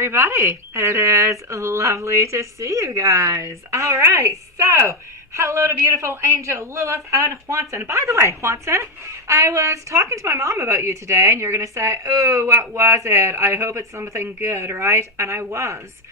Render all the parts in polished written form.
everybody. It is lovely to see you guys. All right, so hello to beautiful Angel, Lilith, and Juanson. By the way, Juanson, I was talking to my mom about you today, and you're going to say, oh, what was it? I hope it's something good, right? And I was.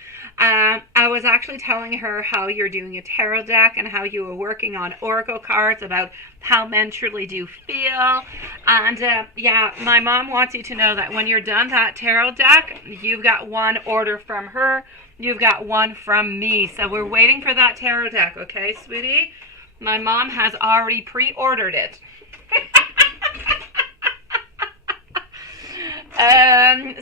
I was actually telling her how you're doing a tarot deck and how you were working on oracle cards about how men truly do feel. And yeah, my mom wants you to know that when you're done that tarot deck, you've got one order from her, you've got one from me. So we're waiting for that tarot deck, okay, sweetie? My mom has already pre-ordered it.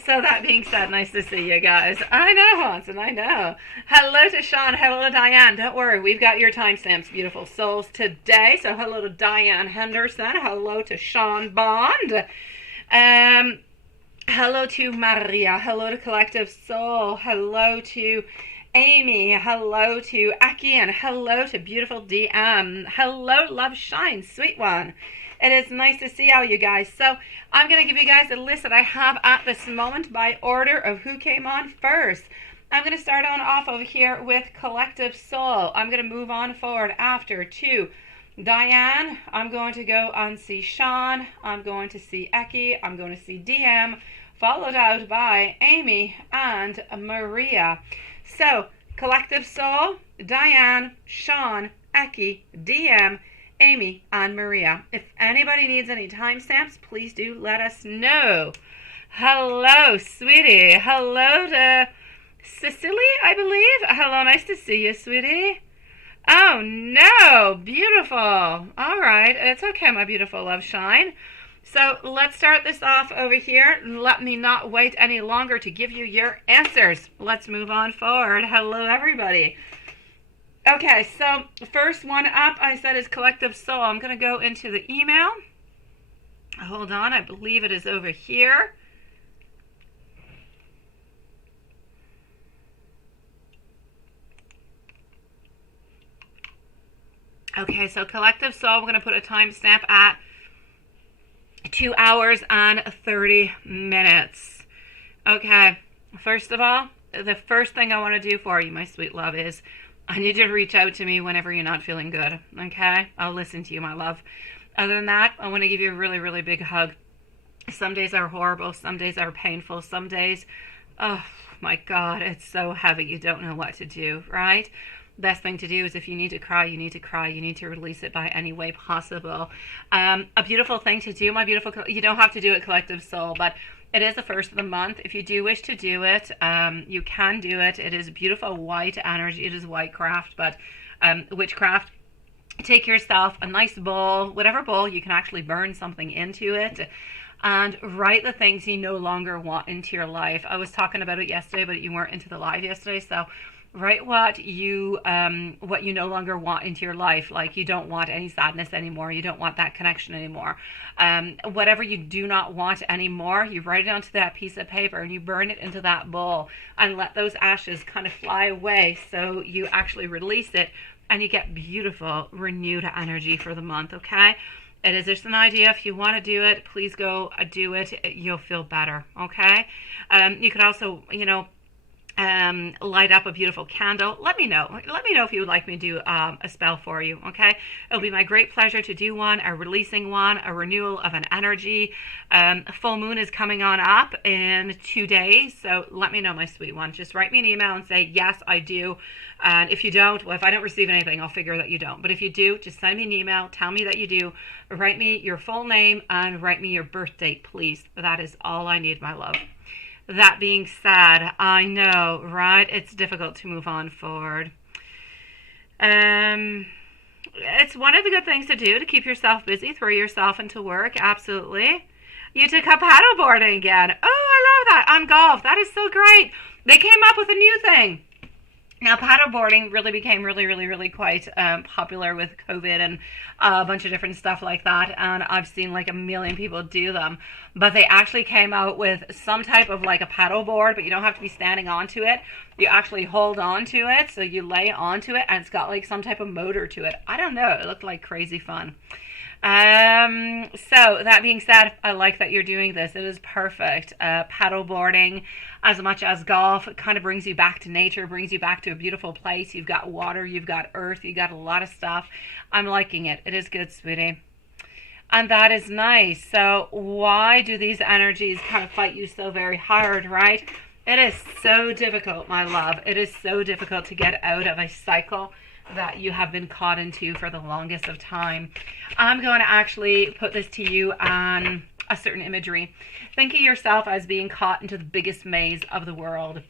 So that being said, nice to see you guys. I know, Hanson, I know. Hello to Sean, hello to Diane. Don't worry, we've got your timestamps, beautiful souls, today. So hello to Diane Henderson. Hello to Sean Bond. Hello to Maria. Hello to Collective Soul. Hello to Amy. Hello to Aki. And hello to beautiful DM. Hello, Love Shine, sweet one. It is nice to see all you guys. So I'm going to give you guys a list that I have at this moment by order of who came on first. I'm going to start on off over here with Collective Soul. I'm going to move on forward after to Diane. I'm going to go and see Sean. I'm going to see Eki. I'm going to see DM, followed out by Amy and Maria. So Collective Soul, Diane, Sean, Eki, DM, Amy, and Maria. If anybody needs any timestamps, please do let us know. Hello, sweetie. Hello to Cecily, I believe. Hello, nice to see you, sweetie. Oh, no. Beautiful. All right. It's okay, my beautiful Love Shine. So let's start this off over here. Let me not wait any longer to give you your answers. Let's move on forward. Hello, everybody. Okay, so the first one up I said is Collective Soul. I'm going to go into the email. Hold on, I believe it is over here. Okay, so Collective Soul, we're going to put a timestamp at 2 hours and 30 minutes. Okay, first of all, the first thing I want to do for you, my sweet love, is I need you to reach out to me whenever you're not feeling good, okay? I'll listen to you, my love. Other than that, I want to give you a really, really big hug. Some days are horrible. Some days are painful. Some days, oh, my God, it's so heavy. You don't know what to do, right? Best thing to do is if you need to cry, you need to cry. You need to release it by any way possible. A beautiful thing to do, my beautiful, you don't have to do it, Collective Soul, but it is the first of the month. If you do wish to do it, you can do it. It is beautiful white energy. It is white craft, but witchcraft. Take yourself a nice bowl, whatever bowl, you can actually burn something into it and write the things you no longer want into your life. I was talking about it yesterday, but you weren't into the live yesterday, so write what you no longer want into your life. Like you don't want any sadness anymore. You don't want that connection anymore. Whatever you do not want anymore, you write it onto that piece of paper and you burn it into that bowl and let those ashes kind of fly away. So you actually release it and you get beautiful renewed energy for the month. Okay. It is just an idea. If you want to do it, please go do it. You'll feel better. Okay. You could also, light up a beautiful candle. Let me know if you would like me to do a spell for you. Okay, it'll be my great pleasure to do one, a releasing one, a renewal of an energy. Full moon is coming on up in 2 days, so let me know, my sweet one. Just write me an email and say yes, I do. And if you don't, well, if I don't receive anything, I'll figure that you don't. But if you do, just send me an email, tell me that you do, write me your full name and write me your birth date, please. That is all I need, my love. That being said, I know, right? It's difficult to move on forward. It's one of the good things to do to keep yourself busy, throw yourself into work. Absolutely. You took up paddleboarding again. Oh, I love that. On golf. That is so great. They came up with a new thing. Now, paddleboarding really became really quite popular with COVID and a bunch of different stuff like that. And I've seen like a million people do them. But they actually came out with some type of like a paddleboard, but you don't have to be standing onto it. You actually hold on to it. So you lay onto it and it's got like some type of motor to it. I don't know. It looked like crazy fun. So So that being said, I like that you're doing this. It is perfect. Paddle boarding, as much as golf, it kind of brings you back to nature, brings you back to a beautiful place. You've got water, you've got earth, you got a lot of stuff. I'm liking it. It is good, sweetie. And that is nice. So why do these energies kind of fight you so very hard, right? It is so difficult, my love. It is so difficult to get out of a cycle that you have been caught into for the longest of time. I'm going to actually put this to you on a certain imagery. Think of yourself as being caught into the biggest maze of the world.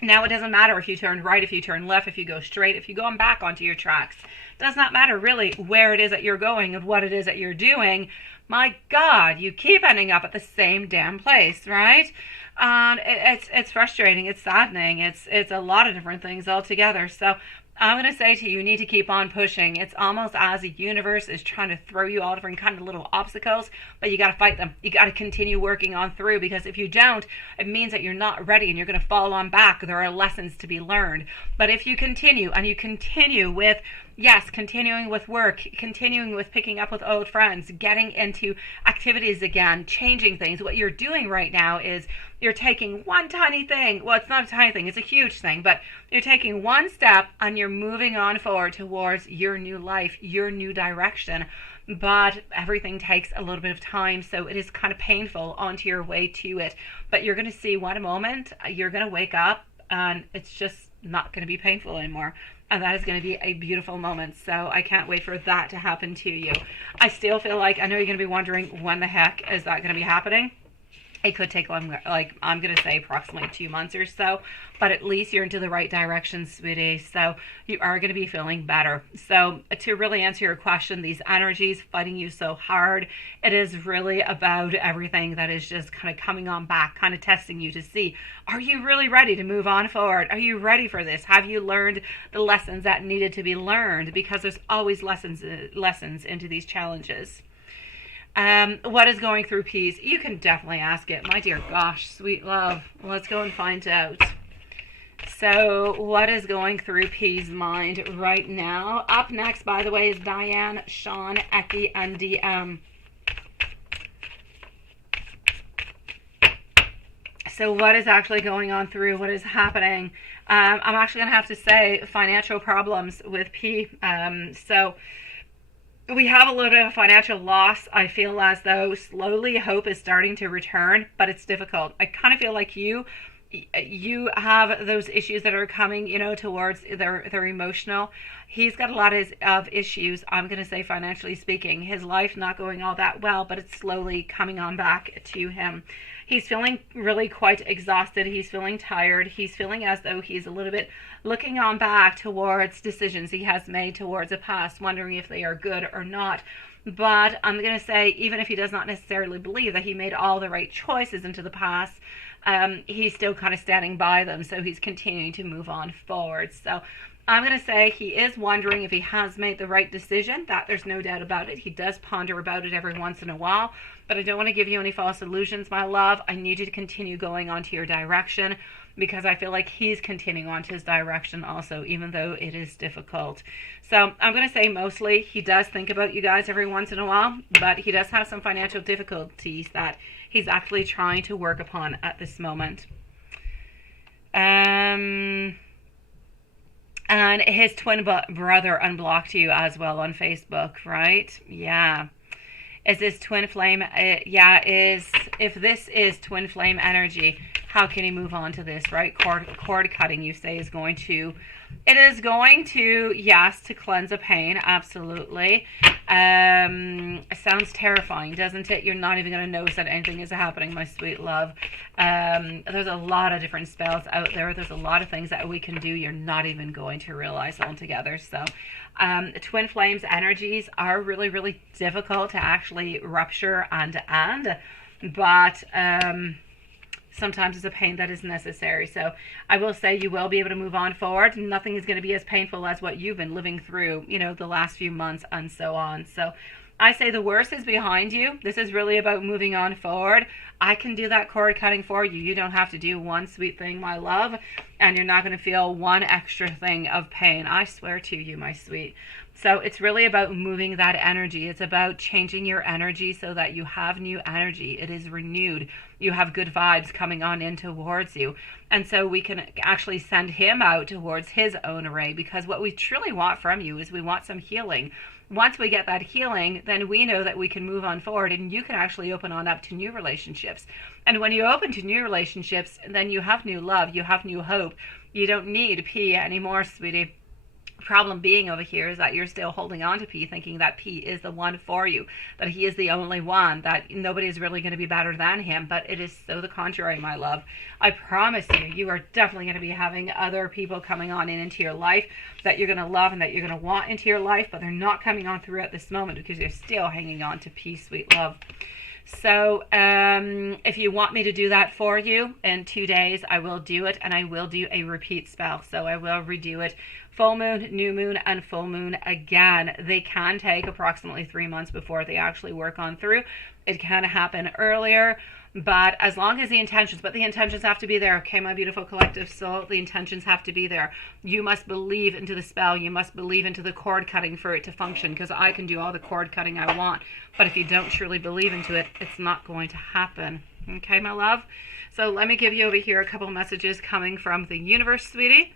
Now, it doesn't matter if you turn right, if you turn left, if you go straight, if you go back onto your tracks. It does not matter really where it is that you're going and what it is that you're doing. My God, you keep ending up at the same damn place, right? And it's frustrating, it's saddening, it's a lot of different things altogether. So I'm going to say to you, you need to keep on pushing. It's almost as the universe is trying to throw you all different kind of little obstacles, but you got to fight them. You got to continue working on through, because if you don't, it means that you're not ready and you're going to fall on back. There are lessons to be learned. But if you continue and you continue with, yes, continuing with work, continuing with picking up with old friends, getting into activities again, changing things. What you're doing right now is you're taking one tiny thing. Well, it's not a tiny thing, it's a huge thing, but you're taking one step and you're moving on forward towards your new life, your new direction. But everything takes a little bit of time, so it is kind of painful onto your way to it. But you're going to see one moment, you're going to wake up and it's just not going to be painful anymore. And that is going to be a beautiful moment. So I can't wait for that to happen to you. I still feel like, I know you're going to be wondering, when the heck is that going to be happening? It could take longer, like I'm going to say approximately 2 months or so, but at least you're into the right direction, sweetie. So you are going to be feeling better. So to really answer your question, these energies fighting you so hard, it is really about everything that is just kind of coming on back, kind of testing you to see, are you really ready to move on forward? Are you ready for this? Have you learned the lessons that needed to be learned? Because there's always lessons into these challenges. What is going through P's? You can definitely ask it. My dear gosh, sweet love. Let's go and find out. So what is going through P's mind right now? Up next, by the way, is Diane, Sean, Eki, and DM. So what is actually going on through? What is happening? I'm actually going to have to say financial problems with P. So we have a little bit of financial loss. I feel as though slowly hope is starting to return, but it's difficult. I kind of feel like you have those issues that are coming, towards they're emotional. He's got a lot of issues, I'm going to say financially speaking. His life not going all that well, but it's slowly coming on back to him. He's feeling really quite exhausted. He's feeling tired. He's feeling as though he's a little bit looking on back towards decisions he has made towards the past, wondering if they are good or not. But I'm going to say, even if he does not necessarily believe that he made all the right choices into the past, he's still kind of standing by them. So he's continuing to move on forward. So I'm going to say he is wondering if he has made the right decision. That there's no doubt about it. He does ponder about it every once in a while. But I don't want to give you any false illusions, my love. I need you to continue going onto your direction, because I feel like he's continuing on to his direction also, even though it is difficult. So I'm going to say mostly he does think about you guys every once in a while, but he does have some financial difficulties that he's actually trying to work upon at this moment. And his twin brother unblocked you as well on Facebook, right? Yeah. Is this twin flame? If this is twin flame energy, how can he move on to this, right? Cord cutting, you say, is going to, it is going to, yes, to cleanse a pain, absolutely. It sounds terrifying, doesn't it? You're not even going to notice that anything is happening, my sweet love. There's a lot of different spells out there. There's a lot of things that we can do you're not even going to realize altogether. So twin flames energies are really, really difficult to actually rupture and but sometimes it's a pain that is necessary. So I will say you will be able to move on forward. Nothing is going to be as painful as what you've been living through, the last few months and so on. So I say the worst is behind you. This is really about moving on forward. I can do that cord cutting for you. You don't have to do one sweet thing, my love, and you're not going to feel one extra thing of pain. I swear to you, my sweet. So it's really about moving that energy. It's about changing your energy so that you have new energy. It is renewed. You have good vibes coming on in towards you. And so we can actually send him out towards his own array, because what we truly want from you is we want some healing. Once we get that healing, then we know that we can move on forward, and you can actually open on up to new relationships. And when you open to new relationships, then you have new love, you have new hope. You don't need P anymore, sweetie. Problem being over here is that you're still holding on to P, thinking that P is the one for you, that he is the only one, that nobody is really going to be better than him. But it is so the contrary, my love. I promise you, you are definitely going to be having other people coming on into your life that you're going to love and that you're going to want into your life, but they're not coming on through at this moment because you're still hanging on to P, sweet love. So if you want me to do that for you in 2 days, I will do it, and I will do a repeat spell. So I will redo it. Full moon, new moon, and full moon again. They can take approximately 3 months before they actually work on through. It can happen earlier, but as long as the intentions have to be there, okay, my beautiful collective soul, the intentions have to be there. You must believe into the spell. You must believe into the cord cutting for it to function, because I can do all the cord cutting I want, but if you don't truly believe into it, it's not going to happen. Okay, my love? So let me give you over here a couple messages coming from the universe, sweetie.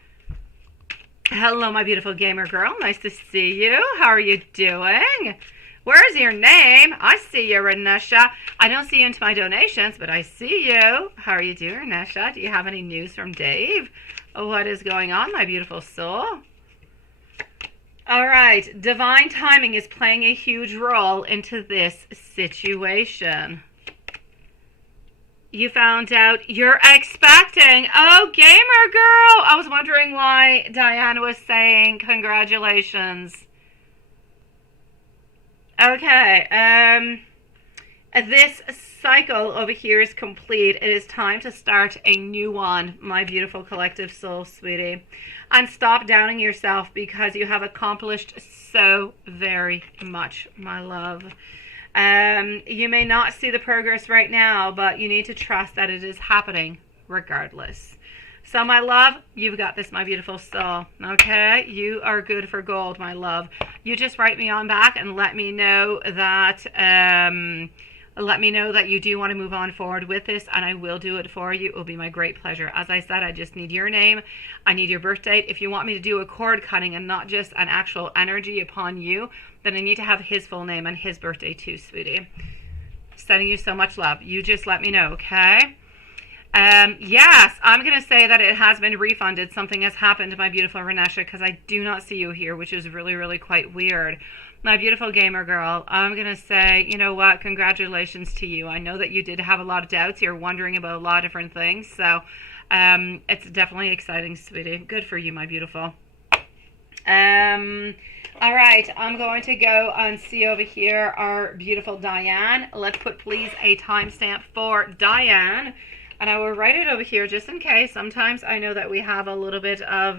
Hello, my beautiful gamer girl. Nice to see you. How are you doing? Where's your name? I see you, Renesha. I don't see you into my donations, but I see you. How are you doing, Renesha? Do you have any news from Dave? What is going on, my beautiful soul? All right. Divine timing is playing a huge role into this situation. You found out you're expecting. Oh, gamer girl. I was wondering why Diane was saying congratulations. Okay. This cycle over here is complete. It is time to start a new one, my beautiful collective soul, sweetie. And stop doubting yourself, because you have accomplished so very much, my love. You may not see the progress right now, but you need to trust that it is happening regardless. So, my love, you've got this, my beautiful soul. Okay? You are good for gold, my love. You just write me on back and let me know that you do want to move on forward with this, and I will do it for you. It will be my great pleasure. As I said, I just need your name. I need your birth date. If you want me to do a cord cutting and not just an actual energy upon you, then I need to have his full name and his birthday too, sweetie. Sending you so much love. You just let me know, okay? Yes, I'm going to say that it has been refunded. Something has happened to my beautiful Renesha, because I do not see you here, which is really, really quite weird. My beautiful gamer girl, I'm going to say, you know what, congratulations to you. I know that you did have a lot of doubts. You're wondering about a lot of different things. So it's definitely exciting, sweetie. Good for you, my beautiful. All right, I'm going to go and see over here our beautiful Diane. Let's put, please, a timestamp for Diane. And I will write it over here just in case. Sometimes I know that we have a little bit of,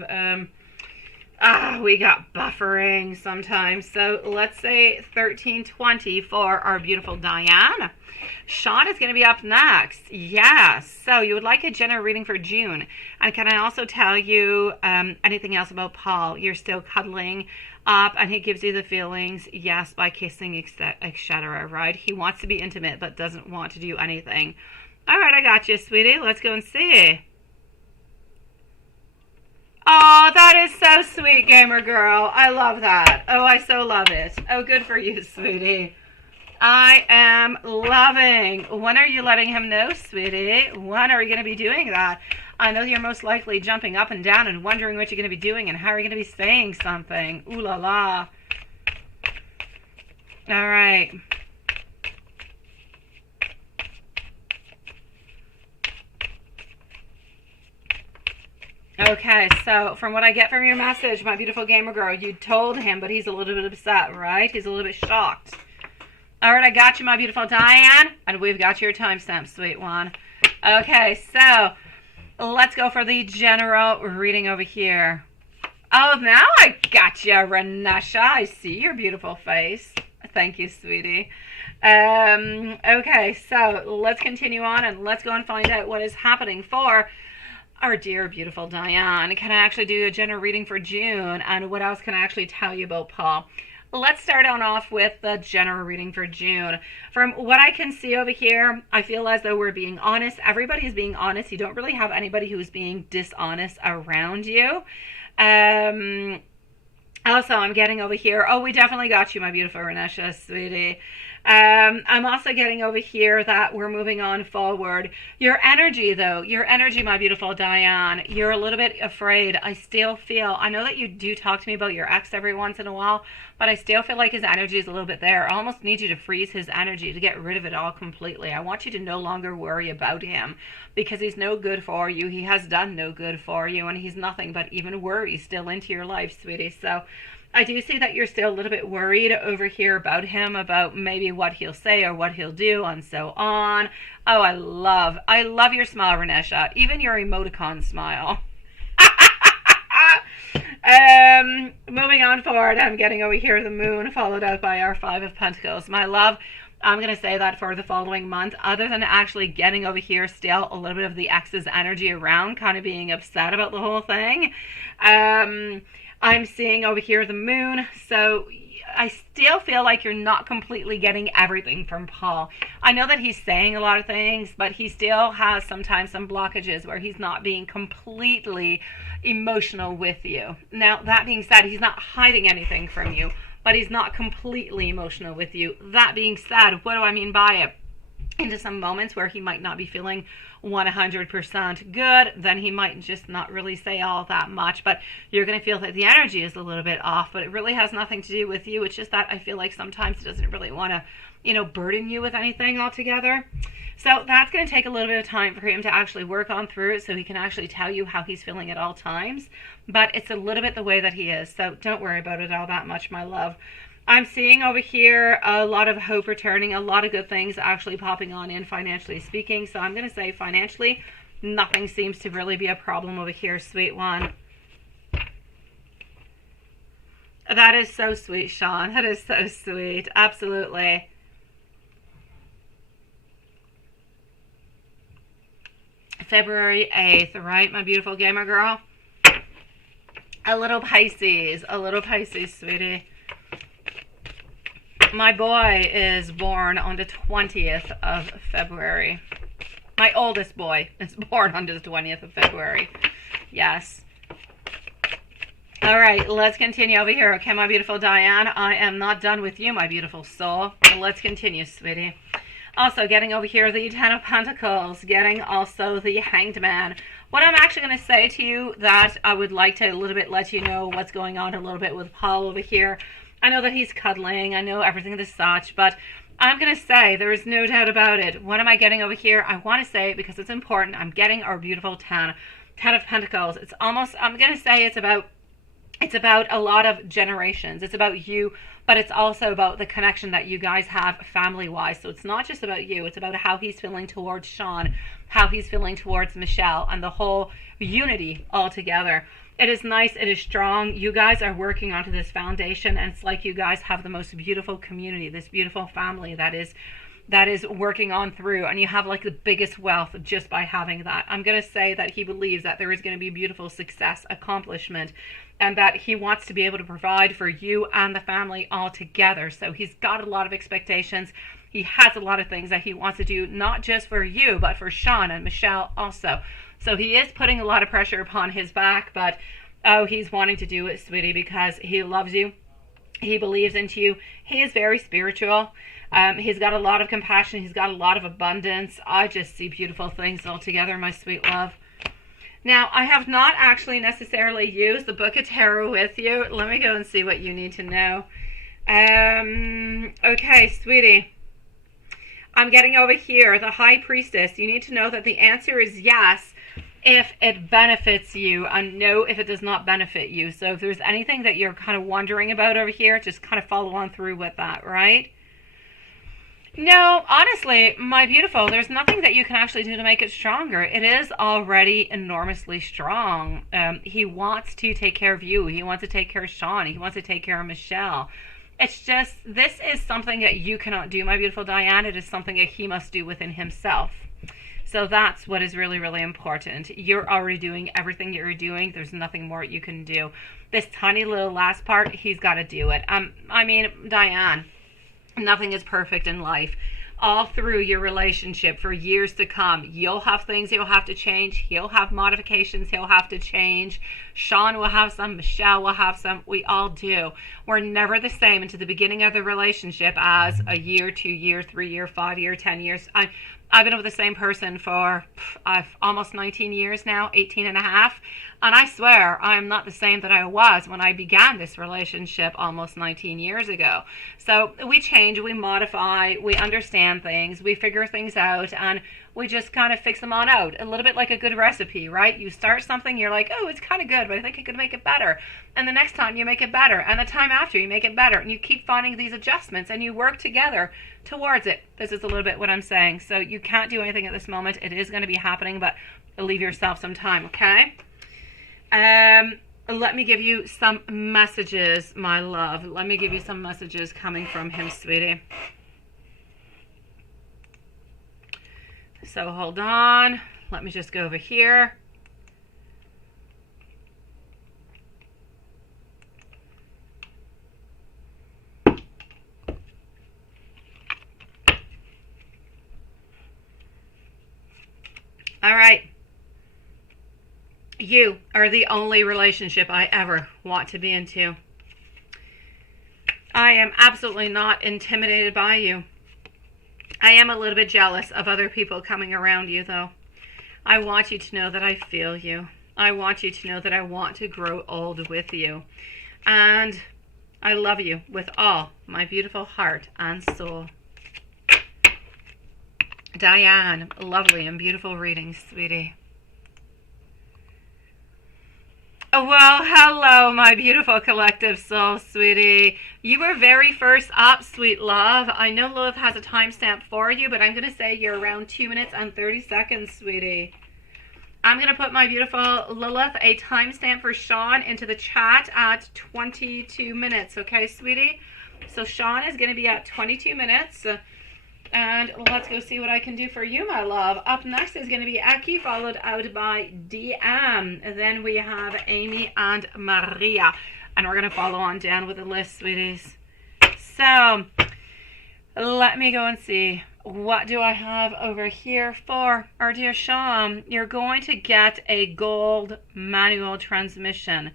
we got buffering sometimes. So let's say 1320 for our beautiful Diane. Sean is going to be up next. Yes. So you would like a general reading for June. And can I also tell you anything else about Paul? You're still cuddling up, and he gives you the feelings, yes, by kissing, etc., right? He wants to be intimate, but doesn't want to do anything. All right, I got you, sweetie. Let's go and see. Oh, that is so sweet, gamer girl. I love that. Oh, I so love it. Oh, good for you, sweetie. I am loving. When are you letting him know, sweetie? When are you going to be doing that? I know you're most likely jumping up and down and wondering what you're going to be doing and how you're going to be saying something. Ooh la la. All right. Okay, so from what I get from your message, my beautiful gamer girl, you told him, but he's a little bit upset, right? He's a little bit shocked. All right, I got you, my beautiful Diane, and we've got your timestamp, sweet one. Okay, so let's go for the general reading over here. Oh, now I got you, Renesha. I see your beautiful face. Thank you, sweetie. Okay, so let's continue on, and let's go and find out what is happening for Our dear, beautiful Diane. Can I actually do a general reading for June? And what else can I actually tell you about Paul? Let's start on off with the general reading for June. From what I can see over here, I feel as though we're being honest. Everybody is being honest. You don't really have anybody who's being dishonest around you. Also, I'm getting over here. Oh, we definitely got you, my beautiful Renesha, sweetie. I'm also getting over here that we're moving on forward. Your energy, though, my beautiful Diane, you're a little bit afraid. I still feel, I know that you do talk to me about your ex every once in a while, but I still feel like his energy is a little bit there. I almost need you to freeze his energy, to get rid of it all completely. I want you to no longer worry about him because he's no good for you. He has done no good for you, and he's nothing but even worry still into your life, sweetie. So I do see that you're still a little bit worried over here about him, about maybe what he'll say or what he'll do and so on. Oh, I love your smile, Renesha. Even your emoticon smile. Moving on forward, I'm getting over here the moon followed out by our Five of Pentacles. My love, I'm going to say that for the following month, other than actually getting over here still a little bit of the ex's energy around, kind of being upset about the whole thing. I'm seeing over here the moon, so I still feel like you're not completely getting everything from Paul. I know that he's saying a lot of things, but he still has sometimes some blockages where he's not being completely emotional with you. Now, that being said, he's not hiding anything from you, but he's not completely emotional with you. That being said, what do I mean by it? Into some moments where he might not be feeling 100% good, then he might just not really say all that much, but you're going to feel that the energy is a little bit off, but it really has nothing to do with you. It's just that I feel like sometimes he doesn't really want to, burden you with anything altogether. So that's going to take a little bit of time for him to actually work on through it so he can actually tell you how he's feeling at all times, but it's a little bit the way that he is, so don't worry about it all that much, my love. I'm seeing over here a lot of hope returning, a lot of good things actually popping on in financially speaking. So I'm going to say financially, nothing seems to really be a problem over here, sweet one. That is so sweet, Sean. That is so sweet. Absolutely. February 8th, right, my beautiful gamer girl? A little Pisces, sweetie. My boy is born on the 20th of February. My oldest boy is born on the 20th of February. Yes. All right, let's continue over here. Okay, my beautiful Diane, I am not done with you, my beautiful soul. Let's continue, sweetie. Also, getting over here the Ten of Pentacles, getting also the Hanged Man. What I'm actually going to say to you that I would like to a little bit let you know what's going on a little bit with Paul over here. I know that he's cuddling. I know everything is such, but I'm going to say there is no doubt about it. What am I getting over here? I want to say, because it's important, I'm getting our beautiful Ten of Pentacles. It's almost, I'm going to say it's about a lot of generations. It's about you, but it's also about the connection that you guys have family-wise. So it's not just about you. It's about how he's feeling towards Sean, how he's feeling towards Michelle, and the whole unity altogether. It is nice. It is strong. You guys are working onto this foundation, and it's like you guys have the most beautiful community, this beautiful family that is working on through, and you have like the biggest wealth just by having that. I'm going to say that he believes that there is going to be beautiful success, accomplishment, and that he wants to be able to provide for you and the family all together. So he's got a lot of expectations. He has a lot of things that he wants to do, not just for you, but for Sean and Michelle also. So he is putting a lot of pressure upon his back, but he's wanting to do it, sweetie, because he loves you. He believes into you. He is very spiritual. He's got a lot of compassion. He's got a lot of abundance. I just see beautiful things all together, my sweet love. Now, I have not actually necessarily used the Book of Tarot with you. Let me go and see what you need to know. Okay, sweetie. I'm getting over here, the High Priestess. You need to know that the answer is yes if it benefits you, and no if it does not benefit you. So if there's anything that you're kind of wondering about over here, just kind of follow on through with that, right? No, honestly, my beautiful, there's nothing that you can actually do to make it stronger. It is already enormously strong. He wants to take care of you. He wants to take care of Sean. He wants to take care of Michelle. It's just, this is something that you cannot do, my beautiful Diane. It is something that he must do within himself. So that's what is really, really important. You're already doing everything you're doing. There's nothing more you can do. This tiny little last part, he's got to do it. I mean, Diane, nothing is perfect in life. All through your relationship for years to come, you'll have things you'll have to change. He'll have modifications he'll have to change. Sean will have some. Michelle will have some. We all do. We're never the same into the beginning of the relationship as a year, 2 year, 3 year, 5 year, 10 years. I've been with the same person for almost 19 years now, 18 and a half. And I swear I am not the same that I was when I began this relationship almost 19 years ago. So we change, we modify, we understand things, we figure things out, and we just kind of fix them on out. A little bit like a good recipe, right? You start something, you're like, oh, it's kind of good, but I think I could make it better. And the next time you make it better, and the time after you make it better, and you keep finding these adjustments, and you work together towards it. This is a little bit what I'm saying. So you can't do anything at this moment. It is going to be happening, but leave yourself some time, okay? Let me give you some messages, my love. Let me give you some messages coming from him, sweetie. So hold on. Let me just go over here. All right. You are the only relationship I ever want to be into. I am absolutely not intimidated by you. I am a little bit jealous of other people coming around you, though. I want you to know that I feel you. I want you to know that I want to grow old with you. And I love you with all my beautiful heart and soul. Diane, lovely and beautiful reading, sweetie. Well, hello, my beautiful collective soul, sweetie. You were very first up, sweet love. I know Lilith has a timestamp for you, but I'm going to say you're around 2 minutes and 30 seconds, sweetie. I'm going to put my beautiful Lilith a timestamp for Sean into the chat at 22 minutes, okay, sweetie? So Sean is going to be at 22 minutes. And let's go see what I can do for you, my love. Up next is going to be Aki, followed out by DM. And then we have Amy and Maria. And we're going to follow on down with the list, sweeties. So, let me go and see. What do I have over here for our dear Sean? You're going to get a gold manual transmission.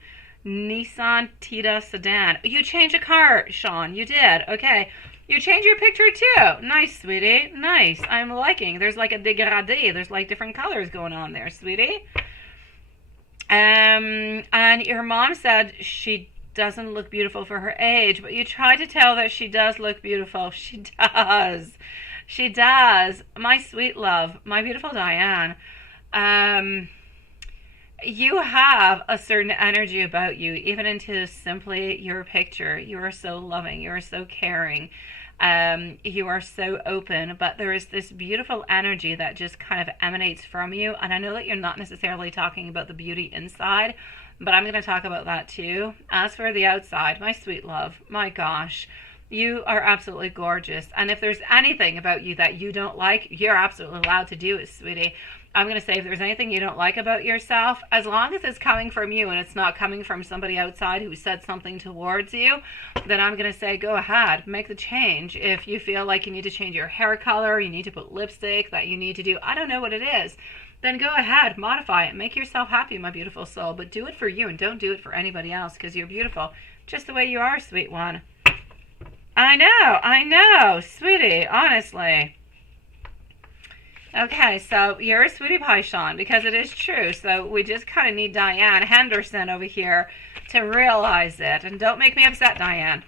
Nissan Tita sedan. You changed a car, Sean. You did. Okay. You changed your picture too. Nice, sweetie. Nice. I'm liking. There's like a dégradé. There's like different colors going on there, sweetie. And your mom said she doesn't look beautiful for her age, but you tried to tell that she does look beautiful. She does. She does. My sweet love, my beautiful Diane. You have a certain energy about you, even into simply your picture. You are so loving. You are so caring. You are so open, but there is this beautiful energy that just kind of emanates from you. And I know that you're not necessarily talking about the beauty inside, but I'm going to talk about that too. As for the outside, my sweet love, my gosh, you are absolutely gorgeous. And if there's anything about you that you don't like, you're absolutely allowed to do it, sweetie. I'm going to say if there's anything you don't like about yourself, as long as it's coming from you and it's not coming from somebody outside who said something towards you, then I'm going to say go ahead, make the change. If you feel like you need to change your hair color, you need to put lipstick, that you need to do, I don't know what it is, then go ahead, modify it, make yourself happy, my beautiful soul, but do it for you and don't do it for anybody else because you're beautiful just the way you are, sweet one. I know, sweetie, honestly. Okay, so you're a sweetie pie, Sean, because it is true. So we just kind of need Diane Henderson over here to realize it. And don't make me upset, Diane.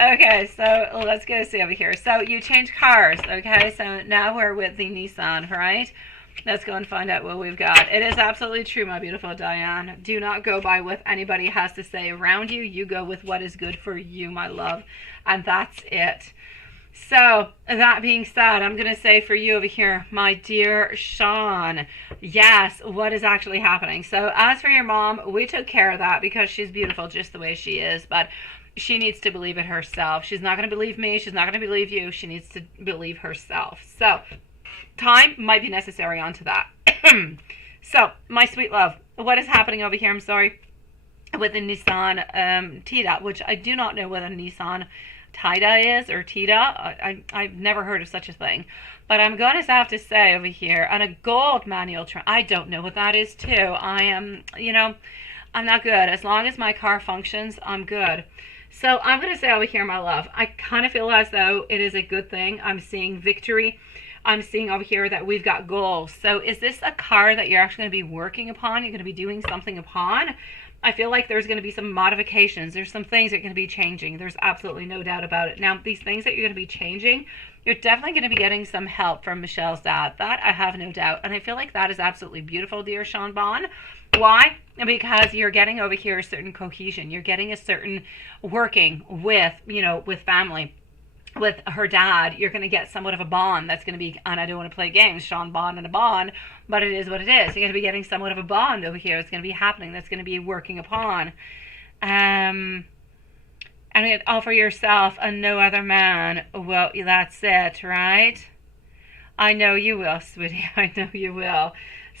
Okay, so let's go see over here. So you changed cars, okay? So now we're with the Nissan, right? Let's go and find out what we've got. It is absolutely true, my beautiful Diane. Do not go by what anybody has to say around you. You go with what is good for you, my love. And that's it. So, that being said, I'm going to say for you over here, my dear Sean, yes, what is actually happening? So, as for your mom, we took care of that because she's beautiful just the way she is. But she needs to believe it herself. She's not going to believe me. She's not going to believe you. She needs to believe herself. So time might be necessary onto that. So, my sweet love, what is happening over here? I'm sorry. With the Nissan Tida, which I do not know what a Nissan Tida is, or Tida. I've never heard of such a thing. But I'm going to have to say over here, on a gold manual, I don't know what that is too. I am, I'm not good. As long as my car functions, I'm good. So I'm going to say over here, my love, I kind of feel as though it is a good thing. I'm seeing victory. I'm seeing over here that we've got goals. So is this a car that you're actually going to be working upon? You're going to be doing something upon? I feel like there's going to be some modifications. There's some things that are going to be changing. There's absolutely no doubt about it. Now, these things that you're going to be changing, you're definitely going to be getting some help from Michelle's dad. That I have no doubt. And I feel like that is absolutely beautiful, dear Sean Bon. Why? Because you're getting over here a certain cohesion. You're getting a certain working with, with family. With her dad, you're going to get somewhat of a bond that's going to be, and I don't want to play games, Sean Bond and a bond, but it is what it is. You're going to be getting somewhat of a bond over here. It's going to be happening. That's going to be working upon. And offer yourself and no other man. Well, that's it, right? I know you will, sweetie. I know you will.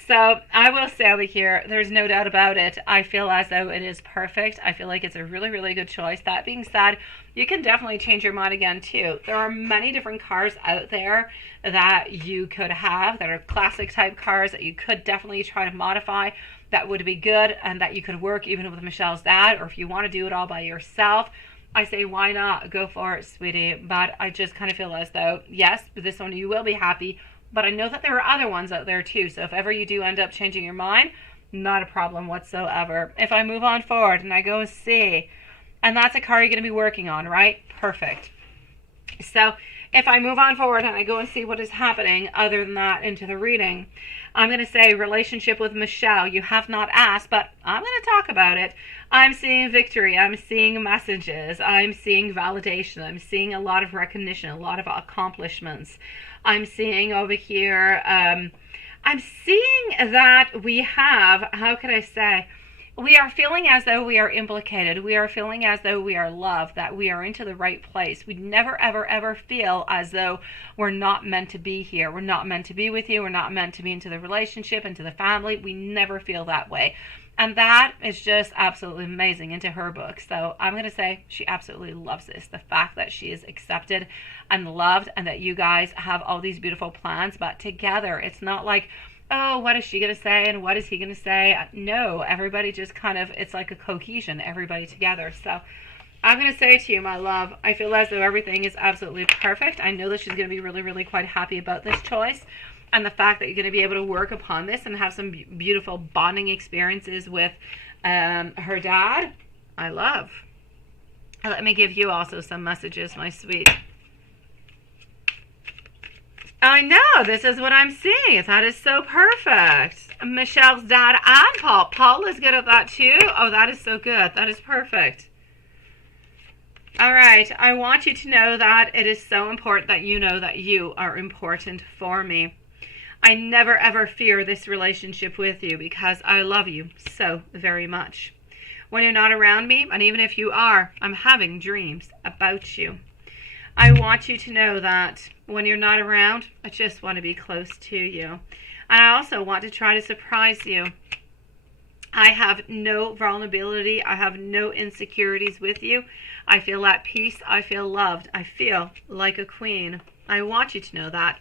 So I will say over here, there's no doubt about it. I feel as though it is perfect. I feel like it's a really, really good choice. That being said, you can definitely change your mind again too. There are many different cars out there that you could have that are classic type cars that you could definitely try to modify that would be good and that you could work even with Michelle's dad, or if you want to do it all by yourself, I say why not? Go for it, sweetie. But I just kind of feel as though, yes, with this one you will be happy. But I know that there are other ones out there too. So if ever you do end up changing your mind, not a problem whatsoever. If I move on forward and I go see, and that's a car you're going to be working on, right? Perfect. So if I move on forward and I go and see what is happening other than that into the reading, I'm going to say relationship with Michelle. You have not asked, but I'm going to talk about it. I'm seeing victory. I'm seeing messages. I'm seeing validation. I'm seeing a lot of recognition, a lot of accomplishments. I'm seeing over here, I'm seeing that we have, how can I say, we are feeling as though we are implicated. We are feeling as though we are loved, that we are into the right place. We never, ever, ever feel as though we're not meant to be here. We're not meant to be with you. We're not meant to be into the relationship, into the family. We never feel that way. And that is just absolutely amazing into her book. So I'm going to say she absolutely loves this. The fact that she is accepted and loved and that you guys have all these beautiful plans, but together. It's not like, oh, what is she going to say and what is he going to say? No, everybody just kind of, it's like a cohesion, everybody together. So I'm going to say to you, my love, I feel as though everything is absolutely perfect. I know that she's going to be really, really quite happy about this choice. And the fact that you're going to be able to work upon this and have some beautiful bonding experiences with her dad, I love. Let me give you also some messages, my sweet. I know, this is what I'm seeing. That is so perfect. Michelle's dad and Paul. Paul is good at that too. Oh, that is so good. That is perfect. All right, I want you to know that it is so important that you know that you are important for me. I never ever fear this relationship with you because I love you so very much. When you're not around me, and even if you are, I'm having dreams about you. I want you to know that when you're not around, I just want to be close to you. And I also want to try to surprise you. I have no vulnerability. I have no insecurities with you. I feel at peace. I feel loved. I feel like a queen. I want you to know that.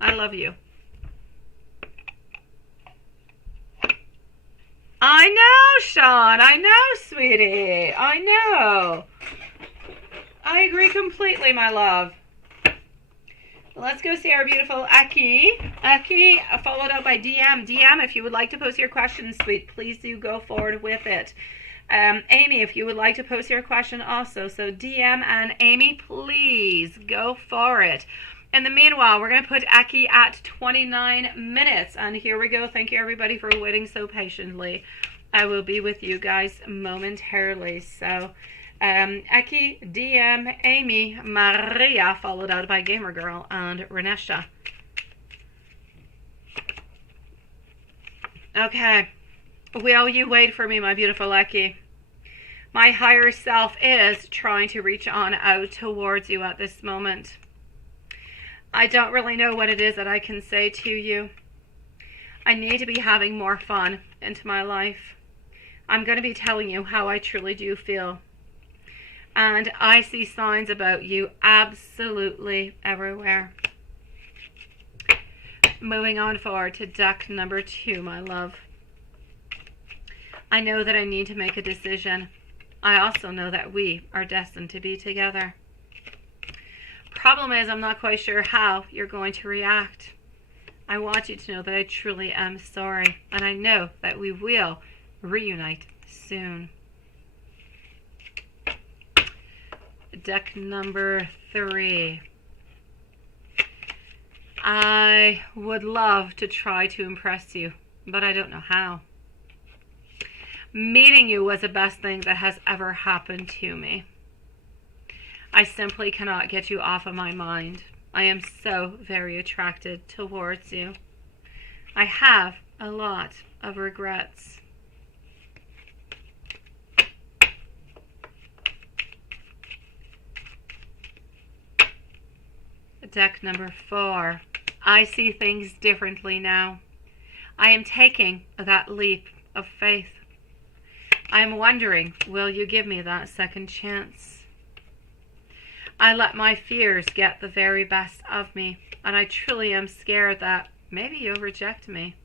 I love you. I know, Sean. I know, sweetie. I know. I agree completely, my love. Let's go see our beautiful Aki. Aki, followed up by DM. DM, if you would like to post your questions, sweet, please do go forward with it. Amy, if you would like to post your question also. So DM and Amy, please go for it. In the meanwhile, we're going to put Aki at 29 minutes. And here we go. Thank you, everybody, for waiting so patiently. I will be with you guys momentarily. So, Aki, DM, Amy, Maria, followed out by Gamer Girl, and Renesha. Okay. Will you wait for me, my beautiful Aki? My higher self is trying to reach on out towards you at this moment. I don't really know what it is that I can say to you. I need to be having more fun into my life. I'm going to be telling you how I truly do feel. And I see signs about you absolutely everywhere. Moving on forward to deck number 2, my love. I know that I need to make a decision. I also know that we are destined to be together. Problem is, I'm not quite sure how you're going to react. I want you to know that I truly am sorry, and I know that we will reunite soon. Deck number 3. I would love to try to impress you, but I don't know how. Meeting you was the best thing that has ever happened to me. I simply cannot get you off of my mind. I am so very attracted towards you. I have a lot of regrets. Deck number 4. I see things differently now. I am taking that leap of faith. I am wondering, will you give me that second chance? I let my fears get the very best of me, and I truly am scared that maybe you'll reject me.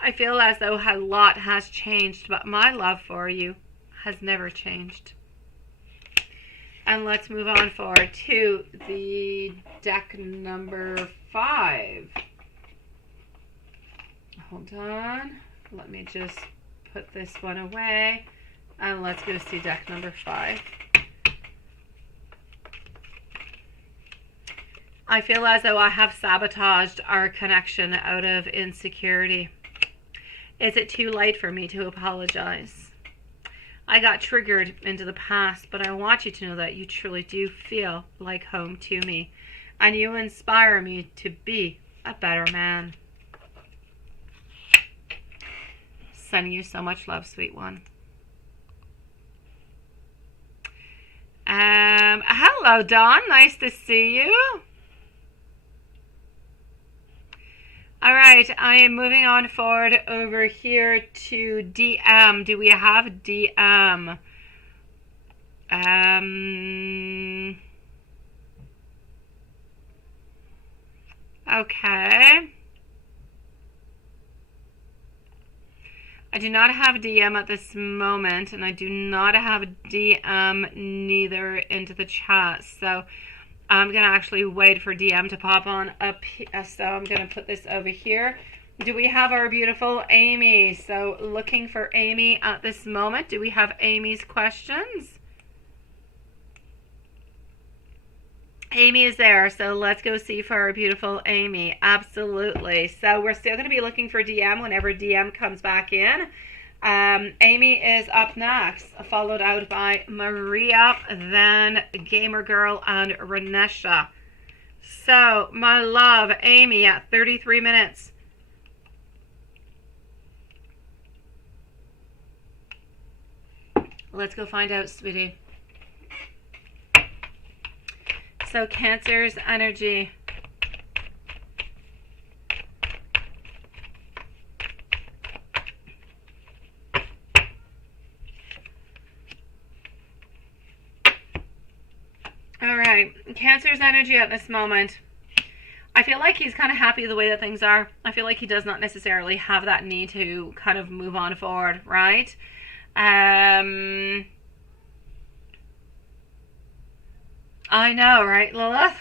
I feel as though a lot has changed, but my love for you has never changed. And let's move on forward to the deck number 5. Hold on. Let me just put this one away. And let's go see deck number 5. I feel as though I have sabotaged our connection out of insecurity. Is it too late for me to apologize? I got triggered into the past, but I want you to know that you truly do feel like home to me, and you inspire me to be a better man. Sending you so much love, sweet one. Hello, Dawn. Nice to see you. All right, I am moving on forward over here to DM. Do we have DM? Okay. I do not have DM at this moment, and I do not have DM neither into the chat. So I'm going to actually wait for DM to pop on up here. So I'm going to put this over here. Do we have our beautiful Amy? So looking for Amy at this moment. Do we have Amy's questions? Amy is there, so let's go see for our beautiful Amy. Absolutely. So we're still going to be looking for DM whenever DM comes back in. Amy is up next, followed out by Maria, then Gamer Girl, and Renesha. So, my love, Amy at 33 minutes. Let's go find out, sweetie. So, Cancer's energy. All right, Cancer's energy at this moment. I feel like he's kind of happy the way that things are. I feel like he does not necessarily have that need to kind of move on forward, right? I know, right, Lilith?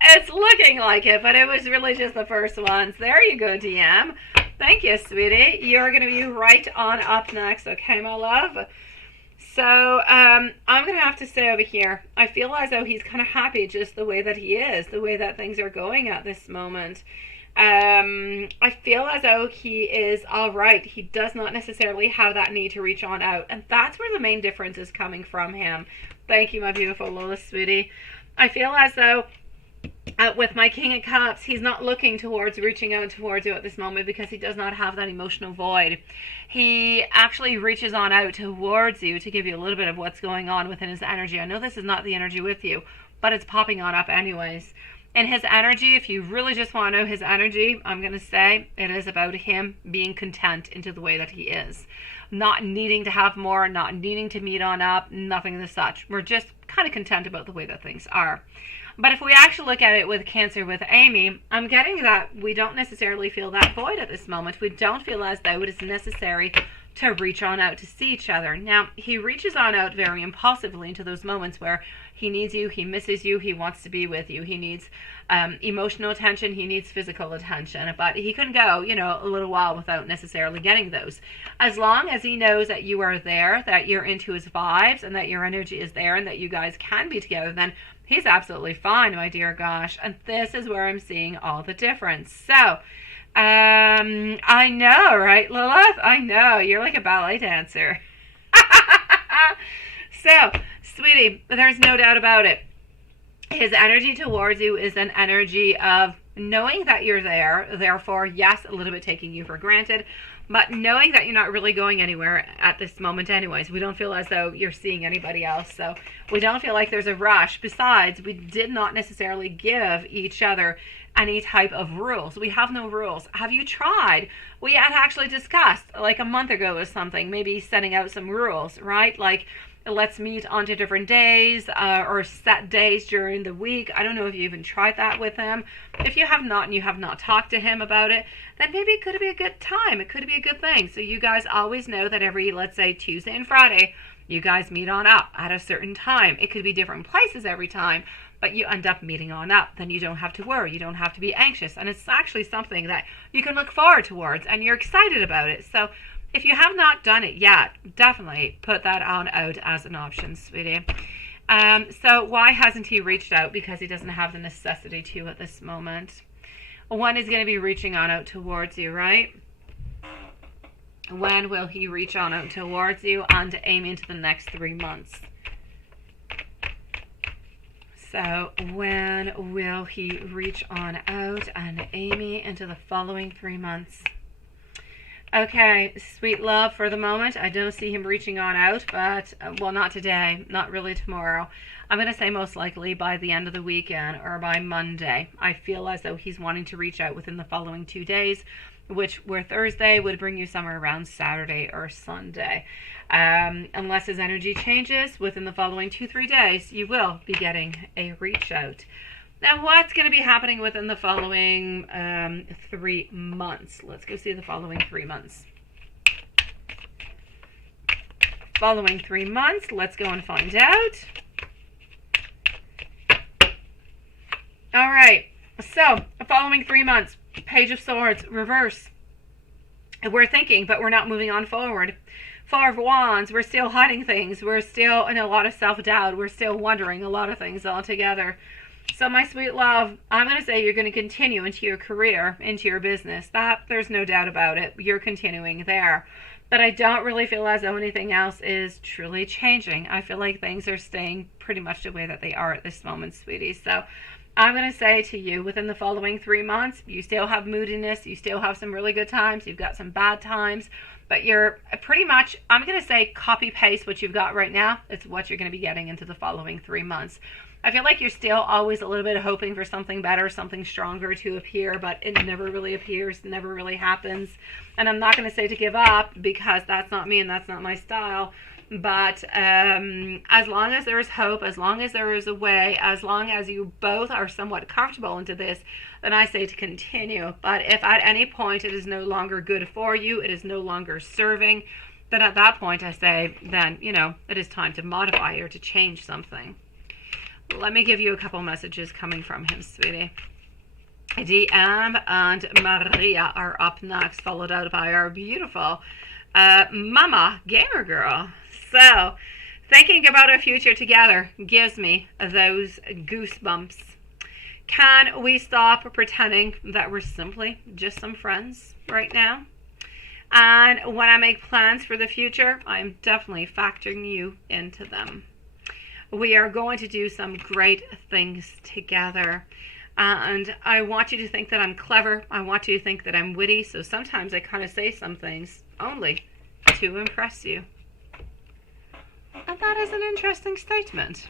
It's looking like it, but it was really just the first ones. There you go, DM. Thank you, sweetie. You're going to be right on up next, okay, my love? So, I'm going to have to say over here, I feel as though he's kind of happy just the way that he is, the way that things are going at this moment. I feel as though he is all right. He does not necessarily have that need to reach on out. And that's where the main difference is coming from him. Thank you, my beautiful Lola, sweetie. I feel as though With my King of Cups, he's not looking towards reaching out towards you at this moment because he does not have that emotional void. He actually reaches on out towards you to give you a little bit of what's going on within his energy. I know this is not the energy with you, but it's popping on up anyways. And his energy, if you really just want to know his energy, I'm going to say it is about him being content into the way that he is. Not needing to have more, not needing to meet on up, nothing of such. We're just kind of content about the way that things are. But if we actually look at it with Cancer, with Amy, I'm getting that we don't necessarily feel that void at this moment. We don't feel as though it is necessary to reach on out to see each other. Now, he reaches on out very impulsively into those moments where he needs you, he misses you, he wants to be with you, he needs emotional attention, he needs physical attention, but he can go, a little while without necessarily getting those. As long as he knows that you are there, that you're into his vibes, and that your energy is there, and that you guys can be together, then he's absolutely fine, my dear gosh. And this is where I'm seeing all the difference. So, I know, right, Lilith? I know, you're like a ballet dancer. So, sweetie, there's no doubt about it. His energy towards you is an energy of knowing that you're there, therefore, yes, a little bit taking you for granted, but knowing that you're not really going anywhere at this moment anyways. We don't feel as though you're seeing anybody else, so we don't feel like there's a rush. Besides, we did not necessarily give each other any type of rules. We have no rules. Have you tried? We had actually discussed like a month ago or something, maybe setting out some rules, right? Like, let's meet on different days or set days during the week. I don't know if you even tried that with him. If you have not and you have not talked to him about it, then maybe it could be a good time. It could be a good thing. So you guys always know that every, let's say, Tuesday and Friday, you guys meet on up at a certain time. It could be different places every time, but you end up meeting on up. Then you don't have to worry. You don't have to be anxious. And it's actually something that you can look forward towards and you're excited about it. So if you have not done it yet, definitely put that on out as an option, sweetie. So why hasn't he reached out? Because he doesn't have the necessity to at this moment. When is going to be reaching on out towards you, right? When will he reach on out towards you and aim into the next 3 months? So when will he reach on out and Amy into the following 3 months? Okay, sweet love, for the moment, I don't see him reaching on out, but, well, not today, not really tomorrow. I'm going to say most likely by the end of the weekend or by Monday. I feel as though he's wanting to reach out within the following 2 days, which were Thursday would bring you somewhere around Saturday or Sunday. Unless his energy changes within the following 2-3 days, you will be getting a reach out. Now, what's going to be happening within the following 3 months? Let's go see the following 3 months. Following 3 months, let's go and find out. All right, so following 3 months, Page of Swords, reverse. We're thinking, but we're not moving on forward. Four of Wands, we're still hiding things. We're still in a lot of self-doubt. We're still wondering a lot of things altogether. So my sweet love, I'm going to say you're going to continue into your career, into your business. That, there's no doubt about it. You're continuing there. But I don't really feel as though anything else is truly changing. I feel like things are staying pretty much the way that they are at this moment, sweetie. So I'm going to say to you, within the following 3 months, you still have moodiness. You still have some really good times. You've got some bad times. But you're pretty much, I'm going to say, copy-paste what you've got right now. It's what you're going to be getting into the following 3 months. I feel like you're still always a little bit hoping for something better, something stronger to appear, but it never really appears, never really happens. And I'm not going to say to give up, because that's not me and that's not my style. But as long as there is hope, as long as there is a way, as long as you both are somewhat comfortable into this, then I say to continue. But if at any point it is no longer good for you, it is no longer serving, then at that point I say, then, it is time to modify or to change something. Let me give you a couple messages coming from him, sweetie. DM and Maria are up next, followed out by our beautiful Mama Gamer Girl. So, thinking about our future together gives me those goosebumps. Can we stop pretending that we're simply just some friends right now? And when I make plans for the future, I'm definitely factoring you into them. We are going to do some great things together. And I want you to think that I'm clever. I want you to think that I'm witty. So sometimes I kind of say some things only to impress you. And that is an interesting statement.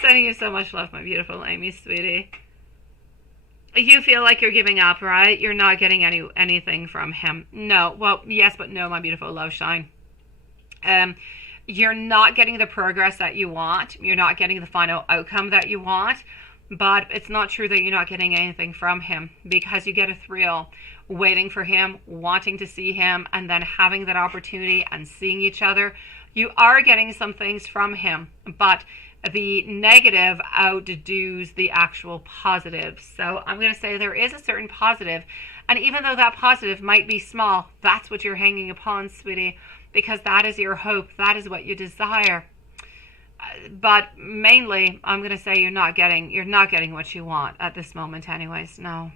Sending you so much love, my beautiful Amy, sweetie. You feel like you're giving up, right? You're not getting anything from him. No. Well, yes, but no, my beautiful love shine. You're not getting the progress that you want. You're not getting the final outcome that you want. But it's not true that you're not getting anything from him, because you get a thrill waiting for him, wanting to see him, and then having that opportunity and seeing each other. You are getting some things from him, but the negative outdoes the actual positive. So I'm going to say there is a certain positive, and even though that positive might be small, that's what you're hanging upon, sweetie, because that is your hope. That is what you desire. But mainly, I'm going to say you're not getting what you want at this moment anyways. No.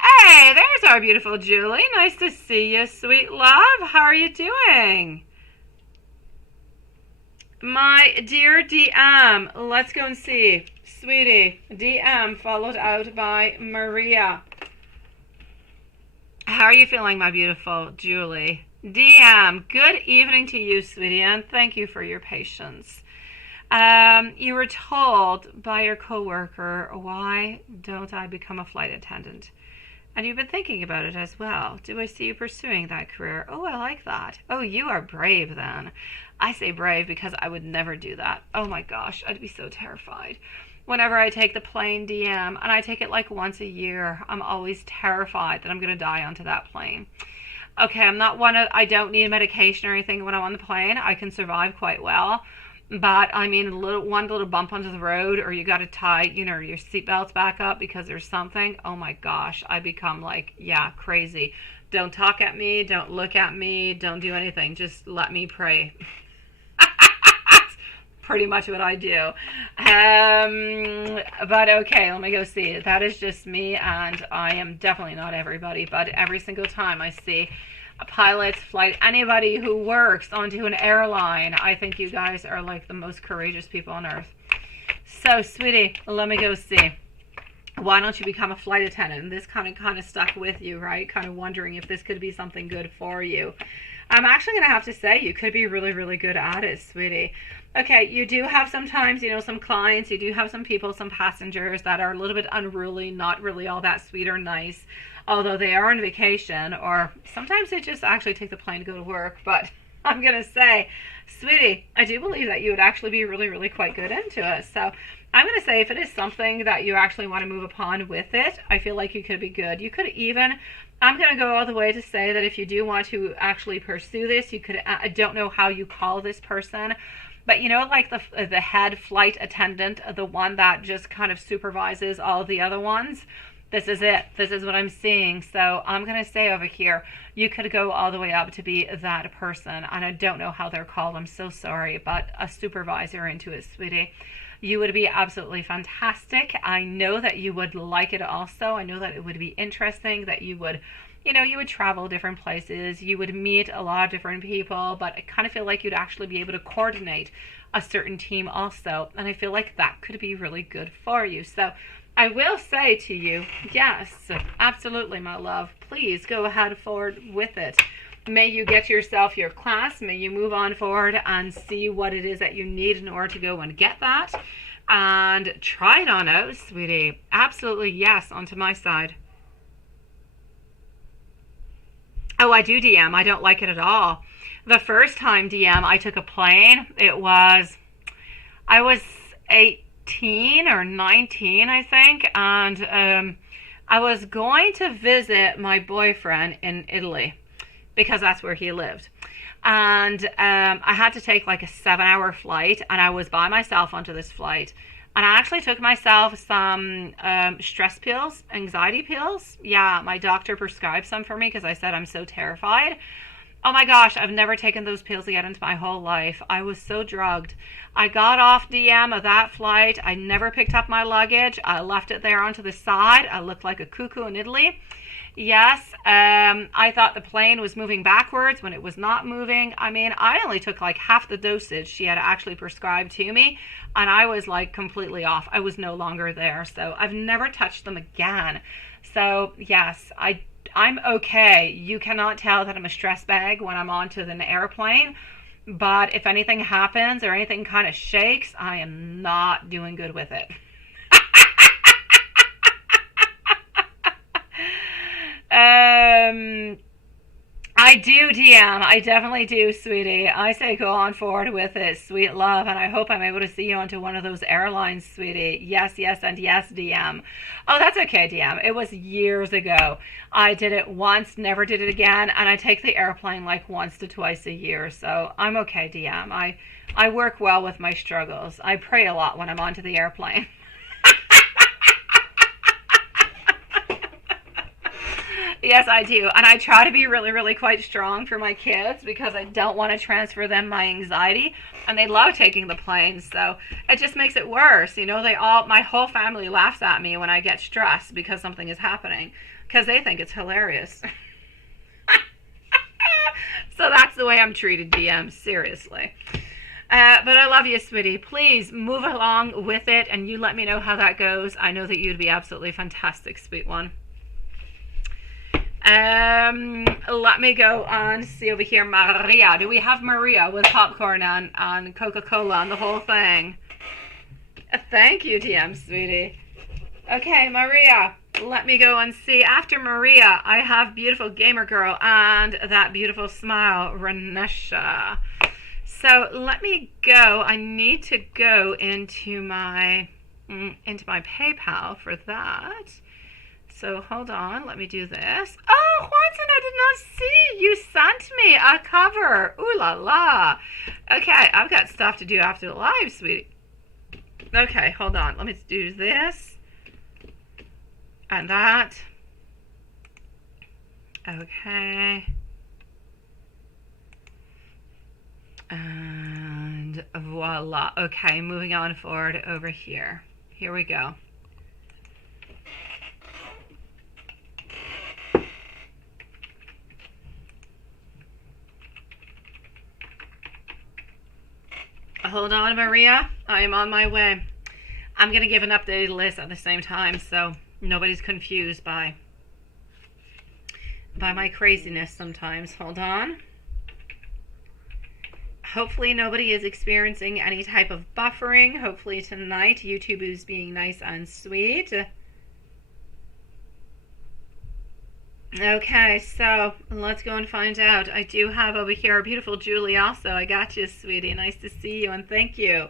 Hey, there's our beautiful Julie. Nice to see you, sweet love. How are you doing? My dear DM, let's go and see. Sweetie, DM followed out by Maria. How are you feeling, my beautiful Julie? DM, good evening to you, sweetie, and thank you for your patience. You were told by your coworker, why don't I become a flight attendant? And you've been thinking about it as well. Do I see you pursuing that career? Oh, I like that. Oh, you are brave then. I say brave because I would never do that. Oh my gosh, I'd be so terrified. Whenever I take the plane, DM, and I take it like once a year, I'm always terrified that I'm going to die onto that plane. Okay, I don't need medication or anything when I'm on the plane. I can survive quite well. But I mean, one little bump onto the road, or you got to tie, your seatbelts back up because there's something. Oh my gosh, I become like, yeah, crazy. Don't talk at me. Don't look at me. Don't do anything. Just let me pray. Pretty much what I do. But okay, let me go see. That is just me, and I am definitely not everybody, but every single time I see a pilot, flight, anybody who works onto an airline, I think you guys are like the most courageous people on earth. So, sweetie, let me go see. Why don't you become a flight attendant? And this kind of stuck with you, right? Kind of wondering if this could be something good for you. I'm actually going to have to say you could be really, really good at it, sweetie. Okay, you do have sometimes, some clients, you do have some people, some passengers that are a little bit unruly, not really all that sweet or nice, although they are on vacation, or sometimes they just actually take the plane to go to work. But I'm going to say, sweetie, I do believe that you would actually be really, really quite good into it. So I'm going to say if it is something that you actually want to move upon with it, I feel like you could be good. You could even, I'm going to go all the way to say that if you do want to actually pursue this, you could, I don't know how you call this person, but like the head flight attendant, the one that just kind of supervises all of the other ones. This is it. This is what I'm seeing. So I'm going to say over here, you could go all the way up to be that person. And I don't know how they're called. I'm so sorry, but a supervisor into it, sweetie. You would be absolutely fantastic. I know that you would like it also. I know that it would be interesting, that you would, you would travel different places. You would meet a lot of different people, but I kind of feel like you'd actually be able to coordinate a certain team also. And I feel like that could be really good for you. So I will say to you, yes, absolutely, my love. Please go ahead forward with it. May you get yourself your class. May you move on forward and see what it is that you need in order to go and get that. And try it on out, sweetie. Absolutely, yes, onto my side. Oh, I do DM. I don't like it at all. The first time DM I took a plane, I was 18 or 19, I think, and I was going to visit my boyfriend in Italy because that's where he lived. And I had to take like a 7-hour flight, and I was by myself onto this flight. And I actually took myself some stress pills, anxiety pills. Yeah, my doctor prescribed some for me because I said I'm so terrified. Oh my gosh, I've never taken those pills again in my whole life. I was so drugged. I got off DM of that flight. I never picked up my luggage. I left it there onto the side. I looked like a cuckoo in Italy. Yes, I thought the plane was moving backwards when it was not moving. I mean, I only took like half the dosage she had actually prescribed to me, and I was like completely off. I was no longer there. So I've never touched them again. So, yes, I'm okay. You cannot tell that I'm a stress bag when I'm onto an airplane. But if anything happens or anything kind of shakes, I am not doing good with it. Um, I do, DM. I definitely do, sweetie. I say go on forward with it, sweet love, and I hope I'm able to see you onto one of those airlines, sweetie. Yes, yes, and yes, DM. Oh, that's okay, DM. It was years ago. I did it once, never did it again, and I take the airplane like once to twice a year, so I'm okay, DM. I work well with my struggles. I pray a lot when I'm onto the airplane. Yes, I do. And I try to be really, really quite strong for my kids because I don't want to transfer them my anxiety. And they love taking the planes. So it just makes it worse. You know, my whole family laughs at me when I get stressed because something is happening because they think it's hilarious. So that's the way I'm treated, DM. Seriously. But I love you, sweetie. Please move along with it and you let me know how that goes. I know that you'd be absolutely fantastic, sweet one. Let me go on, see over here, Maria. Do we have Maria with popcorn on Coca-Cola on the whole thing? Thank you, TM, sweetie. Okay, Maria, let me go and see. After Maria, I have beautiful gamer girl and that beautiful smile, Renesha. So let me go. I need to go into my PayPal for that. So hold on, let me do this. Oh, Juanson, I did not see. You sent me a cover. Ooh la la. Okay, I've got stuff to do after the live, sweetie. Okay, hold on. Let me do this. And that. Okay. And voila. Okay, moving on forward over here. Here we go. Hold on, Maria. I am on my way. I'm going to give an updated list at the same time so nobody's confused by my craziness sometimes. Hold on. Hopefully nobody is experiencing any type of buffering. Hopefully tonight YouTube is being nice and sweet. Okay, so let's go and find out. I do have over here a beautiful Julie also. I got you, sweetie. Nice to see you and thank you.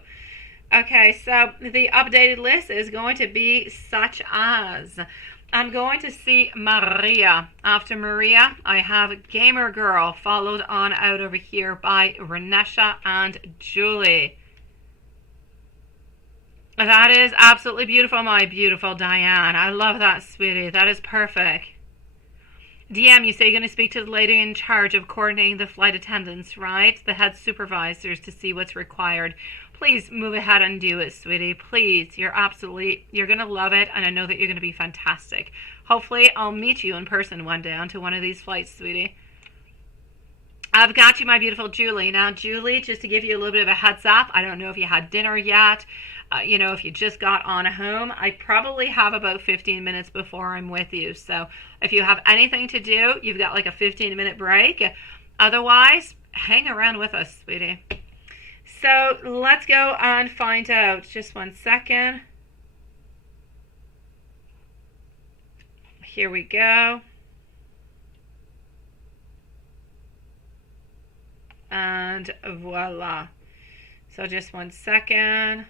Okay, so the updated list is going to be such as I'm going to see Maria. After Maria, I have Gamer Girl, followed on out over here by Renesha and Julie. That is absolutely beautiful, my beautiful Diane. I love that, sweetie. That is perfect. DM, you say you're going to speak to the lady in charge of coordinating the flight attendants, right? The head supervisors to see what's required. Please move ahead and do it, sweetie. Please. You're going to love it, and I know that you're going to be fantastic. Hopefully, I'll meet you in person one day onto one of these flights, sweetie. I've got you, my beautiful Julie. Now, Julie, just to give you a little bit of a heads up, I don't know if you had dinner yet. If you just got on home, I probably have about 15 minutes before I'm with you. So if you have anything to do, you've got like a 15-minute break. Otherwise, hang around with us, sweetie. So let's go and find out. Just one second. Here we go. And voila. So just one second.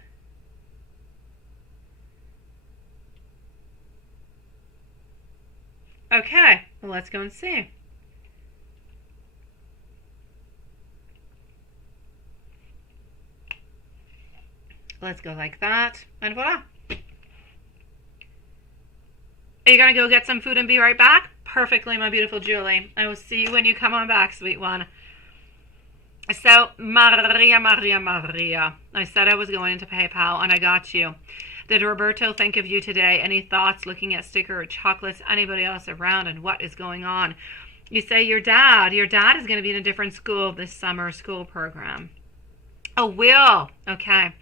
Okay, well, let's go and see. Let's go like that, and voila. Are you going to go get some food and be right back? Perfectly, my beautiful Julie. I will see you when you come on back, sweet one. So, Maria. I said I was going into PayPal, and I got you. Did Roberto think of you today? Any thoughts looking at sticker or chocolates? Anybody else around, and what is going on? You say your dad is going to be in a different school this summer school program. Oh, will. Okay.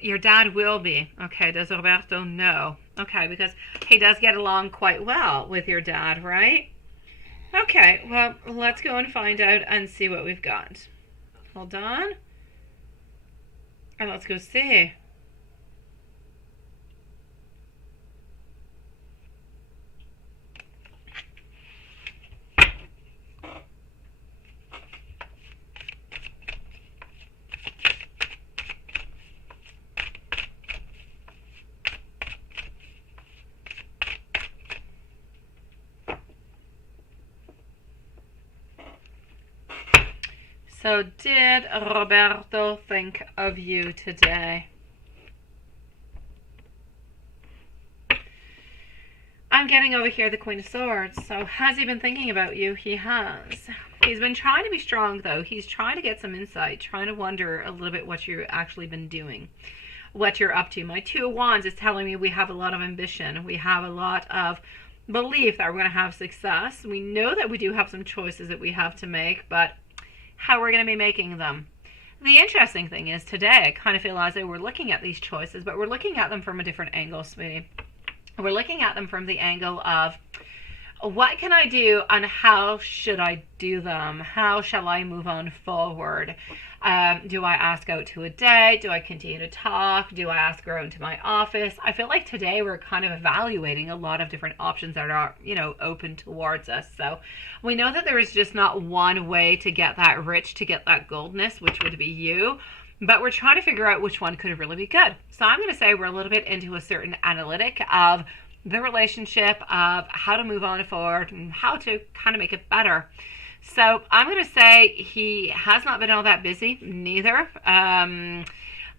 Your dad will be. Okay. Does Roberto know? Okay. Because he does get along quite well with your dad, right? Okay. Well, let's go and find out and see what we've got. Hold on. And let's go see. So did Roberto think of you today? I'm getting over here the Queen of Swords. So has he been thinking about you? He has. He's been trying to be strong, though. He's trying to get some insight, trying to wonder a little bit what you've actually been doing, what you're up to. My Two of Wands is telling me we have a lot of ambition. We have a lot of belief that we're going to have success. We know that we do have some choices that we have to make, but how we're going to be making them. The interesting thing is today, I kind of feel as though we're looking at these choices, but we're looking at them from a different angle, sweetie. We're looking at them from the angle of what can I do and how should I do them? How shall I move on forward? Do I ask out to a date? Do I continue to talk? Do I ask her out into my office? I feel like today we're kind of evaluating a lot of different options that are, open towards us. So we know that there is just not one way to get that rich, to get that goldness, which would be you. But we're trying to figure out which one could really be good. So I'm going to say we're a little bit into a certain analytic of the relationship, of how to move on forward and how to kind of make it better. So I'm going to say he has not been all that busy, neither.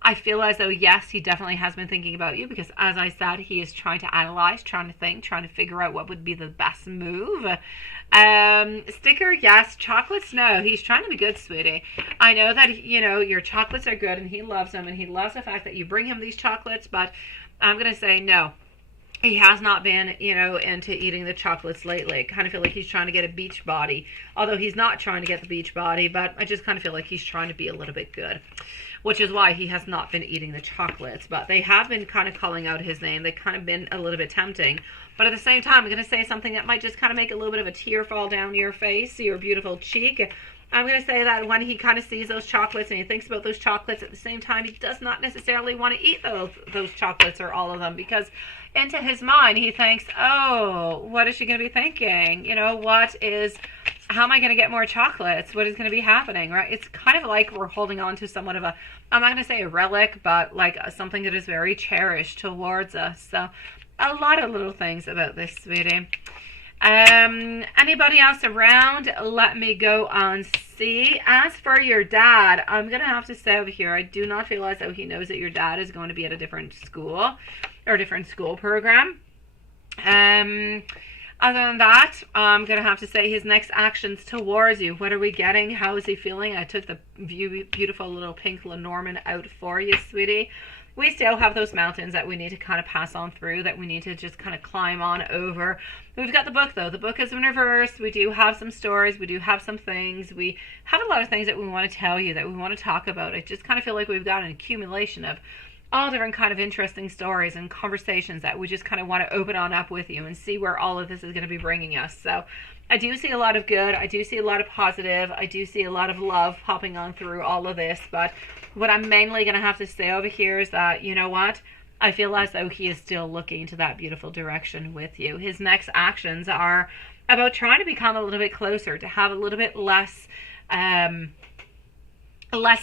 I feel as though, yes, he definitely has been thinking about you because, as I said, he is trying to analyze, trying to think, trying to figure out what would be the best move. Sticker, yes. Chocolates, no. He's trying to be good, sweetie. I know that, your chocolates are good and he loves them and he loves the fact that you bring him these chocolates, but I'm going to say no. He has not been, into eating the chocolates lately. I kind of feel like he's trying to get a beach body. Although he's not trying to get the beach body, but I just kind of feel like he's trying to be a little bit good. Which is why he has not been eating the chocolates. But they have been kind of calling out his name. They've kind of been a little bit tempting. But at the same time, I'm going to say something that might just kind of make a little bit of a tear fall down your face, your beautiful cheek. I'm going to say that when he kind of sees those chocolates and he thinks about those chocolates, at the same time, he does not necessarily want to eat those chocolates or all of them, because into his mind, he thinks, oh, what is she going to be thinking? How am I going to get more chocolates? What is going to be happening, right? It's kind of like we're holding on to somewhat of I'm not going to say a relic, but like something that is very cherished towards us. So a lot of little things about this, sweetie. Anybody else around? Let me go on see. As for your dad, I'm going to have to say over here, I do not feel as though he knows that your dad is going to be at a different school or a different school program. Other than that, I'm going to have to say his next actions towards you. What are we getting? How is he feeling? I took the beautiful little pink Lenormand out for you, sweetie. We still have those mountains that we need to kind of pass on through, that we need to just kind of climb on over. We've got the book, though. The book is in reverse. We do have some stories. We do have some things. We have a lot of things that we want to tell you, that we want to talk about. I just kind of feel like we've got an accumulation of all different kind of interesting stories and conversations that we just kind of want to open on up with you and see where all of this is going to be bringing us. So I do see a lot of good. I do see a lot of positive. I do see a lot of love popping on through all of this. But what I'm mainly going to have to say over here is that, you know what? I feel as though he is still looking to that beautiful direction with you. His next actions are about trying to become a little bit closer, to have a little bit less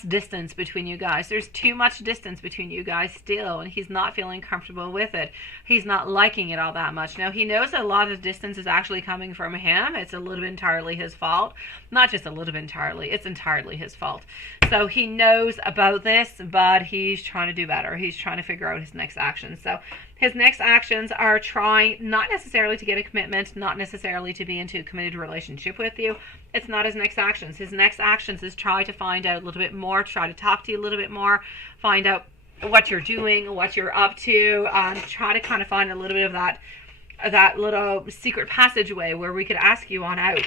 distance between you guys. There's too much distance between you guys still, and he's not feeling comfortable with it. He's not liking it all that much. Now, he knows a lot of distance is actually coming from him. It's a little bit entirely his fault. Not just a little bit entirely. It's entirely his fault. So he knows about this, but he's trying to do better. He's trying to figure out his next actions. So his next actions are trying not necessarily to get a commitment, not necessarily to be into a committed relationship with you. It's not his next actions. His next actions is try to find out a little bit more, try to talk to you a little bit more, find out what you're doing, what you're up to. Try to kind of find a little bit of that little secret passageway where we could ask you on out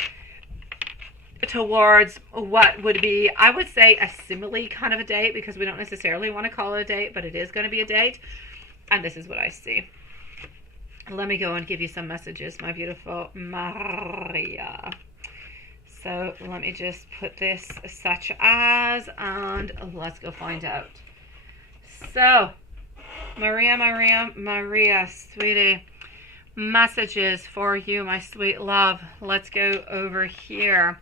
towards what would be, I would say, a simile kind of a date, because we don't necessarily want to call it a date, but it is going to be a date. And this is what I see. Let me go and give you some messages, my beautiful Maria. So let me just put this such as, and let's go find out. So, Maria, sweetie, messages for you, my sweet love. Let's go over here.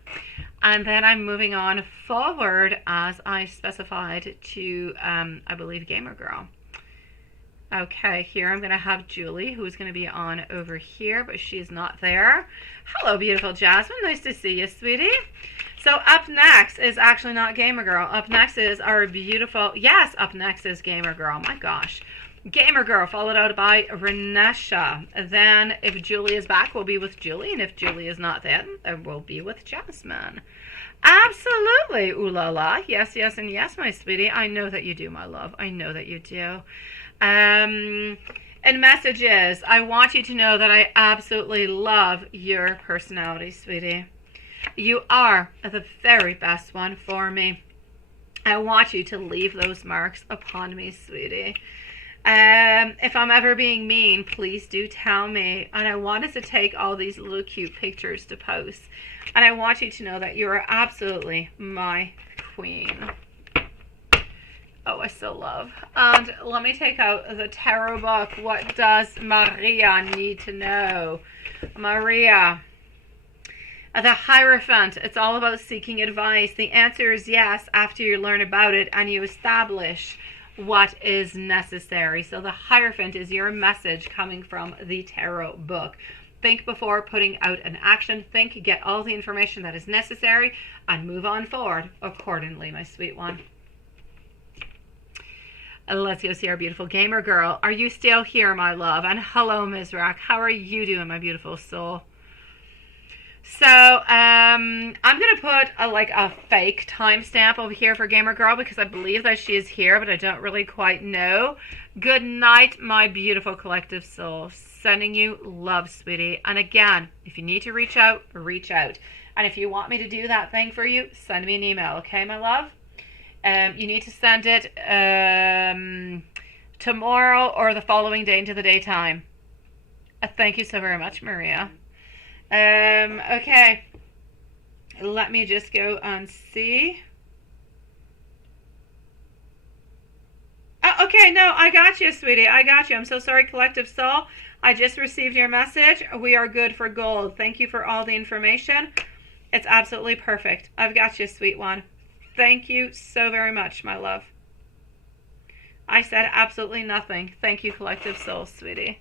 And then I'm moving on forward as I specified to, I believe, Gamer Girl. Okay, here I'm going to have Julie, who is going to be on over here, but she's not there. Hello, beautiful Jasmine. Nice to see you, sweetie. So up next is actually not Gamer Girl. Up next is our beautiful, yes, up next is Gamer Girl. My gosh. Gamer Girl, followed out by Renesha. Then if Julie is back, we'll be with Julie. And if Julie is not then we'll be with Jasmine. Absolutely. Ooh la la. Yes, yes, and yes, my sweetie. I know that you do, my love. I know that you do. And messages. I want you to know that I absolutely love your personality, sweetie. You are the very best one for me. I want you to leave those marks upon me, sweetie. If I'm ever being mean, please do tell me. And I wanted to take all these little cute pictures to post. And I want you to know that you are absolutely my queen. Oh, I still love. And let me take out the tarot book. What does Maria need to know? Maria, the Hierophant. It's all about seeking advice. The answer is yes after you learn about it and you establish what is necessary. So the Hierophant is your message coming from the tarot book. Think before putting out an action. Think, get all the information that is necessary, and move on forward accordingly, my sweet one. Let's go see our beautiful Gamer Girl. Are you still here, my love? And hello, Ms. Rack. How are you doing, my beautiful soul? So, I'm going to put a fake timestamp over here for Gamer Girl because I believe that she is here, but I don't really quite know. Good night, my beautiful collective soul. Sending you love, sweetie. And again, if you need to reach out, reach out. And if you want me to do that thing for you, send me an email, okay, my love? You need to send it tomorrow or the following day into the daytime. Thank you so very much, Maria. Okay. Let me just go and see. Oh, okay, no, I got you, sweetie. I got you. I'm so sorry, Collective Soul. I just received your message. We are good for gold. Thank you for all the information. It's absolutely perfect. I've got you, sweet one. Thank you so very much, my love. I said absolutely nothing. Thank you, Collective Soul, sweetie.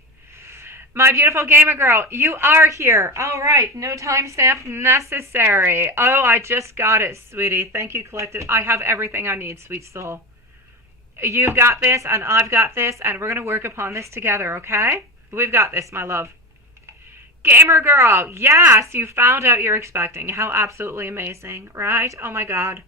My beautiful Gamer Girl, you are here. All right, no timestamp necessary. Oh, I just got it, sweetie. Thank you, Collective. I have everything I need, sweet soul. You've got this, and I've got this, and we're going to work upon this together, okay? We've got this, my love. Gamer Girl, yes, you found out you're expecting. How absolutely amazing, right? Oh, my God.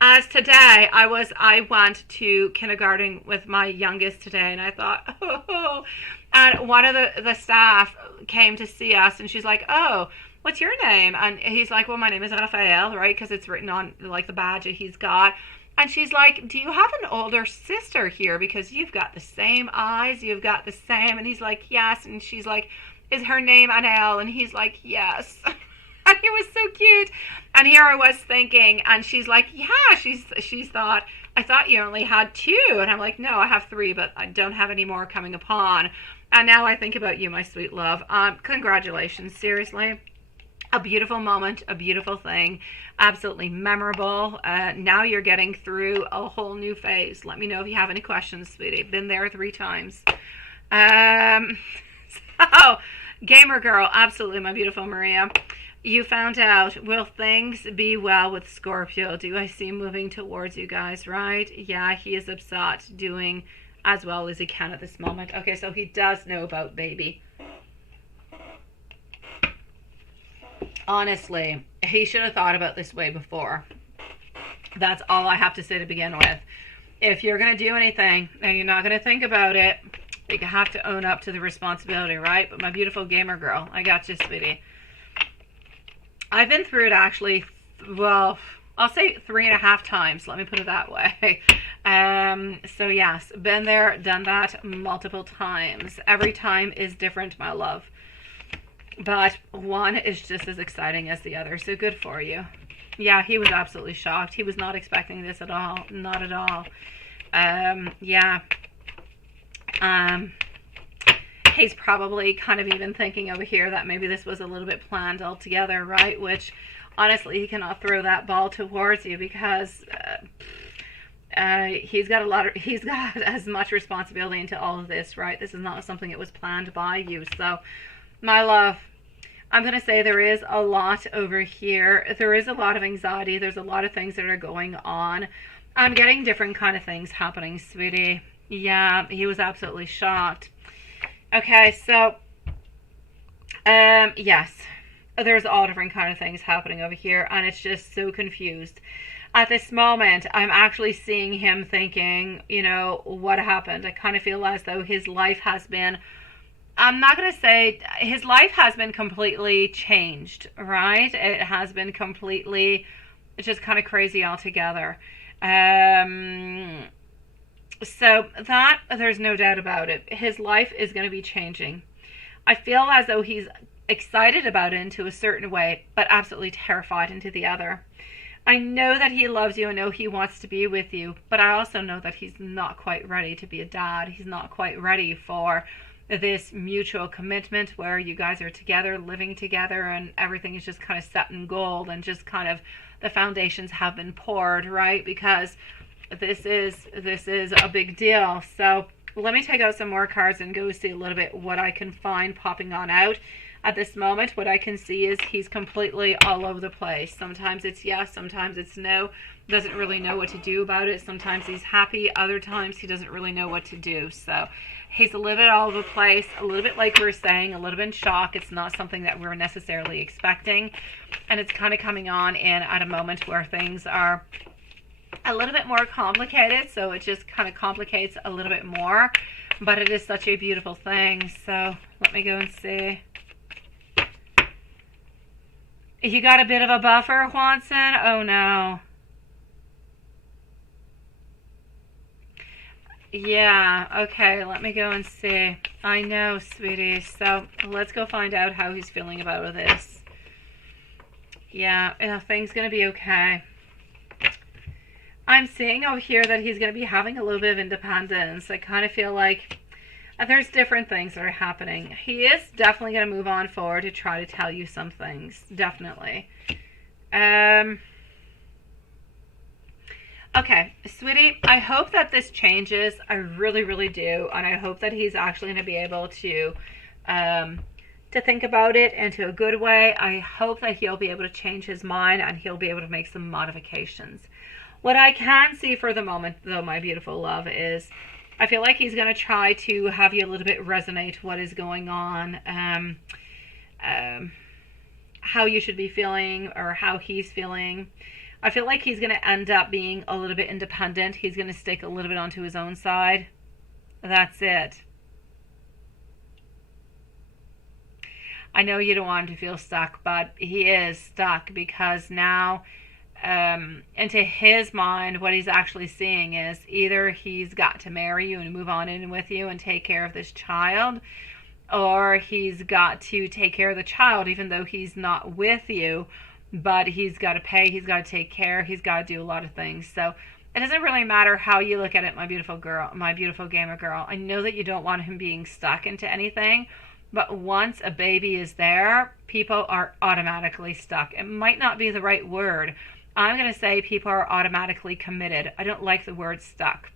As today, I went to kindergarten with my youngest today, and I thought, oh, and one of the staff came to see us, and she's like, oh, what's your name? And he's like, well, my name is Raphael, right? Because it's written on, the badge that he's got. And she's like, do you have an older sister here? Because you've got the same eyes, you've got the same. And he's like, yes. And she's like, is her name Anel? And he's like, yes. And it was so cute. And here I was thinking, and she's like, yeah, she's thought, I thought you only had 2. And I'm like, no, I have 3, but I don't have any more coming upon. And now I think about you, my sweet love. Congratulations, seriously. A beautiful moment, a beautiful thing, absolutely memorable. Now you're getting through a whole new phase. Let me know if you have any questions, sweetie. Been there 3 times. So, Gamer Girl, absolutely, my beautiful Maria. You found out, will things be well with Scorpio? Do I see moving towards you guys, right? Yeah, he is upset, doing as well as he can at this moment. Okay, so he does know about baby. Honestly, he should have thought about this way before. That's all I have to say to begin with. if you're going to do anything and you're not going to think about it, you have to own up to the responsibility, right? But my beautiful gamer girl, I got you, sweetie. I've been through it actually, well, I'll say 3.5 times. Let me put it that way. So yes, been there, done that multiple times. Every time is different, my love. But one is just as exciting as the other. So good for you. Yeah, he was absolutely shocked. He was not expecting this at all. Not at all. Yeah. He's probably kind of even thinking over here that maybe this was a little bit planned altogether, right? Which, honestly, he cannot throw that ball towards you because he's got as much responsibility into all of this, right? This is not something that was planned by you. So, my love, I'm going to say there is a lot over here. There is a lot of anxiety. There's a lot of things that are going on. I'm getting different kind of things happening, sweetie. Yeah, he was absolutely shocked. Okay, so, yes, there's all different kind of things happening over here, and it's just so confused. At this moment, I'm actually seeing him thinking, you know, what happened? I kind of feel as though his life has been, I'm not going to say, his life has been completely changed, right? It has been completely, just kind of crazy altogether. So that, there's no doubt about it. His life is going to be changing. I feel as though he's excited about it into a certain way, but absolutely terrified into the other. I know that he loves you. I know he wants to be with you, but I also know that he's not quite ready to be a dad. He's not quite ready for this mutual commitment where you guys are together, living together, and everything is just kind of set in gold and just kind of the foundations have been poured, right? Because this is a big deal. So let me take out some more cards and go see a little bit what I can find popping on out. At this moment, what I can see is he's completely all over the place. Sometimes it's yes, sometimes it's no. Doesn't really know what to do about it. Sometimes he's happy, other times he doesn't really know what to do. So he's a little bit all over the place, a little bit like we were saying, a little bit in shock. It's not something that we're necessarily expecting. And it's kind of coming on in at a moment where things are a little bit more complicated. So it just kind of complicates a little bit more. But it is such a beautiful thing. So let me go and see. You got a bit of a buffer, Juanson? Oh, no. Yeah, okay, let me go and see. I know, sweetie. So, let's go find out how he's feeling about this. Yeah, things going to be okay. I'm seeing over here that he's going to be having a little bit of independence. I kind of feel like there's different things that are happening. He is definitely going to move on forward to try to tell you some things. Definitely. Okay, sweetie, I hope that this changes. I really, really do. And I hope that he's actually going to be able to think about it into a good way. I hope that he'll be able to change his mind and he'll be able to make some modifications. What I can see for the moment, though, my beautiful love, is I feel like he's going to try to have you a little bit resonate what is going on, how you should be feeling or how he's feeling. I feel like he's going to end up being a little bit independent. He's going to stick a little bit onto his own side. That's it. I know you don't want him to feel stuck, but he is stuck because now into his mind, what he's actually seeing is either he's got to marry you and move on in with you and take care of this child, or he's got to take care of the child even though he's not with you, but he's got to pay, he's got to take care, he's got to do a lot of things. So it doesn't really matter how you look at it, my beautiful girl, my beautiful gamer girl. I know that you don't want him being stuck into anything, but once a baby is there, people are automatically stuck. It might not be the right word. I'm going to say people are automatically committed. I don't like the word stuck.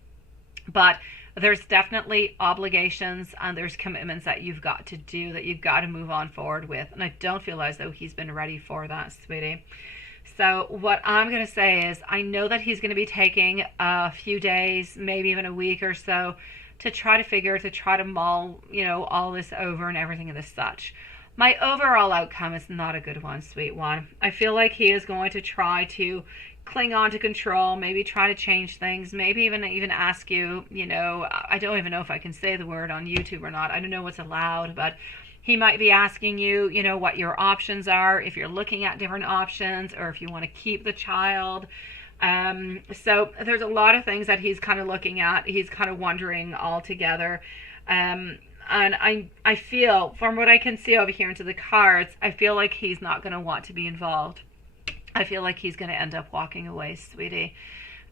But there's definitely obligations and there's commitments that you've got to do, that you've got to move on forward with. And I don't feel as though he's been ready for that, sweetie. So what I'm going to say is I know that he's going to be taking a few days, maybe even a week or so, to try to mull, all this over and everything and this such. My overall outcome is not a good one, sweet one. I feel like he is going to try to cling on to control, maybe try to change things, maybe even ask you, I don't even know if I can say the word on YouTube or not. I don't know what's allowed, but he might be asking you, what your options are, if you're looking at different options, or if you want to keep the child. So there's a lot of things that he's kind of looking at. He's kind of wondering altogether. And I feel, from what I can see over here into the cards, I feel like he's not going to want to be involved. I feel like he's going to end up walking away, sweetie.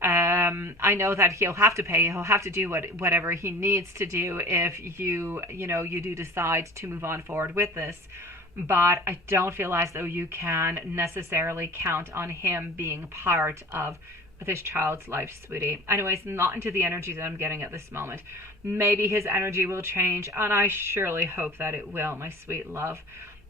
I know that he'll have to pay. He'll have to do whatever he needs to do if you do decide to move on forward with this. But I don't feel as though you can necessarily count on him being part of this child's life, sweetie. Anyways, not into the energy that I'm getting at this moment. Maybe his energy will change, and I surely hope that it will, my sweet love.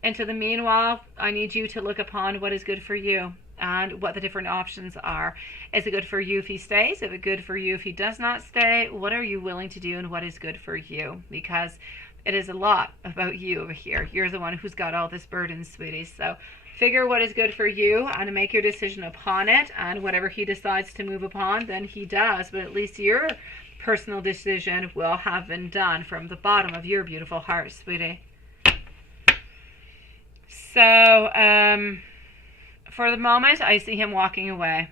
Into the meanwhile, I need you to look upon what is good for you and what the different options are. Is it good for you if he stays? Is it good for you if he does not stay? What are you willing to do, and what is good for you? Because it is a lot about you over here. You're the one who's got all this burden, sweetie. So figure what is good for you and make your decision upon it. And whatever he decides to move upon, then he does. But at least your personal decision will have been done from the bottom of your beautiful heart, sweetie. So, for the moment, I see him walking away.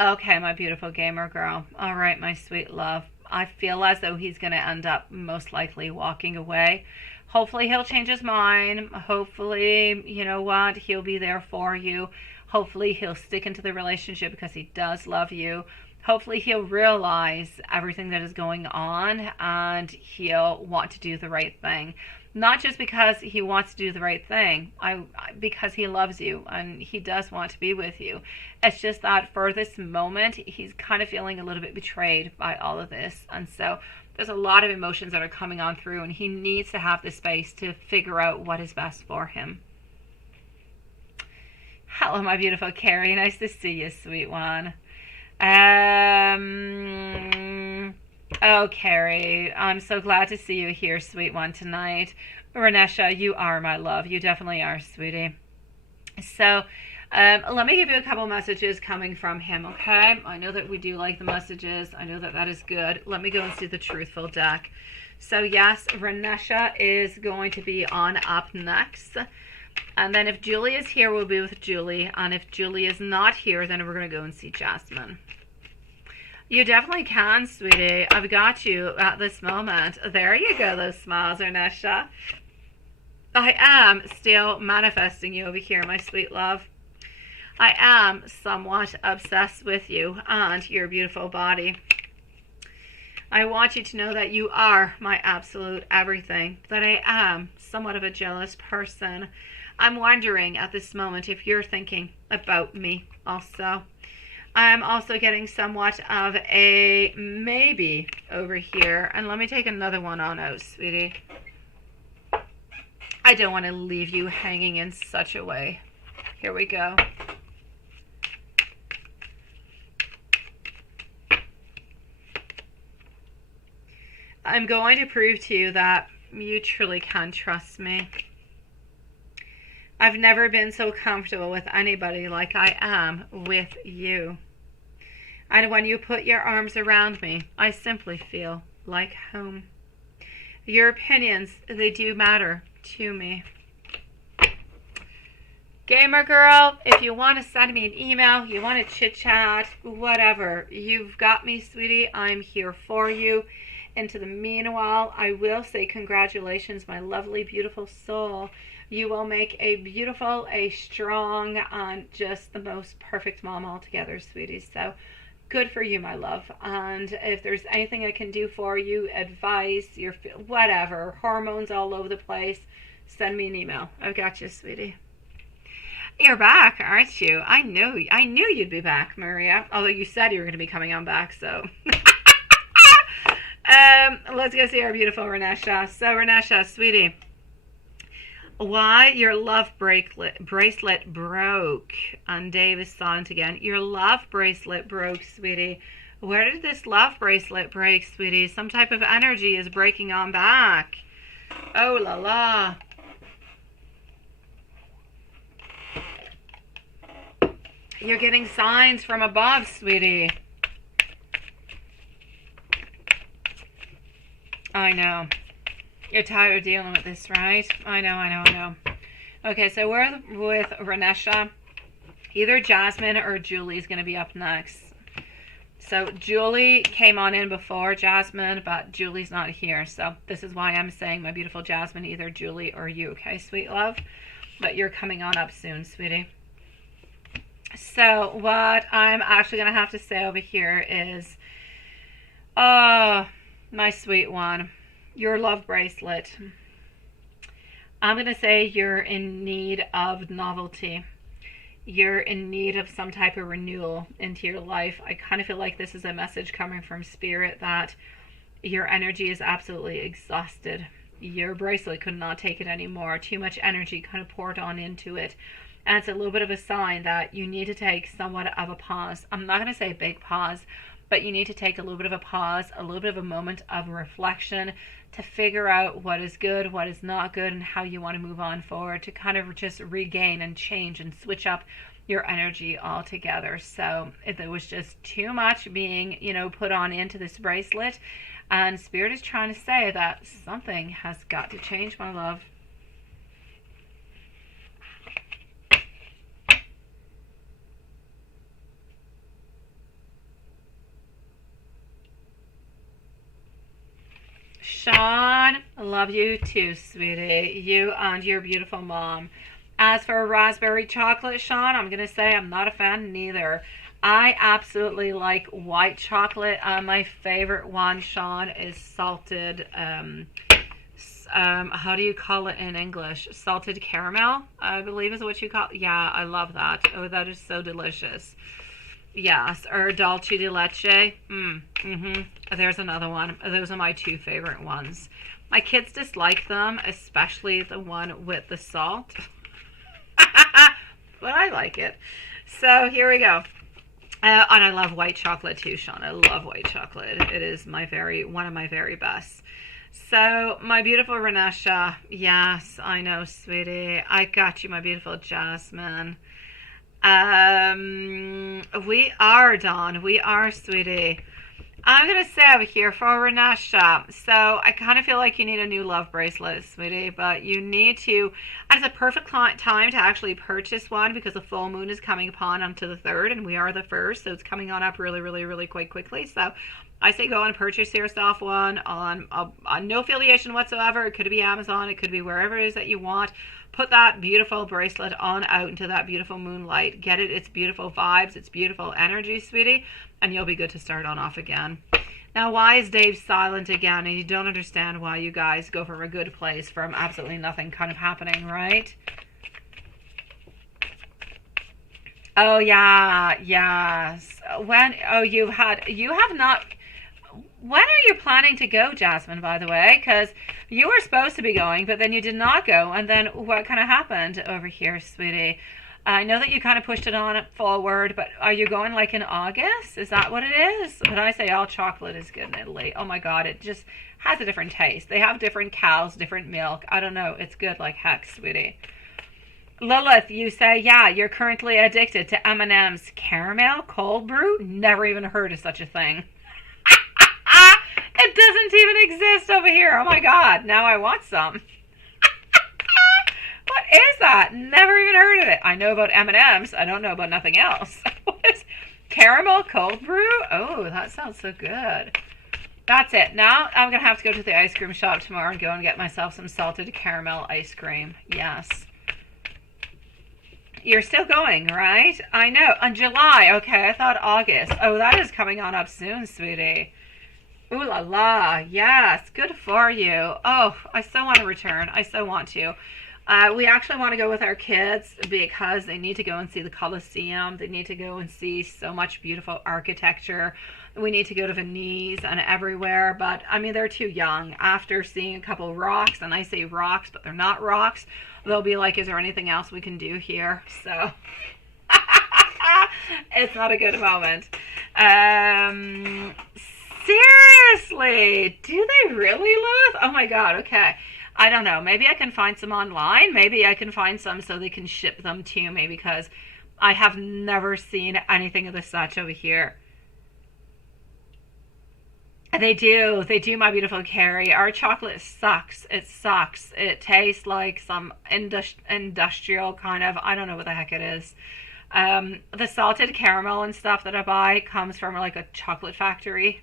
Okay, my beautiful gamer girl. All right, my sweet love. I feel as though he's going to end up most likely walking away. Hopefully he'll change his mind. Hopefully, you know what, he'll be there for you. Hopefully he'll stick into the relationship because he does love you. Hopefully he'll realize everything that is going on and he'll want to do the right thing. Not just because he wants to do the right thing, because he loves you and he does want to be with you. It's just that for this moment, he's kind of feeling a little bit betrayed by all of this. And so there's a lot of emotions that are coming on through, and he needs to have the space to figure out what is best for him. Hello, my beautiful Carrie. Nice to see you, sweet one. Oh, Carrie, I'm so glad to see you here, sweet one, tonight. Renesha, you are my love. You definitely are, sweetie. So, let me give you a couple messages coming from him, okay? I know that we do like the messages. I know that that is good. Let me go and see the truthful deck. So, yes, Renesha is going to be on up next. And then if Julie is here, we'll be with Julie. And if Julie is not here, then we're going to go and see Jasmine. You definitely can, sweetie. I've got you at this moment. There you go, those smiles, Renesha. I am still manifesting you over here, my sweet love. I am somewhat obsessed with you and your beautiful body. I want you to know that you are my absolute everything, that I am somewhat of a jealous person. I'm wondering at this moment if you're thinking about me also. I'm also getting somewhat of a maybe over here. And let me take another one on out, sweetie. I don't want to leave you hanging in such a way. Here we go. I'm going to prove to you that you truly can trust me. I've never been so comfortable with anybody like I am with you. And when you put your arms around me, I simply feel like home. Your opinions, they do matter to me. Gamer girl, if you want to send me an email, you want to chit chat, whatever, you've got me, sweetie. I'm here for you. Into the meanwhile, I will say congratulations, my lovely, beautiful soul. You will make a beautiful, a strong, and just the most perfect mom altogether, sweetie. So good for you, my love. And if there's anything I can do for you, advice, your whatever, hormones all over the place, send me an email. I've got you, sweetie. You're back, aren't you? I knew you'd be back, Maria. Although you said you were going to be coming on back, so. Let's go see our beautiful Renesha. So, Renesha, sweetie, why your love bracelet broke? And Dave is silent again. Your love bracelet broke, sweetie. Where did this love bracelet break, sweetie? Some type of energy is breaking on back. Oh, la la. You're getting signs from above, sweetie. I know. You're tired of dealing with this, right? I know. Okay, so we're with Renesha. Either Jasmine or Julie's going to be up next. So Julie came on in before Jasmine, but Julie's not here. So this is why I'm saying, my beautiful Jasmine, either Julie or you, okay, sweet love? But you're coming on up soon, sweetie. So what I'm actually going to have to say over here is, oh, my sweet one, your love bracelet. I'm going to say you're in need of novelty. You're in need of some type of renewal into your life. I kind of feel like this is a message coming from Spirit that your energy is absolutely exhausted. Your bracelet could not take it anymore. Too much energy kind of poured on into it. And it's a little bit of a sign that you need to take somewhat of a pause. I'm not going to say big pause, but you need to take a little bit of a pause, a little bit of a moment of reflection to figure out what is good, what is not good, and how you want to move on forward, to kind of just regain and change and switch up your energy altogether. So there was just too much being, put on into this bracelet, and Spirit is trying to say that something has got to change, my love. Sean, I love you too, sweetie. You and your beautiful mom. As for raspberry chocolate, Sean, I'm going to say I'm not a fan neither. I absolutely like white chocolate. My favorite one, Sean, is salted, how do you call it in English? Salted caramel, I believe is what you call it. Yeah, I love that. Oh, that is so delicious. Yes, or dulce de leche. There's another one. Those are my two favorite ones. My kids dislike them, especially the one with the salt. But I like it. So here we go. And I love white chocolate too, Sean. I love white chocolate. It is one of my very best. So my beautiful Renesha. Yes, I know, sweetie. I got you, my beautiful Jasmine. We are, Dawn. We are, sweetie. I'm going to say over here for Renesha. So I kind of feel like you need a new love bracelet, sweetie. But you need to, and it's a perfect time to actually purchase one because the full moon is coming upon onto the 3rd and we are the 1st. So it's coming on up really, really, really quite quickly. So I say go and purchase yourself one on no affiliation whatsoever. It could be Amazon. It could be wherever it is that you want. Put that beautiful bracelet on out into that beautiful moonlight. Get it. It's beautiful vibes. It's beautiful energy, sweetie. And you'll be good to start on off again. Now, why is Dave silent again? And you don't understand why you guys go from a good place from absolutely nothing kind of happening, right? Oh, yeah. Yes. When? Oh, you have not. When are you planning to go, Jasmine, by the way? Because you were supposed to be going, but then you did not go. And then what kind of happened over here, sweetie? I know that you kind of pushed it on forward, but are you going like in August? Is that what it is? When I say all chocolate is good in Italy, oh my God, it just has a different taste. They have different cows, different milk. I don't know. It's good like heck, sweetie. Lilith, you say, yeah, you're currently addicted to M&M's caramel cold brew? Never even heard of such a thing. It doesn't even exist over here. Oh my God, now I want some. What is that? Never even heard of it. I know about M&M's. I don't know about nothing else. What is caramel cold brew? Oh, that sounds so good. That's it. Now I'm going to have to go to the ice cream shop tomorrow and go and get myself some salted caramel ice cream. Yes. You're still going, right? I know. On July. Okay, I thought August. Oh, that is coming on up soon, sweetie. Ooh la la. Yes, good for you. Oh, I so want to return. I so want to. We actually want to go with our kids because they need to go and see the Colosseum. They need to go and see so much beautiful architecture. We need to go to Venice and everywhere. But, I mean, they're too young. After seeing a couple rocks, and I say rocks, but they're not rocks, they'll be like, is there anything else we can do here? So, it's not a good moment. Seriously, do they really, Lilith? Oh my God, okay. I don't know. Maybe I can find some online. Maybe I can find some so they can ship them to me because I have never seen anything of the such over here. They do, my beautiful Carrie. Our chocolate sucks. It sucks. It tastes like some industrial kind of, I don't know what the heck it is. The salted caramel and stuff that I buy comes from like a chocolate factory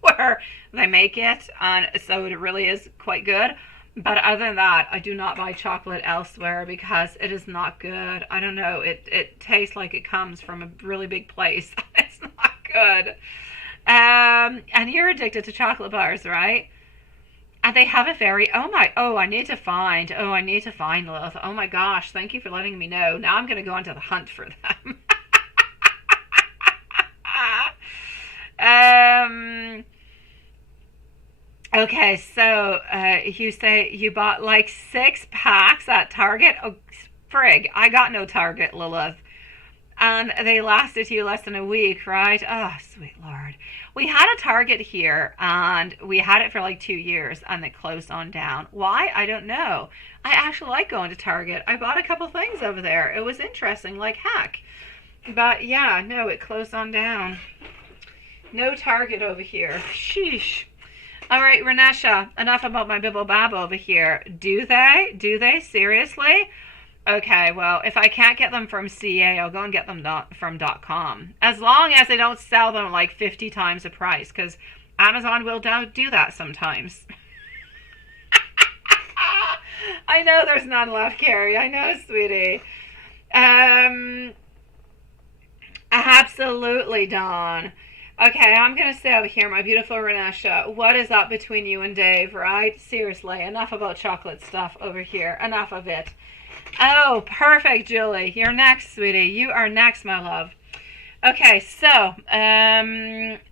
where they make it, and so it really is quite good. But other than that, I do not buy chocolate elsewhere because it is not good. I don't know. It tastes like it comes from a really big place. It's not good. And you're addicted to chocolate bars, right? And they have a very, I need to find, Lilith. Oh my gosh, thank you for letting me know. Now I'm going to go onto the hunt for them. Okay, so you say you bought like 6 packs at Target? Oh, frig, I got no Target, Lilith. And they lasted you less than a week, right? Oh, sweet Lord. We had a Target here, and we had it for like 2 years, and it closed on down. Why? I don't know. I actually like going to Target. I bought a couple things over there. It was interesting, like heck. But yeah, no, it closed on down. No Target over here. Sheesh. All right, Renesha, enough about my bibble babble over here. Do they? Do they? Seriously? Okay, well, if I can't get them from CA, I'll go and get them from .com. As long as they don't sell them like 50 times the price, because Amazon will do that sometimes. I know there's none left, Carrie. I know, sweetie. Absolutely, Dawn. Okay, I'm going to stay over here, my beautiful Renesha. What is up between you and Dave, right? Seriously, enough about chocolate stuff over here. Enough of it. Oh, perfect, Julie. You're next, sweetie. You are next, my love. Okay, so,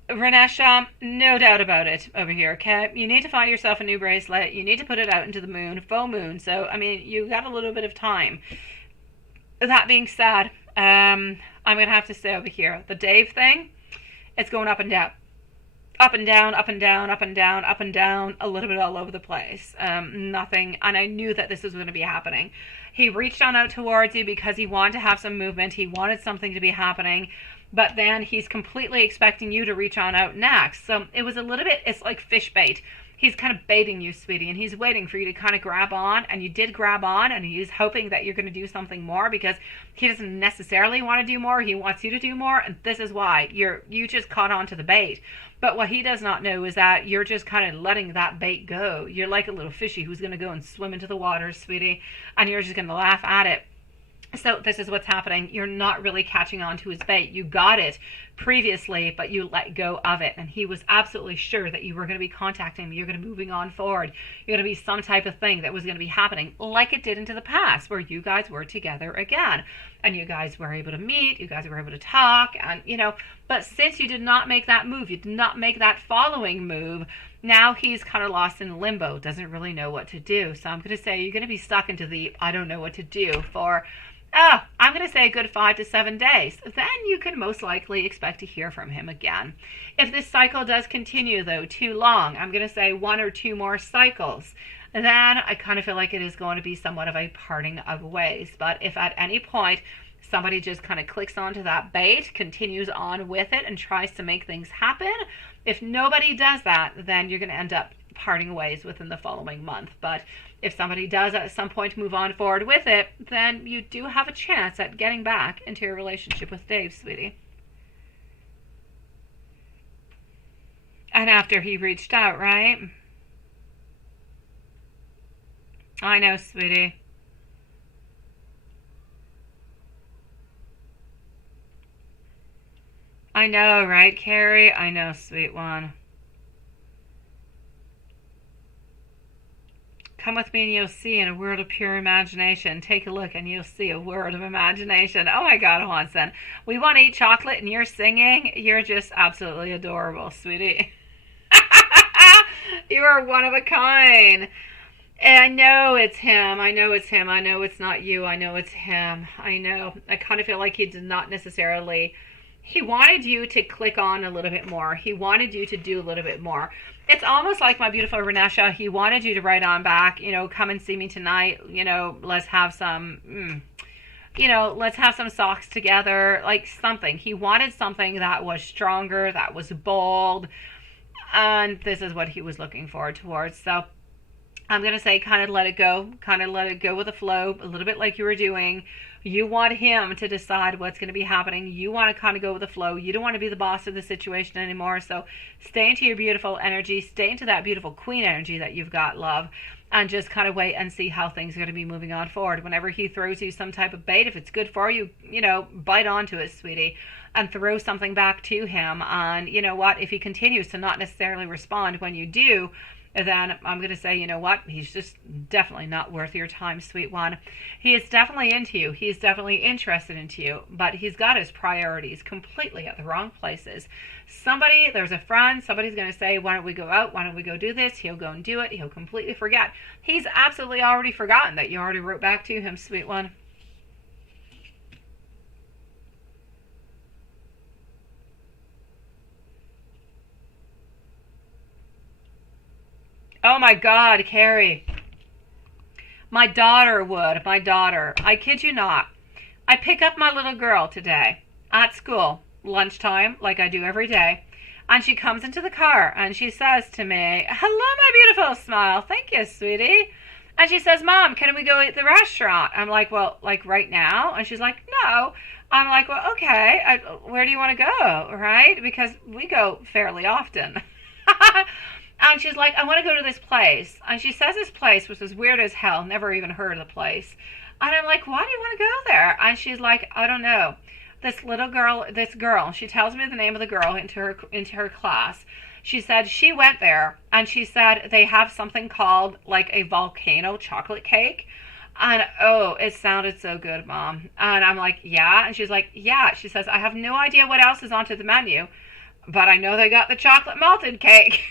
Renesha, no doubt about it over here, okay? You need to find yourself a new bracelet. You need to put it out into the moon, full moon. So, I mean, you got a little bit of time. That being said, I'm going to have to stay over here. The Dave thing, it's going up and down. Up and down, up and down, up and down, up and down, a little bit all over the place. Nothing, and I knew that this was going to be happening. He reached on out towards you because he wanted to have some movement. He wanted something to be happening, but then he's completely expecting you to reach on out next. So it was a little bit, it's like fish bait. He's kind of baiting you, sweetie, and he's waiting for you to kind of grab on, and you did grab on, and he's hoping that you're going to do something more because he doesn't necessarily want to do more. He wants you to do more, and this is why you just caught on to the bait. But what he does not know is that you're just kind of letting that bait go. You're like a little fishy who's going to go and swim into the water, sweetie, and you're just going to laugh at it. So this is what's happening. You're not really catching on to his bait. You got it previously, but you let go of it. And he was absolutely sure that you were going to be contacting him. You're going to be moving on forward. You're going to be some type of thing that was going to be happening like it did into the past where you guys were together again. And you guys were able to meet. You guys were able to talk. And, but since you did not make that move, you did not make that following move, now he's kind of lost in limbo, doesn't really know what to do. So I'm going to say you're going to be stuck into the I don't know what to do for I'm going to say a good 5 to 7 days. Then you can most likely expect to hear from him again. If this cycle does continue, though, too long, I'm going to say 1 or 2 more cycles, then I kind of feel like it is going to be somewhat of a parting of ways. But if at any point somebody just kind of clicks onto that bait, continues on with it, and tries to make things happen, if nobody does that, then you're going to end up parting ways within the following month. But if somebody does at some point move on forward with it, then you do have a chance at getting back into your relationship with Dave, sweetie. And after he reached out, right? I know, sweetie. I know, right, Carrie? I know, sweet one. Come with me and you'll see in a world of pure imagination. Take a look and you'll see a world of imagination. Oh my God, Hanson. We want to eat chocolate and you're singing. You're just absolutely adorable, sweetie. You are one of a kind. And I know it's him. I know it's him. I know it's not you. I know it's him. I know. I kind of feel like he did not necessarily... He wanted you to click on a little bit more. He wanted you to do a little bit more. It's almost like my beautiful Renesha. He wanted you to write on back, come and see me tonight. Let's have some let's have some socks together, like something. He wanted something that was stronger, that was bold, and this is what he was looking forward towards. So I'm going to say kind of let it go with the flow, a little bit like you were doing. You want him to decide what's going to be happening. You want to kind of go with the flow. You don't want to be the boss of the situation anymore. So stay into your beautiful energy, stay into that beautiful queen energy that you've got, love, and just kind of wait and see how things are going to be moving on forward. Whenever he throws you some type of bait, if it's good for you, bite onto it, sweetie, and throw something back to him. And you know what? If he continues to not necessarily respond when you do, then I'm going to say, you know what? He's just definitely not worth your time, sweet one. He is definitely into you. He's definitely interested into you, but he's got his priorities completely at the wrong places. There's a friend, somebody's going to say, why don't we go out? Why don't we go do this? He'll go and do it. He'll completely forget. He's absolutely already forgotten that you already wrote back to him, sweet one. Oh my God, Carrie. My daughter would. My daughter. I kid you not. I pick up my little girl today at school, lunchtime, like I do every day. And she comes into the car and she says to me, hello, my beautiful smile. Thank you, sweetie. And she says, Mom, can we go eat at the restaurant? I'm like, well, like right now? And she's like, no. I'm like, well, okay. Where do you want to go? Right? Because we go fairly often. And she's like, I want to go to this place. And she says this place, which is weird as hell. Never even heard of the place. And I'm like, why do you want to go there? And she's like, I don't know. This girl, she tells me the name of the girl into her class. She said she went there, and she said they have something called like a volcano chocolate cake. And oh, it sounded so good, Mom. And I'm like, yeah. And she's like, yeah. She says, I have no idea what else is onto the menu, but I know they got the chocolate malted cake.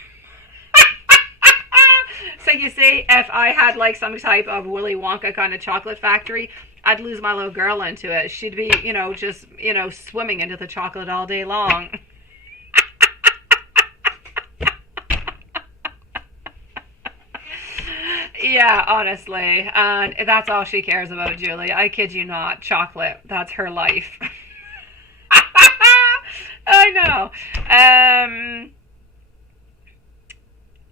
So you see, if I had like some type of Willy Wonka kind of chocolate factory, I'd lose my little girl into it. She'd be, just, swimming into the chocolate all day long. Yeah, honestly. And that's all she cares about, Julie. I kid you not. Chocolate. That's her life. I know.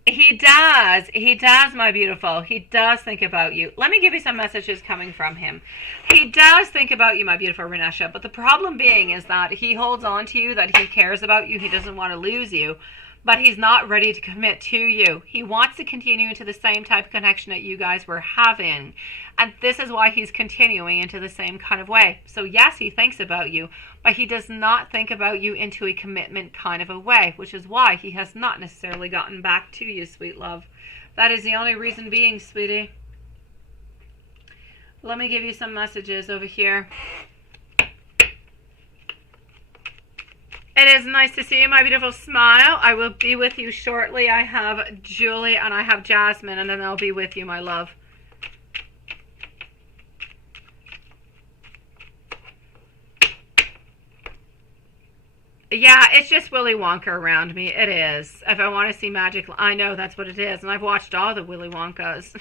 He does, my beautiful. He does think about you. Let me give you some messages coming from him. He does think about you, my beautiful Renesha, but the problem being is that he holds on to you, that he cares about you, he doesn't want to lose you, but he's not ready to commit to you. He wants to continue into the same type of connection that you guys were having, and this is why he's continuing into the same kind of way. So yes, he thinks about you, but he does not think about you into a commitment kind of a way, which is why he has not necessarily gotten back to you, sweet love. That is the only reason being, sweetie. Let me give you some messages over here. It is nice to see you, my beautiful smile. I will be with you shortly. I have Julie and I have Jasmine, and then I'll be with you, my love. Yeah, it's just Willy Wonka around me. It is. If I want to see magic, I know that's what it is. And I've watched all the Willy Wonkas.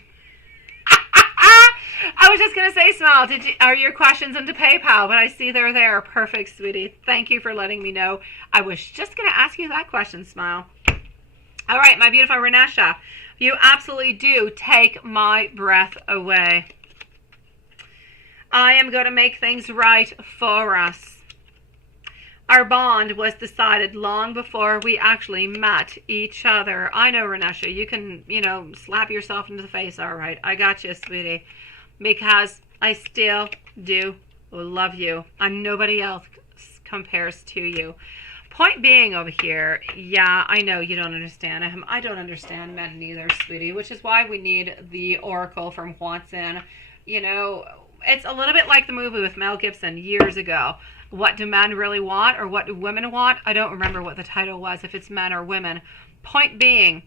I was just going to say, Smile, are your questions into PayPal? But I see they're there. Perfect, sweetie. Thank you for letting me know. I was just going to ask you that question, Smile. All right, my beautiful Renesha. You absolutely do take my breath away. I am going to make things right for us. Our bond was decided long before we actually met each other. I know, Renesha, you can, slap yourself into the face. All right, I got you, sweetie. Because I still do love you. And nobody else compares to you. Point being over here, yeah, I know you don't understand him. I don't understand men neither, sweetie, which is why we need the Oracle from Watson. It's a little bit like the movie with Mel Gibson years ago. What do men really want, or what do women want? I don't remember what the title was, if it's men or women. Point being,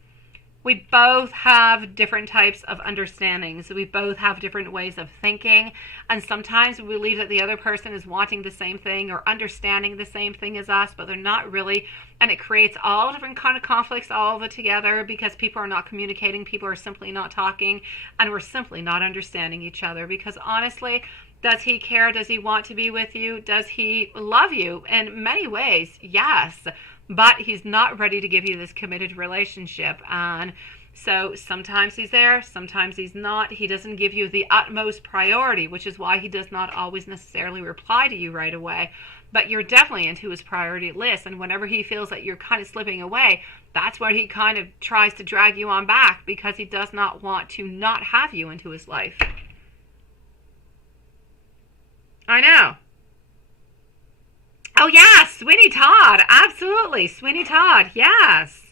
we both have different types of understandings. We both have different ways of thinking. And sometimes we believe that the other person is wanting the same thing or understanding the same thing as us, but they're not really. And it creates all different kind of conflicts all of it together because people are not communicating. People are simply not talking. And we're simply not understanding each other. Because honestly, Does he care? Does he want to be with you? Does he love you? In many ways, yes. But he's not ready to give you this committed relationship. And so sometimes he's there, sometimes he's not. He doesn't give you the utmost priority, which is why he does not always necessarily reply to you right away. But you're definitely into his priority list. And whenever he feels that you're kind of slipping away, that's where he kind of tries to drag you on back, because he does not want to not have you into his life. I know. Oh, yeah, Sweeney Todd. Absolutely. Sweeney Todd. Yes.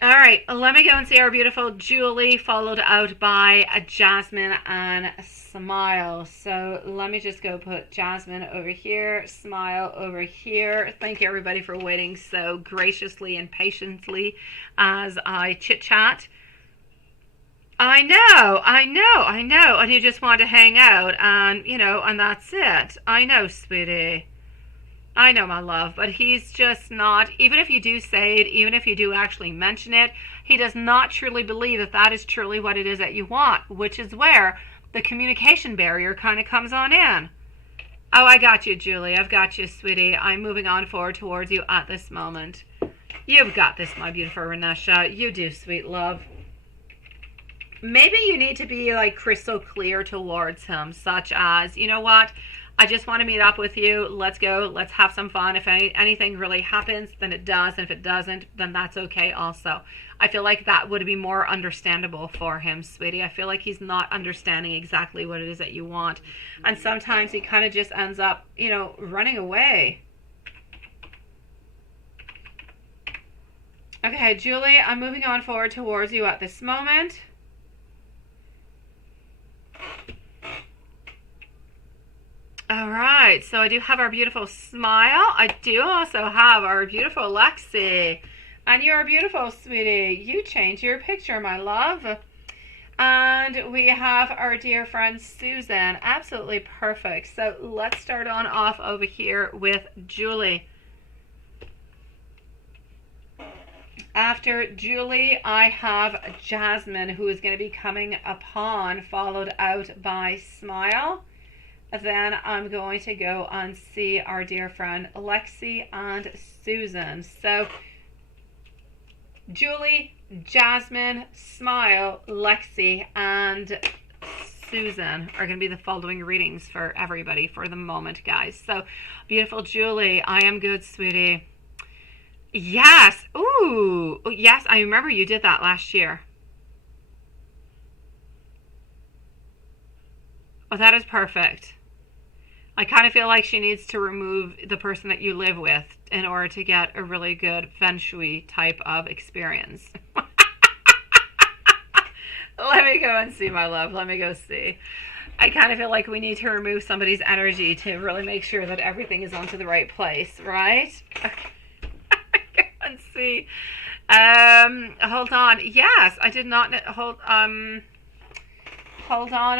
All right. Let me go and see our beautiful Julie, followed out by a Jasmine and Smile. So let me just go put Jasmine over here, Smile over here. Thank you, everybody, for waiting so graciously and patiently as I chit-chat. I know. And you just want to hang out and, and that's it. I know, sweetie. I know, my love. But he's just not, even if you do say it, even if you do actually mention it, he does not truly believe that that is truly what it is that you want, which is where the communication barrier kind of comes on in. Oh, I got you, Julie. I've got you, sweetie. I'm moving on forward towards you at this moment. You've got this, my beautiful Renesha. You do, sweet love. Maybe you need to be like crystal clear towards him, such as, you know what, I just want to meet up with you. Let's go. Let's have some fun. If anything really happens, then it does. And if it doesn't, then that's okay also. I feel like that would be more understandable for him, sweetie. I feel like he's not understanding exactly what it is that you want. And sometimes he kind of just ends up, running away. Okay, Julie, I'm moving on forward towards you at this moment. All right, so I do have our beautiful Smile. I do also have our beautiful Lexi. And you're beautiful, sweetie. You change your picture, my love. And we have our dear friend Susan. Absolutely perfect. So let's start on off over here with Julie. After Julie, I have Jasmine, who is going to be coming upon, followed out by Smile. Then I'm going to go and see our dear friend Lexi and Susan. So Julie, Jasmine, Smile, Lexi, and Susan are going to be the following readings for everybody for the moment, guys. So beautiful Julie, I am good, sweetie. Yes. Ooh. Yes, I remember you did that last year. Oh, that is perfect. I kind of feel like she needs to remove the person that you live with in order to get a really good feng shui type of experience. Let me go and see, my love. Let me go see. I kind of feel like we need to remove somebody's energy to really make sure that everything is onto the right place, right? And see. Hold on. Yes, I did not hold on,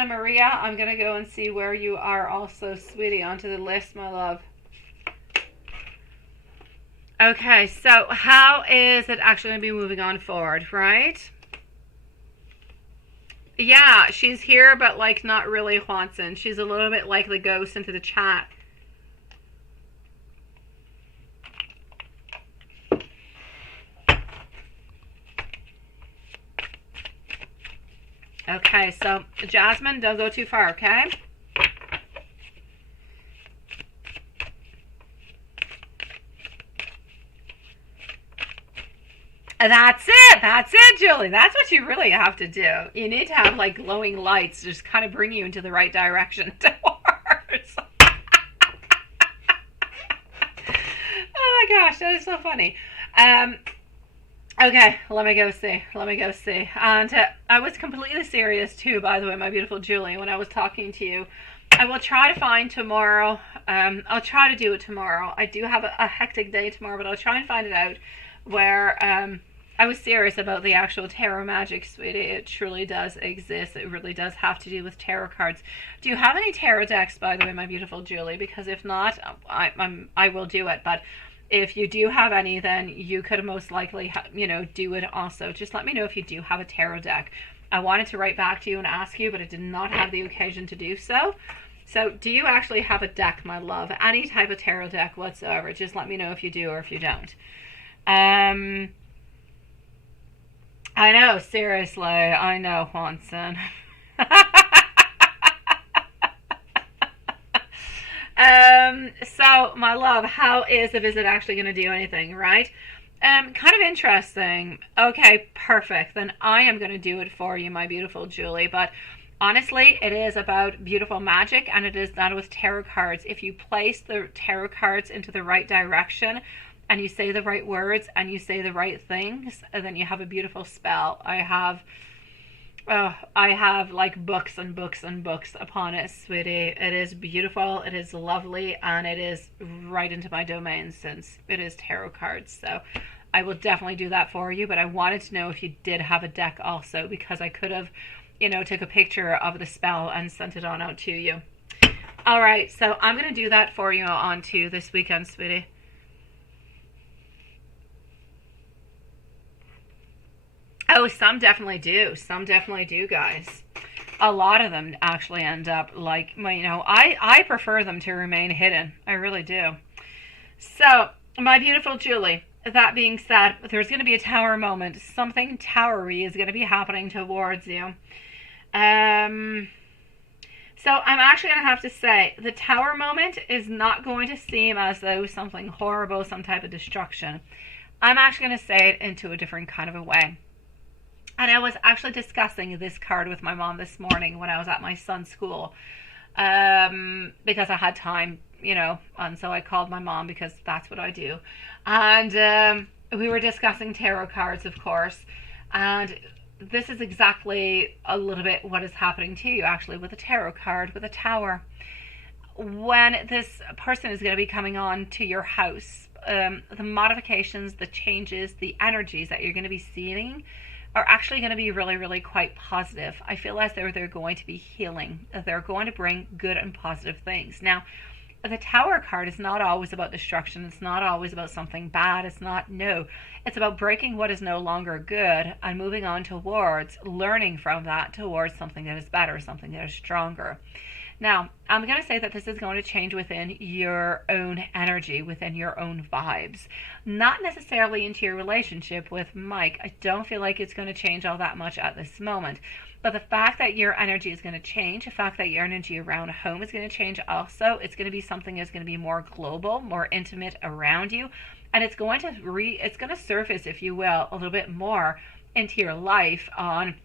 Maria. I'm gonna go and see where you are also, sweetie, onto the list, my love. Okay, so how is it actually gonna be moving on forward, right? Yeah, she's here, but like not really Juanson. She's a little bit like the ghost into the chat. Okay, so Jasmine, don't go too far, okay? That's it, Julie. That's what you really have to do. You need to have like glowing lights to just kind of bring you into the right direction towards. Oh my gosh, that is so funny. Okay, let me go see. And I was completely serious too, by the way, my beautiful Julie, when I was talking to you. I will try to find tomorrow. I'll try to do it tomorrow. I do have a hectic day tomorrow, but I'll try and find it out where I was serious about the actual tarot magic, sweetie. It truly does exist. It really does have to do with tarot cards. Do you have any tarot decks, by the way, my beautiful Julie? Because if not, I will do it. But if you do have any, then you could most likely, do it also. Just let me know if you do have a tarot deck. I wanted to write back to you and ask you, but I did not have the occasion to do so. So do you actually have a deck, my love? Any type of tarot deck whatsoever. Just let me know if you do or if you don't. I know, seriously. I know, Juanson. So, my love, how is the visit actually going to do anything, right? Kind of interesting. Okay, perfect. Then I am going to do it for you, my beautiful Julie. But honestly, it is about beautiful magic, and it is done with tarot cards. If you place the tarot cards into the right direction, and you say the right words, and you say the right things, and then you have a beautiful spell. I have like books and books and books upon it, sweetie. It is beautiful, it is lovely, and it is right into my domain since it is tarot cards. So I will definitely do that for you, but I wanted to know if you did have a deck also, because I could have, took a picture of the spell and sent it on out to you. All right, so I'm going to do that for you on to this weekend, sweetie. Oh, some definitely do. Some definitely do, guys. A lot of them actually end up like, I prefer them to remain hidden. I really do. So, my beautiful Julie, that being said, there's going to be a tower moment. Something towery is going to be happening towards you. So, I'm actually going to have to say, the tower moment is not going to seem as though something horrible, some type of destruction. I'm actually going to say it into a different kind of a way. And I was actually discussing this card with my mom this morning when I was at my son's school, because I had time, and so I called my mom because that's what I do. And we were discussing tarot cards, of course, and this is exactly a little bit what is happening to you, actually, with a tarot card, with a tower. When this person is going to be coming on to your house, the modifications, the changes, the energies that you're going to be seeing are actually going to be really, really quite positive. I feel as though they're going to be healing. They're going to bring good and positive things. Now, the Tower card is not always about destruction. It's not always about something bad. It's about breaking what is no longer good and moving on towards learning from that towards something that is better, something that is stronger. Now, I'm going to say that this is going to change within your own energy, within your own vibes. Not necessarily into your relationship with Mike. I don't feel like it's going to change all that much at this moment. But the fact that your energy is going to change, the fact that your energy around home is going to change also, it's going to be something that's going to be more global, more intimate around you. And it's going to surface, if you will, a little bit more into your life on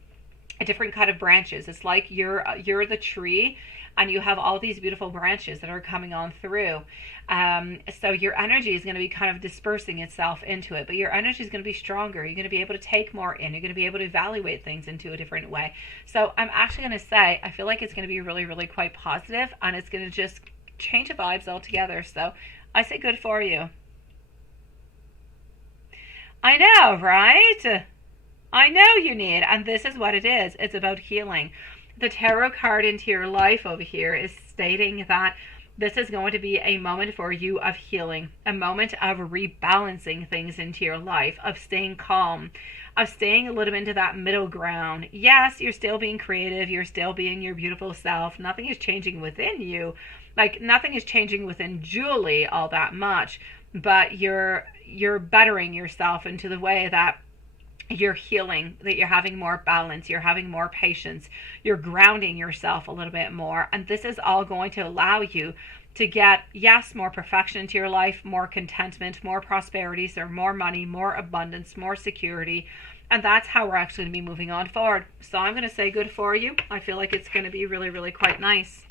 a different kind of branches. It's like you're the tree, and you have all these beautiful branches that are coming on through. So your energy is going to be kind of dispersing itself into it, but your energy is going to be stronger. You're going to be able to take more in. You're going to be able to evaluate things into a different way. So I'm actually going to say, I feel like it's going to be really, really quite positive, and it's going to just change the vibes altogether. So I say good for you. I know, right? I know you need, and this is what it is. It's about healing. The tarot card into your life over here is stating that this is going to be a moment for you of healing, a moment of rebalancing things into your life, of staying calm, of staying a little bit into that middle ground. Yes, you're still being creative. You're still being your beautiful self. Nothing is changing within you. Like, nothing is changing within Julie all that much, but you're bettering yourself into the way that you're healing, that you're having more balance, you're having more patience, you're grounding yourself a little bit more. And this is all going to allow you to get, yes, more perfection into your life, more contentment, more prosperity, so more money, more abundance, more security. And that's how we're actually going to be moving on forward. So I'm going to say good for you. I feel like it's going to be really, really quite nice.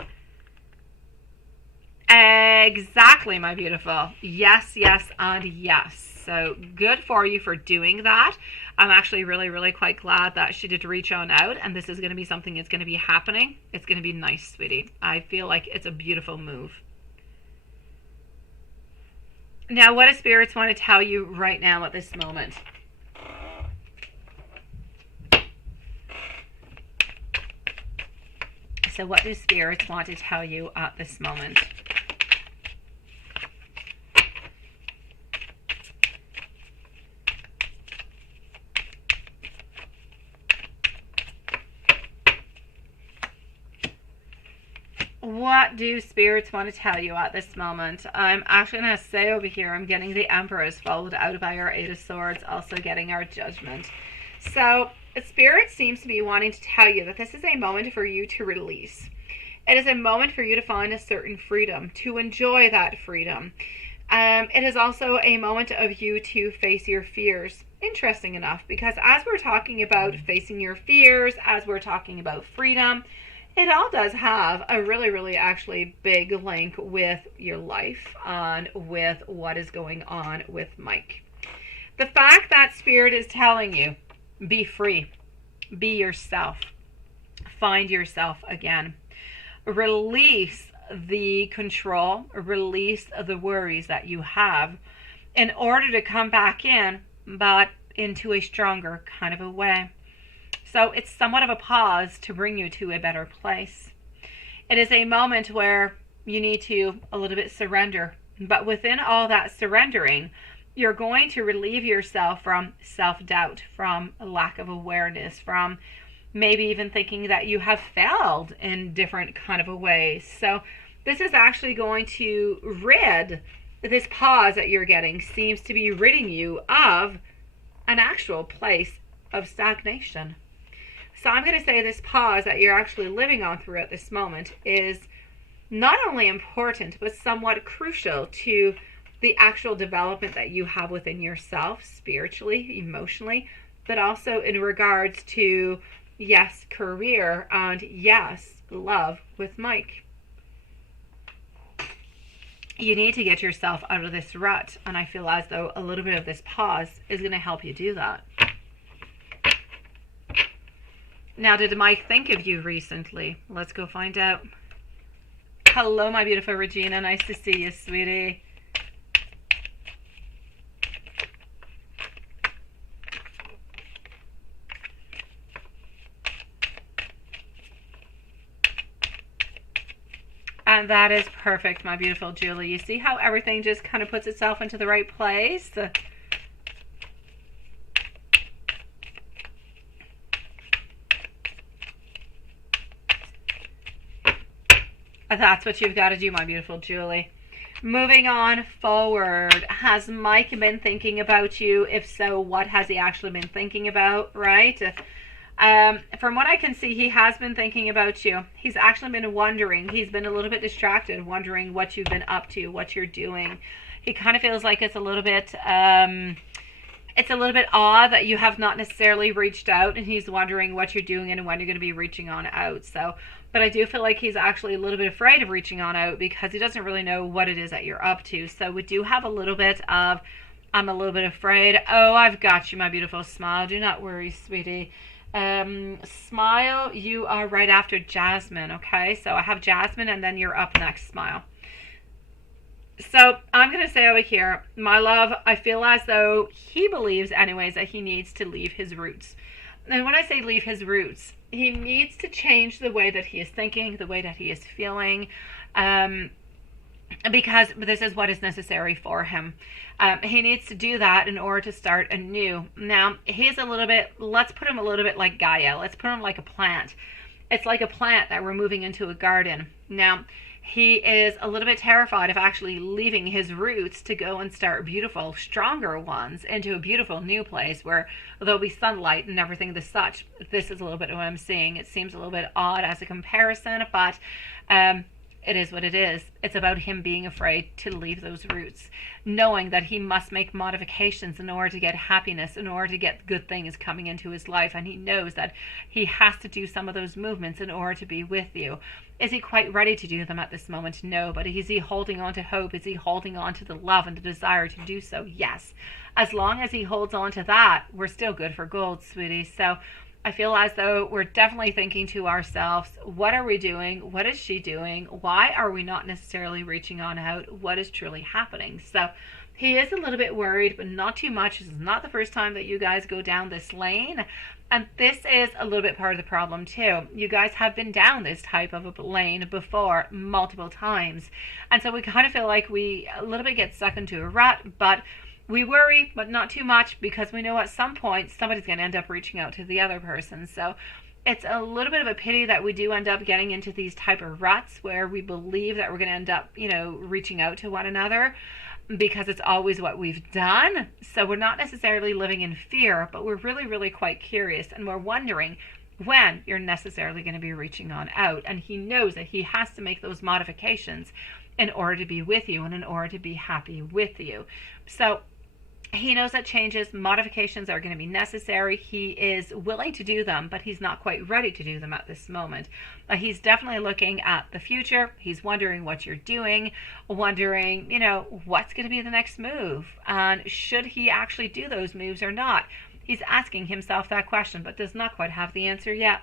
Exactly, my beautiful. Yes, yes, and yes. So good for you for doing that. I'm actually really, really quite glad that she did reach on out, and this is going to be something that's going to be happening. It's going to be nice, sweetie. I feel like it's a beautiful move. Now, what do spirits want to tell you right now at this moment? So what do spirits want to tell you at this moment? what do spirits want to tell you at this moment? I'm actually going to say over here, I'm getting the Empress followed out by our Eight of Swords, also getting our Judgment. So Spirit seems to be wanting to tell you that this is a moment for you to release. It is a moment for you to find a certain freedom, to enjoy that freedom. It is also a moment of you to face your fears. Interesting enough, because as we're talking about facing your fears, as we're talking about freedom, it all does have a really, really actually big link with your life and with what is going on with Mike. The fact that Spirit is telling you, be free, be yourself, find yourself again, release the control, release the worries that you have in order to come back in, but into a stronger kind of a way. So it's somewhat of a pause to bring you to a better place. It is a moment where you need to a little bit surrender. But within all that surrendering, you're going to relieve yourself from self-doubt, from a lack of awareness, from maybe even thinking that you have failed in different kind of a ways. So this is actually going to rid, this pause that you're getting seems to be ridding you of an actual place of stagnation. So I'm going to say this pause that you're actually living on throughout this moment is not only important, but somewhat crucial to the actual development that you have within yourself, spiritually, emotionally, but also in regards to, yes, career, and yes, love with Mike. You need to get yourself out of this rut, and I feel as though a little bit of this pause is going to help you do that. Now, did Mike think of you recently? Let's go find out. Hello, my beautiful Regina. Nice to see you, sweetie. And that is perfect, my beautiful Julie. You see how everything just kind of puts itself into the right place? That's what you've got to do, my beautiful Julie. Moving on forward, has Mike been thinking about you? If so, what has he actually been thinking about, right? From what I can see, he has been thinking about you. He's actually been wondering. He's been a little bit distracted, wondering what you've been up to, what you're doing. He kind of feels like it's a little bit odd that you have not necessarily reached out, and he's wondering what you're doing and when you're going to be reaching on out. So, but I do feel like he's actually a little bit afraid of reaching on out because he doesn't really know what it is that you're up to. So we do have a little bit of, I'm a little bit afraid. Oh, I've got you, my beautiful Smile. Do not worry, sweetie. Smile, you are right after Jasmine, okay? So I have Jasmine, and then you're up next, Smile. So I'm going to say over here, my love, I feel as though he believes anyways that he needs to leave his roots. And when I say leave his roots, he needs to change the way that he is thinking, the way that he is feeling, because this is what is necessary for him. He needs to do that in order to start anew. Now, he's a little bit, let's put him a little bit like Gaia. Let's put him like a plant. It's like a plant that we're moving into a garden. Now, he is a little bit terrified of actually leaving his roots to go and start beautiful, stronger ones into a beautiful new place where there'll be sunlight and everything as such. This is a little bit of what I'm seeing. It seems a little bit odd as a comparison, but it is what it is. It's about him being afraid to leave those roots, knowing that he must make modifications in order to get happiness, in order to get good things coming into his life. And he knows that he has to do some of those movements in order to be with you. Is he quite ready to do them at this moment? No. But is he holding on to hope? Is he holding on to the love and the desire to do so? Yes. As long as he holds on to that, we're still good for gold, sweetie. So I feel as though we're definitely thinking to ourselves, what are we doing? What is she doing? Why are we not necessarily reaching on out? What is truly happening? So he is a little bit worried, but not too much. This is not the first time that you guys go down this lane. And this is a little bit part of the problem too. You guys have been down this type of a lane before multiple times. And so we kind of feel like we a little bit get stuck into a rut, but we worry, but not too much, because we know at some point somebody's going to end up reaching out to the other person. So it's a little bit of a pity that we do end up getting into these type of ruts where we believe that we're going to end up, reaching out to one another because it's always what we've done. So we're not necessarily living in fear, but we're really, really quite curious, and we're wondering when you're necessarily going to be reaching on out. And he knows that he has to make those modifications in order to be with you and in order to be happy with you. So he knows that changes, modifications are going to be necessary. He is willing to do them, but he's not quite ready to do them at this moment. But he's definitely looking at the future. He's wondering what you're doing, wondering, what's going to be the next move, and should he actually do those moves or not. He's asking himself that question, but does not quite have the answer yet.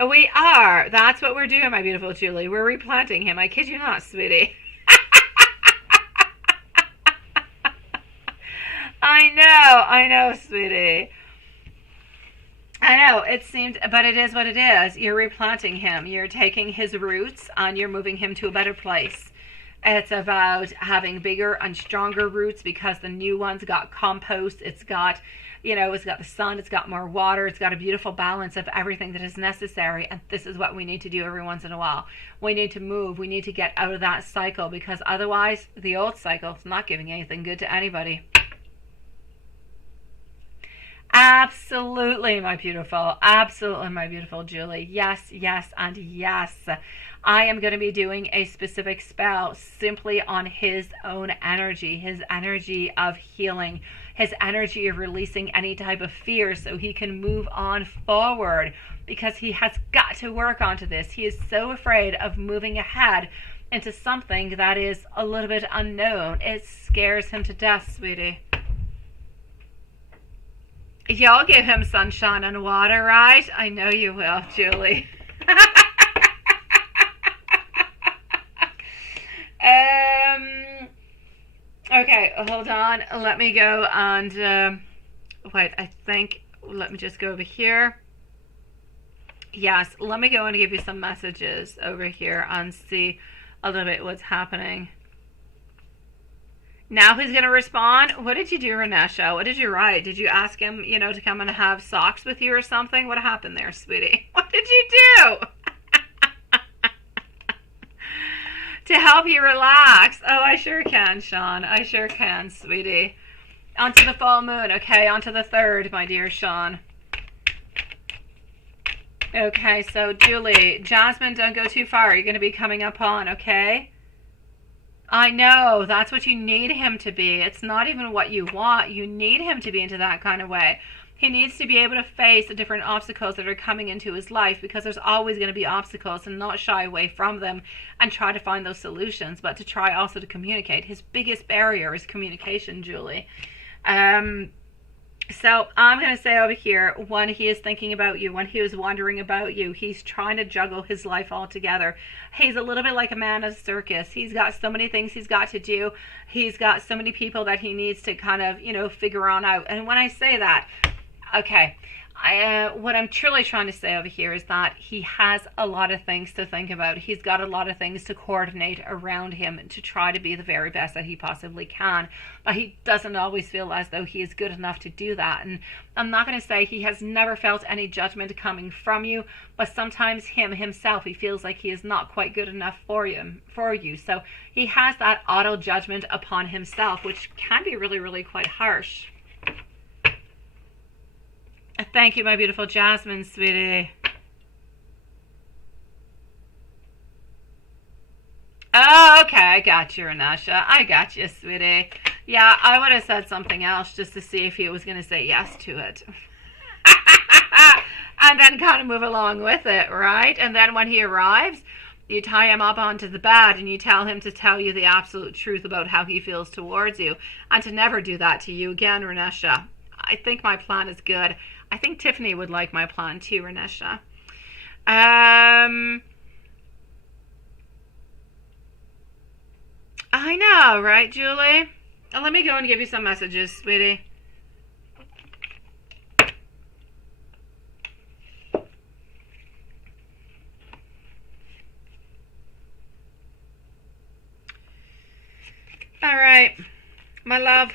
We are. That's what we're doing, my beautiful Julie. We're replanting him. I kid you not, sweetie. I know, sweetie. I know, but it is what it is. You're replanting him. You're taking his roots and you're moving him to a better place. It's about having bigger and stronger roots because the new one's got compost. It's got the sun, it's got more water, it's got a beautiful balance of everything that is necessary. And this is what we need to do every once in a while. We need to move. We need to get out of that cycle, because otherwise the old cycle is not giving anything good to anybody. Absolutely, my beautiful. Absolutely, my beautiful Julie. Yes, yes, and yes. I am going to be doing a specific spell simply on his own energy, his energy of healing, his energy of releasing any type of fear so he can move on forward, because he has got to work onto this. He is so afraid of moving ahead into something that is a little bit unknown. It scares him to death, sweetie. Y'all give him sunshine and water, right? I know you will, Julie. Okay, hold on. Let me go and wait, let me just go over here. Yes, let me go and give you some messages over here and see a little bit what's happening. Now he's going to respond. What did you do, Renesha? What did you write? Did you ask him, to come and have socks with you or something? What happened there, sweetie? What did you do? To help you relax. Oh, I sure can, Sean. I sure can, sweetie. Onto the full moon, okay? Onto the 3rd, my dear Sean. Okay, so Julie, Jasmine, don't go too far. You're going to be coming up on, okay? I know, that's what you need him to be. It's not even what you want. You need him to be into that kind of way. He needs to be able to face the different obstacles that are coming into his life, because there's always going to be obstacles, and not shy away from them and try to find those solutions, but to try also to communicate. His biggest barrier is communication, Julie. So I'm going to say over here, when he is thinking about you, when he is wondering about you, he's trying to juggle his life all together. He's a little bit like a man of circus. He's got so many things he's got to do. He's got so many people that he needs to kind of, figure on out. And when I say that, okay, what I'm truly trying to say over here is that he has a lot of things to think about. He's got a lot of things to coordinate around him to try to be the very best that he possibly can. But he doesn't always feel as though he is good enough to do that. And I'm not going to say he has never felt any judgment coming from you, but sometimes himself, he feels like he is not quite good enough for you. So he has that auto judgment upon himself, which can be really, really quite harsh. Thank you, my beautiful Jasmine, sweetie. Oh, okay, I got you, Renasha. I got you, sweetie. Yeah, I would have said something else just to see if he was going to say yes to it. And then kind of move along with it, right? And then when he arrives, you tie him up onto the bed and you tell him to tell you the absolute truth about how he feels towards you, and to never do that to you again, Renesha. I think my plan is good. I think Tiffany would like my plan too, Renesha. I know, right, Julie? Let me go and give you some messages, sweetie. All right, my love.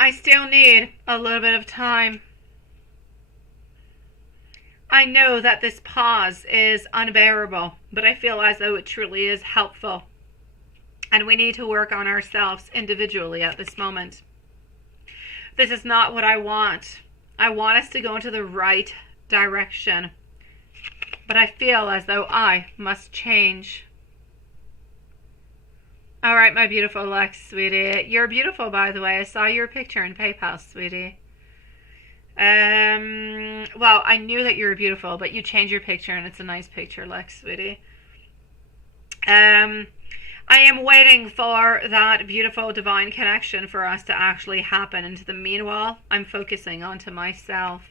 I still need a little bit of time. I know that this pause is unbearable, but I feel as though it truly is helpful. And we need to work on ourselves individually at this moment. This is not what I want. I want us to go into the right direction. But I feel as though I must change. All right, my beautiful Lex, sweetie. You're beautiful, by the way. I saw your picture in PayPal, sweetie. Well, I knew that you were beautiful, but you changed your picture, and it's a nice picture, Lex, sweetie. I am waiting for that beautiful divine connection for us to actually happen. And in the meanwhile, I'm focusing onto myself.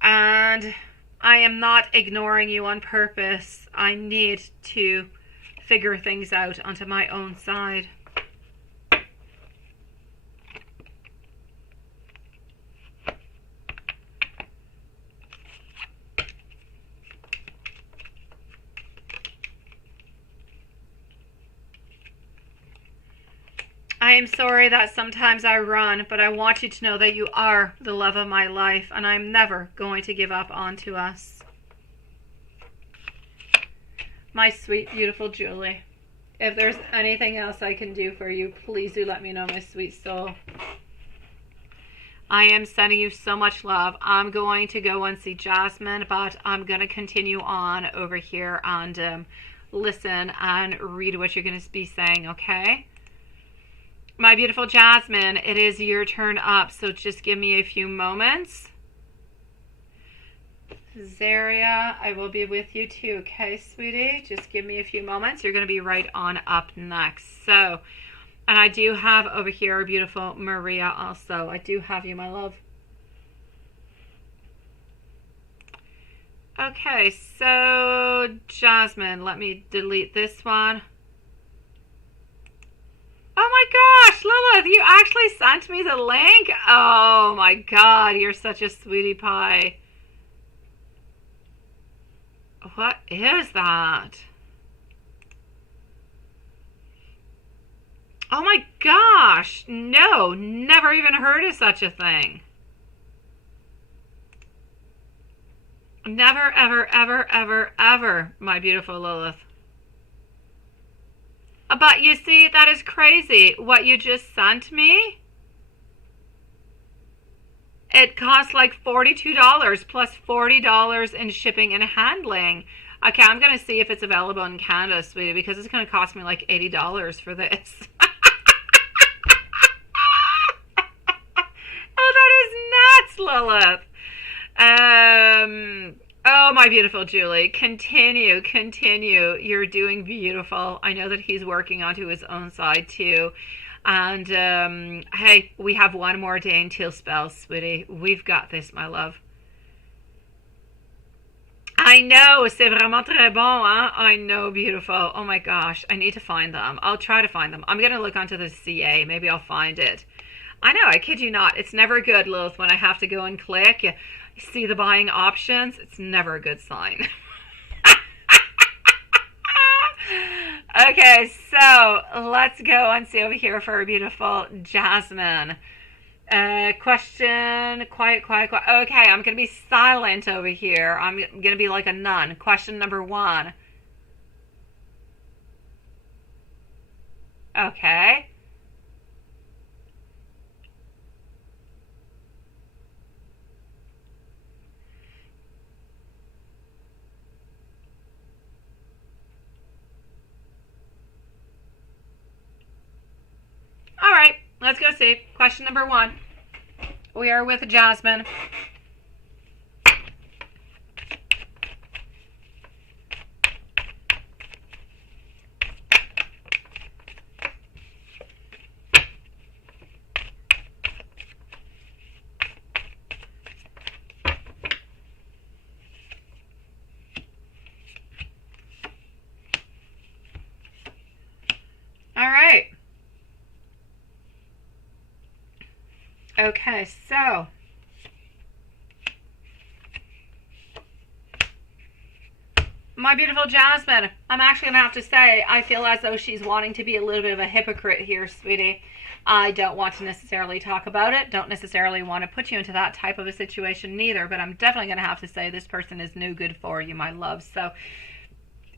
And I am not ignoring you on purpose. I need to figure things out onto my own side. I am sorry that sometimes I run, but I want you to know that you are the love of my life, and I'm never going to give up onto us. My sweet, beautiful Julie, if there's anything else I can do for you, please do let me know, my sweet soul. I am sending you so much love. I'm going to go and see Jasmine, but I'm going to continue on over here and listen and read what you're going to be saying, okay? My beautiful Jasmine, it is your turn up, so just give me a few moments. Zaria, I will be with you too, okay, sweetie? Just give me a few moments. You're going to be right on up next. So, and I do have over here our beautiful Maria also. I do have you, my love. Okay, so Jasmine, let me delete this one. Oh my gosh, Lilith, you actually sent me the link? Oh my god, you're such a sweetie pie. What is that? Oh my gosh, no, never even heard of such a thing. Never, ever, ever, ever, ever, my beautiful Lilith. But you see, that is crazy. What you just sent me, it costs like $42 plus $40 in shipping and handling. Okay, I'm going to see if it's available in Canada, sweetie, because it's going to cost me like $80 for this. Oh, that is nuts, Lilith. Oh, my beautiful Julie, continue. You're doing beautiful. I know that he's working onto his own side too. And hey, we have one more day until spell, sweetie. We've got this, my love. I know, c'est vraiment très bon, hein? I know, beautiful. Oh my gosh, I need to find them. I'll try to find them. I'm going to look onto the CA. Maybe I'll find it. I know, I kid you not. It's never good, Lilith, when I have to go and click. You see the buying options. It's never a good sign. Okay, so let's go and see over here for our beautiful Jasmine. Question, quiet. Okay, I'm going to be silent over here. I'm going to be like a nun. Question number 1. Okay. All right, let's go see. Question number 1. We are with Jasmine. All right. Okay, so my beautiful Jasmine, I'm actually going to have to say, I feel as though she's wanting to be a little bit of a hypocrite here, sweetie. I don't want to necessarily talk about it. Don't necessarily want to put you into that type of a situation neither. But I'm definitely going to have to say this person is no good for you, my love. So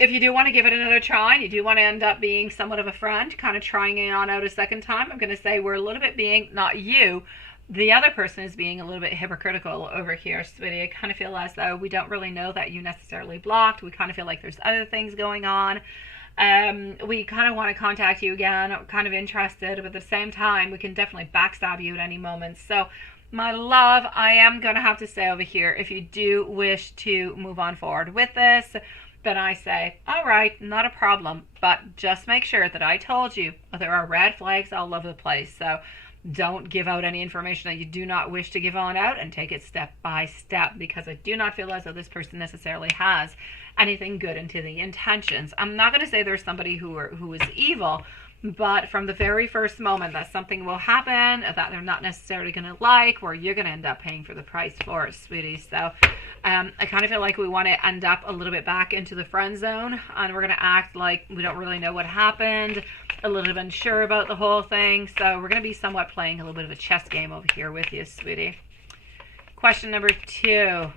if you do want to give it another try, and you do want to end up being somewhat of a friend, kind of trying it on out a second time, I'm going to say we're a little bit being, not you, the other person is being a little bit hypocritical over here, sweetie. I kind of feel as though we don't really know that you necessarily blocked. We kind of feel like there's other things going on. We kind of want to contact you again, kind of interested, but at the same time, we can definitely backstab you at any moment. So, my love, I am going to have to say over here, if you do wish to move on forward with this, then I say, all right, not a problem, but just make sure that I told you there are red flags all over the place. So, don't give out any information that you do not wish to give on out, and take it step by step, because I do not feel as though this person necessarily has anything good into the intentions. I'm not going to say there's somebody who is evil, but from the very first moment that something will happen that they're not necessarily going to like, where you're going to end up paying for the price for it, sweetie. So I kind of feel like we want to end up a little bit back into the friend zone, and we're going to act like we don't really know what happened, a little bit unsure about the whole thing. So we're going to be somewhat playing a little bit of a chess game over here with you, sweetie. Question number 2.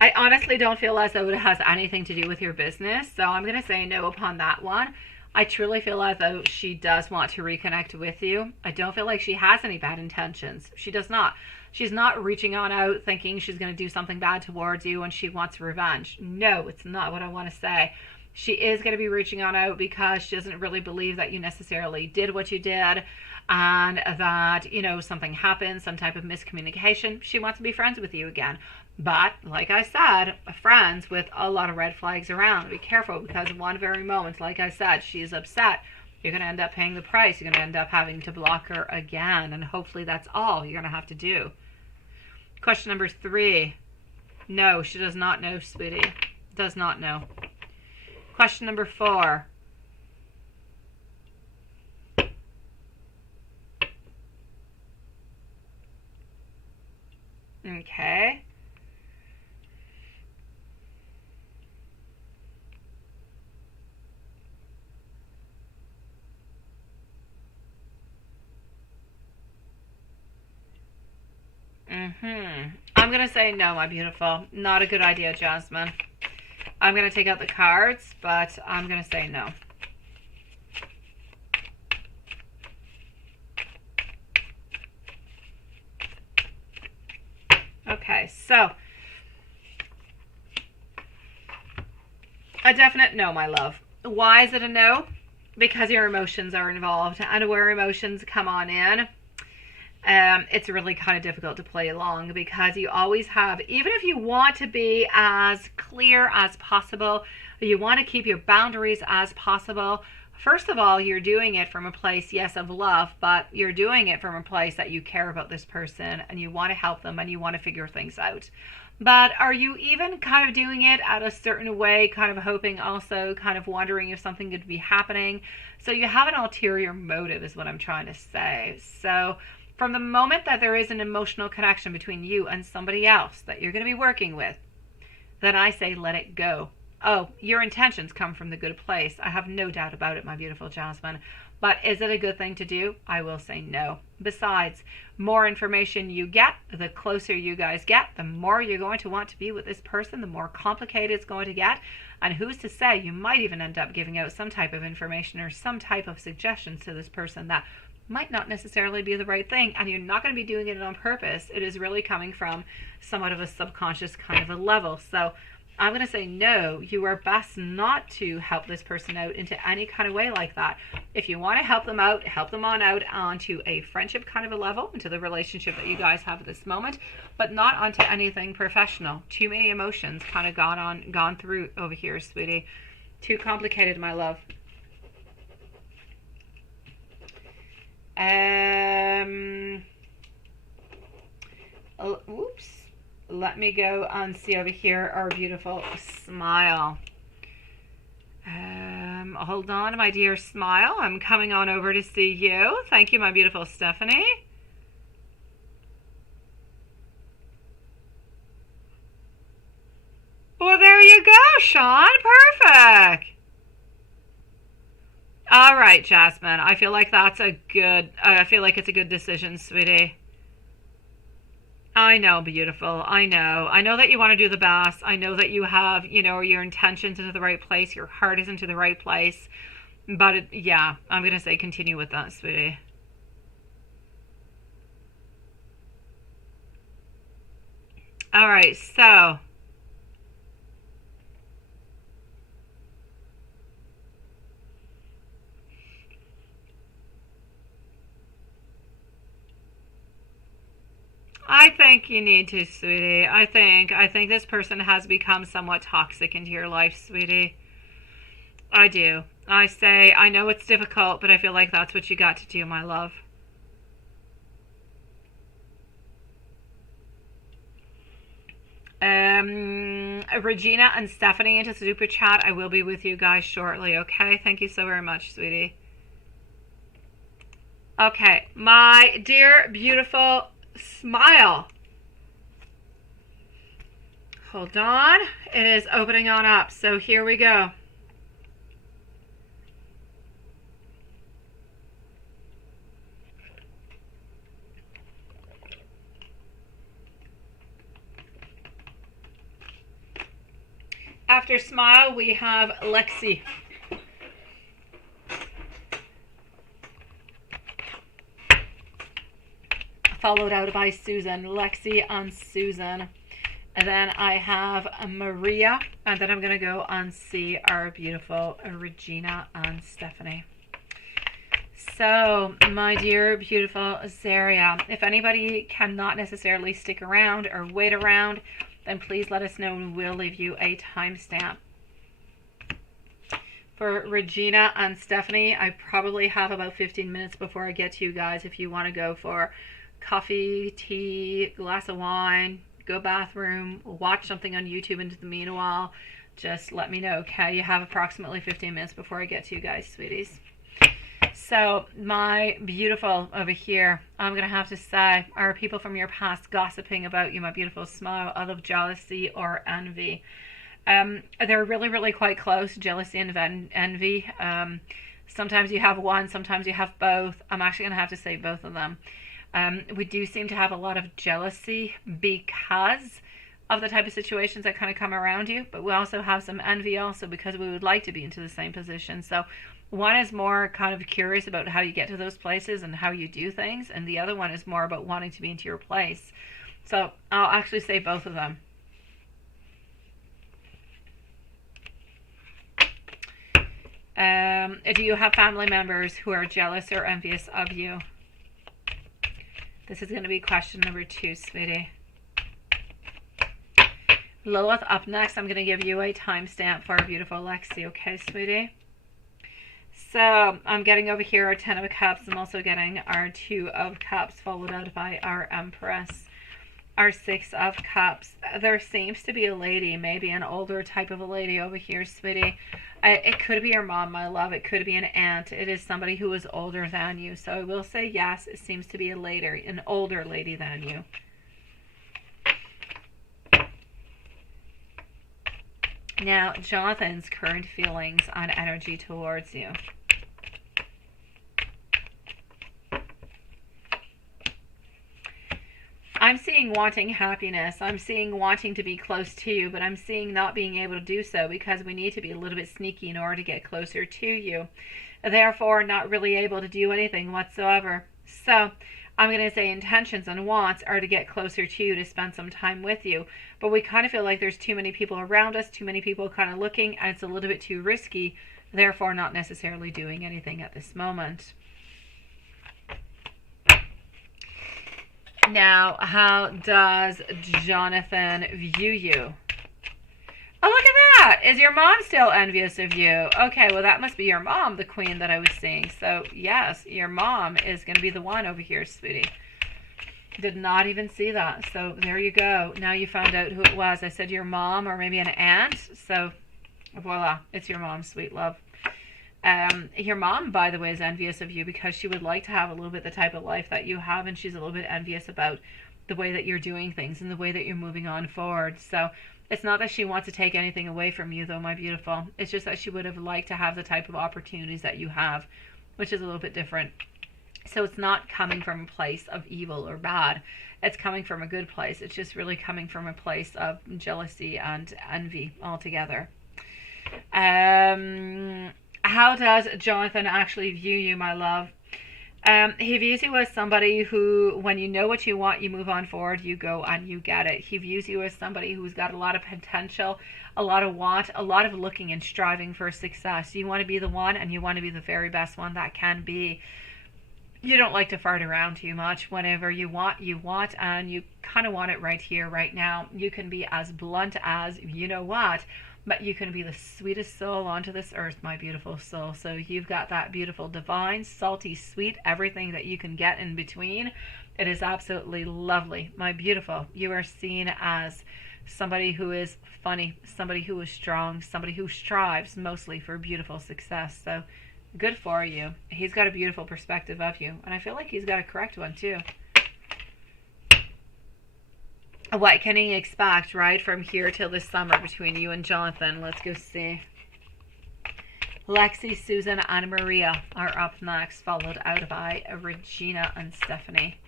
I honestly don't feel as though it has anything to do with your business, so I'm going to say no upon that one. I truly feel as though she does want to reconnect with you. I don't feel like she has any bad intentions. She does not. She's not reaching on out thinking she's going to do something bad towards you and she wants revenge. No, it's not what I want to say. She is going to be reaching on out because she doesn't really believe that you necessarily did what you did, and that, you know, something happened, some type of miscommunication. She wants to be friends with you again. But, like I said, friends with a lot of red flags around. Be careful, because one very moment, like I said, she is upset. You're going to end up paying the price. You're going to end up having to block her again. And hopefully that's all you're going to have to do. Question number 3. No, she does not know, sweetie. Does not know. Question number 4. Okay. I'm going to say no, my beautiful. Not a good idea, Jasmine. I'm going to take out the cards, but I'm going to say no. Okay, so a definite no, my love. Why is it a no? Because your emotions are involved, and where emotions come on in, it's really kind of difficult to play along, because you always have, even if you want to be as clear as possible, you want to keep your boundaries as possible. First of all, you're doing it from a place, yes, of love, but you're doing it from a place that you care about this person and you want to help them and you want to figure things out. But are you even kind of doing it at a certain way, kind of hoping, also kind of wondering if something could be happening? So you have an ulterior motive is what I'm trying to say. So from the moment that there is an emotional connection between you and somebody else that you're going to be working with, then I say let it go. Oh, your intentions come from the good place. I have no doubt about it, my beautiful Jasmine. But is it a good thing to do? I will say no. Besides, more information you get, the closer you guys get, the more you're going to want to be with this person, the more complicated it's going to get. And who's to say, you might even end up giving out some type of information or some type of suggestions to this person that might not necessarily be the right thing, and you're not going to be doing it on purpose. It is really coming from somewhat of a subconscious kind of a level. So I'm going to say no, you are best not to help this person out into any kind of way like that. If you want to help them out, help them on out onto a friendship kind of a level, into the relationship that you guys have at this moment, but not onto anything professional. Too many emotions kind of gone through over here, sweetie. Too complicated, my love. Oops. Let me go and see over here our beautiful smile. Hold on, my dear Smile. I'm coming on over to see you. Thank you, my beautiful Stephanie. Well, there you go, Sean. Perfect. All right, Jasmine. I feel like that's a good, I feel like it's a good decision, sweetie. I know, beautiful. I know. I know that you want to do the best. I know that you have, your intentions into the right place. Your heart is into the right place. But yeah, I'm going to say continue with that, sweetie. All right, so I think you need to, sweetie. I think this person has become somewhat toxic into your life, sweetie. I do. I know it's difficult, but I feel like that's what you got to do, my love. Regina and Stephanie into super chat. I will be with you guys shortly, okay? Thank you so very much, sweetie. Okay, my dear, beautiful Smile. Hold on. It is opening on up, so here we go. After Smile, we have Lexi. Followed out by Susan. Lexi and Susan. And then I have Maria. And then I'm going to go and see our beautiful Regina and Stephanie. So, my dear, beautiful Zaria, if anybody cannot necessarily stick around or wait around, then please let us know and we'll leave you a timestamp. For Regina and Stephanie, I probably have about 15 minutes before I get to you guys if you want to go for coffee, tea, glass of wine, go bathroom, watch something on YouTube into the meanwhile. Just let me know, okay? You have approximately 15 minutes before I get to you guys, sweeties. So, my beautiful over here, I'm going to have to say, are people from your past gossiping about you, my beautiful Smile, out of jealousy or envy? They're really, really quite close, jealousy and envy. Sometimes you have one, sometimes you have both. I'm actually going to have to say both of them. We do seem to have a lot of jealousy because of the type of situations that kind of come around you, but we also have some envy also because we would like to be into the same position. So one is more kind of curious about how you get to those places and how you do things, and the other one is more about wanting to be into your place. So I'll actually say both of them. Do you have family members who are jealous or envious of you? This is going to be question number 2, sweetie. Lilith, up next, I'm going to give you a timestamp for our beautiful Lexi, okay, sweetie? So, I'm getting over here our 10 of Cups. I'm also getting our 2 of Cups, followed out by our Empress. Our 6 of Cups. There seems to be a lady, maybe an older type of a lady over here, sweetie. It could be your mom, my love. It could be an aunt. It is somebody who is older than you. So, I will say yes, it seems to be an older lady than you. Now, Jonathan's current feelings on energy towards you. I'm seeing wanting happiness. I'm seeing wanting to be close to you, but I'm seeing not being able to do so because we need to be a little bit sneaky in order to get closer to you. Therefore, not really able to do anything whatsoever. So, I'm going to say intentions and wants are to get closer to you, to spend some time with you. But we kind of feel like there's too many people around us, too many people kind of looking, and it's a little bit too risky. Therefore, not necessarily doing anything at this moment. Now, how does Jonathan view you? Oh, look at that. Is your mom still envious of you? Okay, well, that must be your mom, the queen that I was seeing. So, yes, your mom is going to be the one over here, sweetie. Did not even see that. So, there you go. Now you found out who it was. I said your mom or maybe an aunt. So, voila, it's your mom, sweet love. Your mom, by the way, is envious of you because she would like to have a little bit the type of life that you have, and she's a little bit envious about the way that you're doing things and the way that you're moving on forward. So it's not that she wants to take anything away from you, though, my beautiful. It's just that she would have liked to have the type of opportunities that you have, which is a little bit different. So it's not coming from a place of evil or bad. It's coming from a good place. It's just really coming from a place of jealousy and envy altogether. How does Jonathan actually view you, my love? He views you as somebody who, when you know what you want, you move on forward, you go and you get it. He views you as somebody who's got a lot of potential, a lot of want, a lot of looking and striving for success. You want to be the one, and you want to be the very best one that can be. You don't like to fart around too much. Whenever you want, and you kind of want it right here, right now. You can be as blunt as you know what, but you can be the sweetest soul onto this earth, my beautiful soul. So you've got that beautiful, divine, salty, sweet, everything that you can get in between. It is absolutely lovely, my beautiful. You are seen as somebody who is funny, somebody who is strong, somebody who strives mostly for beautiful success. So good for you. He's got a beautiful perspective of you, and I feel like he's got a correct one too. What can he expect, right, from here till this summer between you and Jonathan? Let's go see. Lexi, Susan, and Maria are up next, followed out by Regina and Stephanie.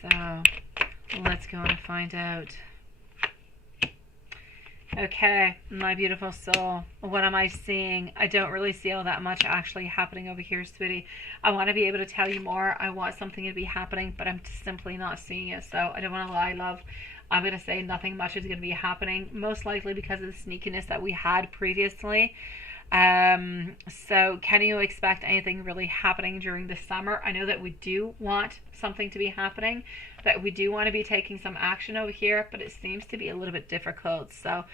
So let's go and find out. Okay, my beautiful soul, what am I seeing? I don't really see all that much actually happening over here, sweetie. I want to be able to tell you more. I want something to be happening, but I'm simply not seeing it. So I don't want to lie, love. I'm going to say nothing much is going to be happening, most likely because of the sneakiness that we had previously. So can you expect anything really happening during the summer? I know that we do want something to be happening, that we do want to be taking some action over here, but it seems to be a little bit difficult. So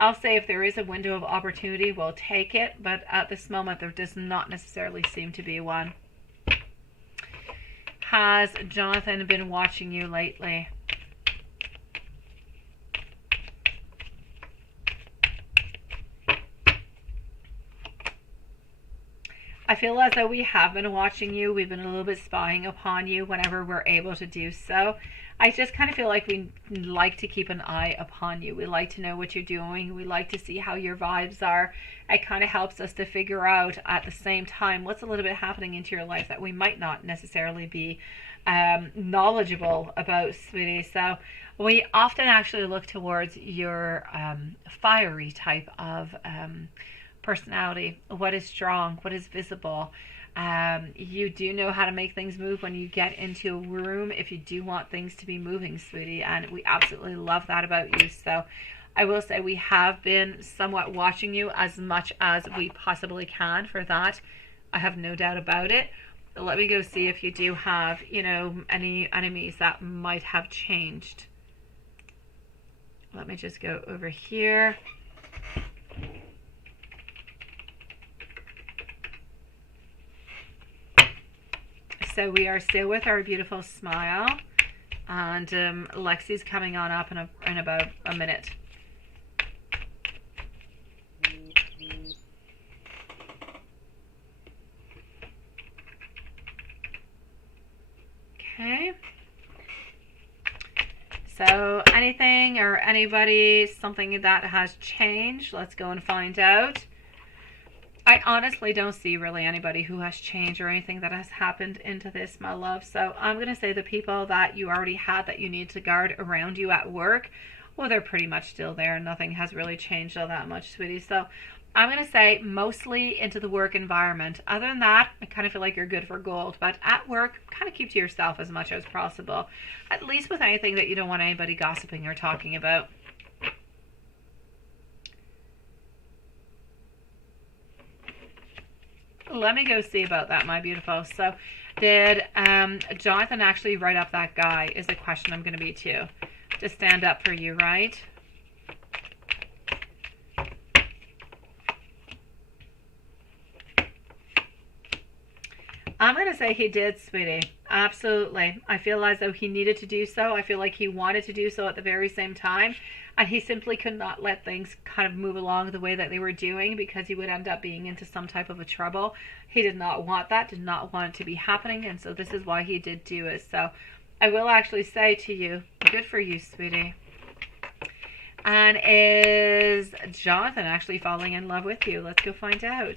I'll say if there is a window of opportunity, we'll take it, but at this moment there does not necessarily seem to be one. Has Jonathan been watching you lately? I feel as though we have been watching you. We've been a little bit spying upon you whenever we're able to do so. I just kind of feel like we like to keep an eye upon you. We like to know what you're doing. We like to see how your vibes are. It kind of helps us to figure out at the same time what's a little bit happening into your life that we might not necessarily be knowledgeable about, sweetie. So we often actually look towards your fiery type of personality, what is strong, what is visible. You do know how to make things move when you get into a room if you do want things to be moving, sweetie, and we absolutely love that about you. So I will say we have been somewhat watching you as much as we possibly can. For that, I have no doubt about it. Let me go see if you do have, you know, any enemies that might have changed. Let me just go over here. So we are still with our beautiful smile, and Lexi's coming on up in about a minute. Okay. So anything or anybody, something that has changed, let's go and find out. I honestly don't see really anybody who has changed or anything that has happened into this, my love. So I'm going to say the people that you already had that you need to guard around you at work, well, they're pretty much still there. Nothing has really changed all that much, sweetie. So I'm going to say mostly into the work environment. Other than that, I kind of feel like you're good for gold. But at work, kind of keep to yourself as much as possible. At least with anything that you don't want anybody gossiping or talking about. Let me go see about that, my beautiful. So did Jonathan actually write up that guy is the question I'm going to be to stand up for you, right? I'm going to say he did, sweetie. Absolutely. I feel as though he needed to do so. I feel like he wanted to do so at the very same time. and he simply could not let things kind of move along the way that they were doing because he would end up being into some type of a trouble. He did not want that, did not want it to be happening, and so this is why he did do it. So I will actually say to you, good for you, sweetie. And is Jonathan actually falling in love with you? Let's go find out.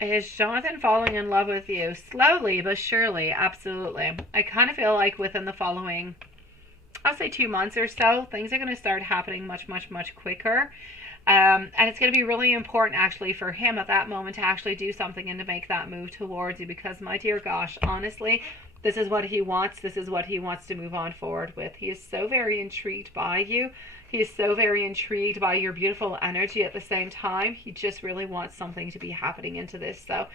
Is Jonathan falling in love with you? Slowly but surely, absolutely. I kind of feel like within the following, I'll say 2 months or so, things are going to start happening much, much, much quicker. And it's going to be really important actually for him at that moment to actually do something and to make that move towards you, because my dear gosh, honestly, this is what he wants. This is what he wants to move on forward with. He is so very intrigued by you. He is so very intrigued by your beautiful energy at the same time. He just really wants something to be happening into this. So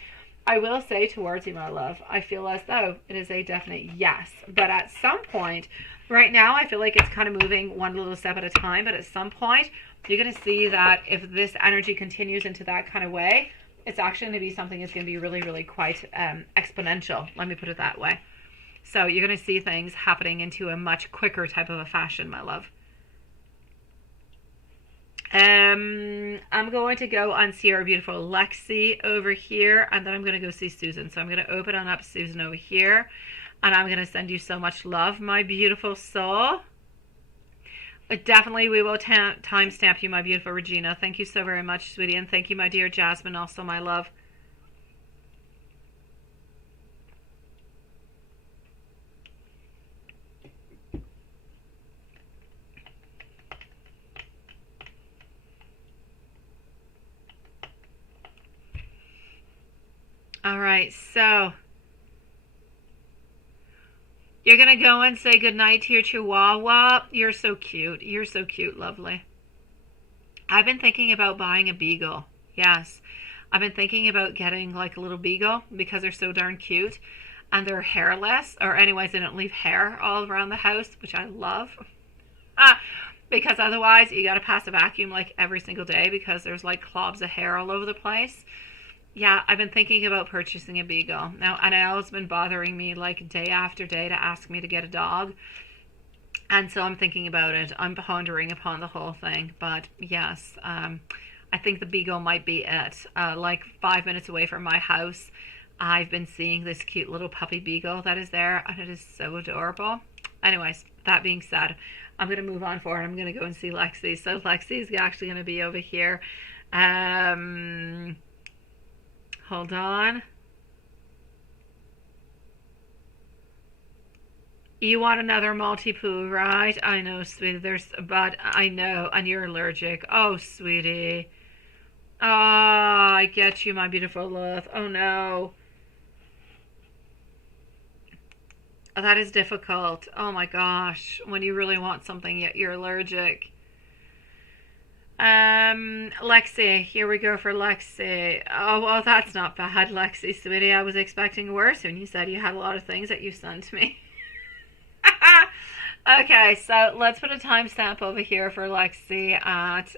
I will say towards you, my love, I feel as though it is a definite yes. But at some point, right now, I feel like it's kind of moving one little step at a time. But at some point, you're going to see that if this energy continues into that kind of way, it's actually going to be something that's going to be really, really quite exponential. Let me put it that way. So you're going to see things happening into a much quicker type of a fashion, my love. I'm going to go and see our beautiful Lexi over here, and then I'm going to go see Susan. So I'm going to open on up Susan over here, and I'm going to send you so much love, my beautiful soul. Definitely, we will timestamp you, my beautiful Regina. Thank you so very much, sweetie, and thank you, my dear Jasmine, also, my love. All right, so you're going to go and say goodnight to your Chihuahua. You're so cute. You're so cute, lovely. I've been thinking about buying a beagle. Yes, I've been thinking about getting like a little beagle because they're so darn cute. And they're hairless, or anyways, they don't leave hair all around the house, which I love. Because otherwise, you got to pass a vacuum like every single day because there's like clobs of hair all over the place. Yeah, I've been thinking about purchasing a beagle. Now, I know it's been bothering me like day after day to ask me to get a dog. And so I'm thinking about it. I'm pondering upon the whole thing. But yes, I think the beagle might be it. Like 5 minutes away from my house, I've been seeing this cute little puppy beagle that is there. And it is so adorable. Anyways, that being said, I'm going to move on forward. I'm going to go and see Lexi. So Lexi is actually going to be over here. Hold on. You want another multi-poo, right? I know, sweetie. But I know, and you're allergic. Oh, sweetie. Oh, I get you, my beautiful love. Oh, no. Oh, that is difficult. Oh, my gosh. When you really want something, yet you're allergic. Lexi, here we go for Lexi. Oh, well, that's not bad, Lexi, sweetie. I was expecting worse when you said you had a lot of things that you sent me. Okay, so let's put a timestamp over here for Lexi at,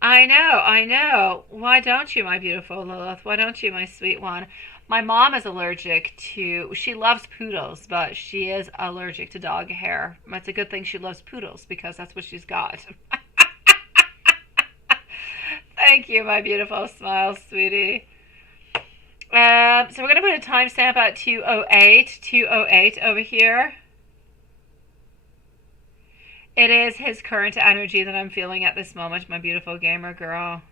I know. Why don't you, my beautiful Lilith? Why don't you, my sweet one? My mom is allergic to, she loves poodles, but she is allergic to dog hair. It's a good thing she loves poodles because that's what she's got. Thank you, my beautiful smile, sweetie. So we're going to put a timestamp at 2:08 over here. It is his current energy that I'm feeling at this moment, my beautiful gamer girl.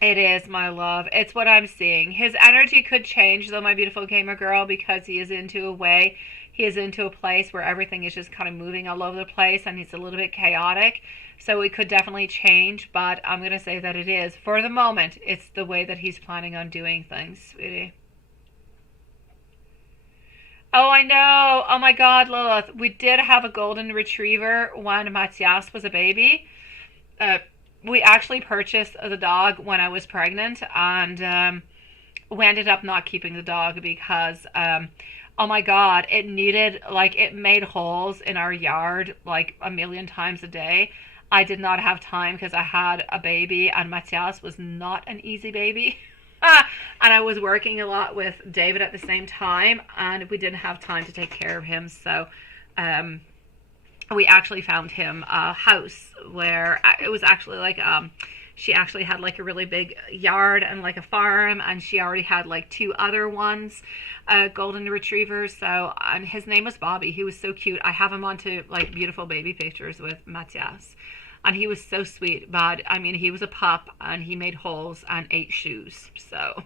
It is, my love. It's what I'm seeing. His energy could change, though, my beautiful gamer girl, because he is into a place where everything is just kind of moving all over the place, and it's a little bit chaotic. So it could definitely change, but I'm going to say that it is. For the moment, it's the way that he's planning on doing things, sweetie. Oh, I know. Oh, my God, Lilith. We did have a golden retriever when Matthias was a baby. We actually purchased the dog when I was pregnant, and we ended up not keeping the dog because, oh my God, it made holes in our yard like a million times a day. I did not have time because I had a baby, and Matthias was not an easy baby. And I was working a lot with David at the same time, and we didn't have time to take care of him. So we actually found him a house where it was actually like she actually had like a really big yard and like a farm, and she already had like 2 other ones, golden retrievers. So, and his name was Bobby. He was so cute. I have him onto like beautiful baby pictures with Matthias, and he was so sweet. But I mean, he was a pup, and he made holes and ate shoes. So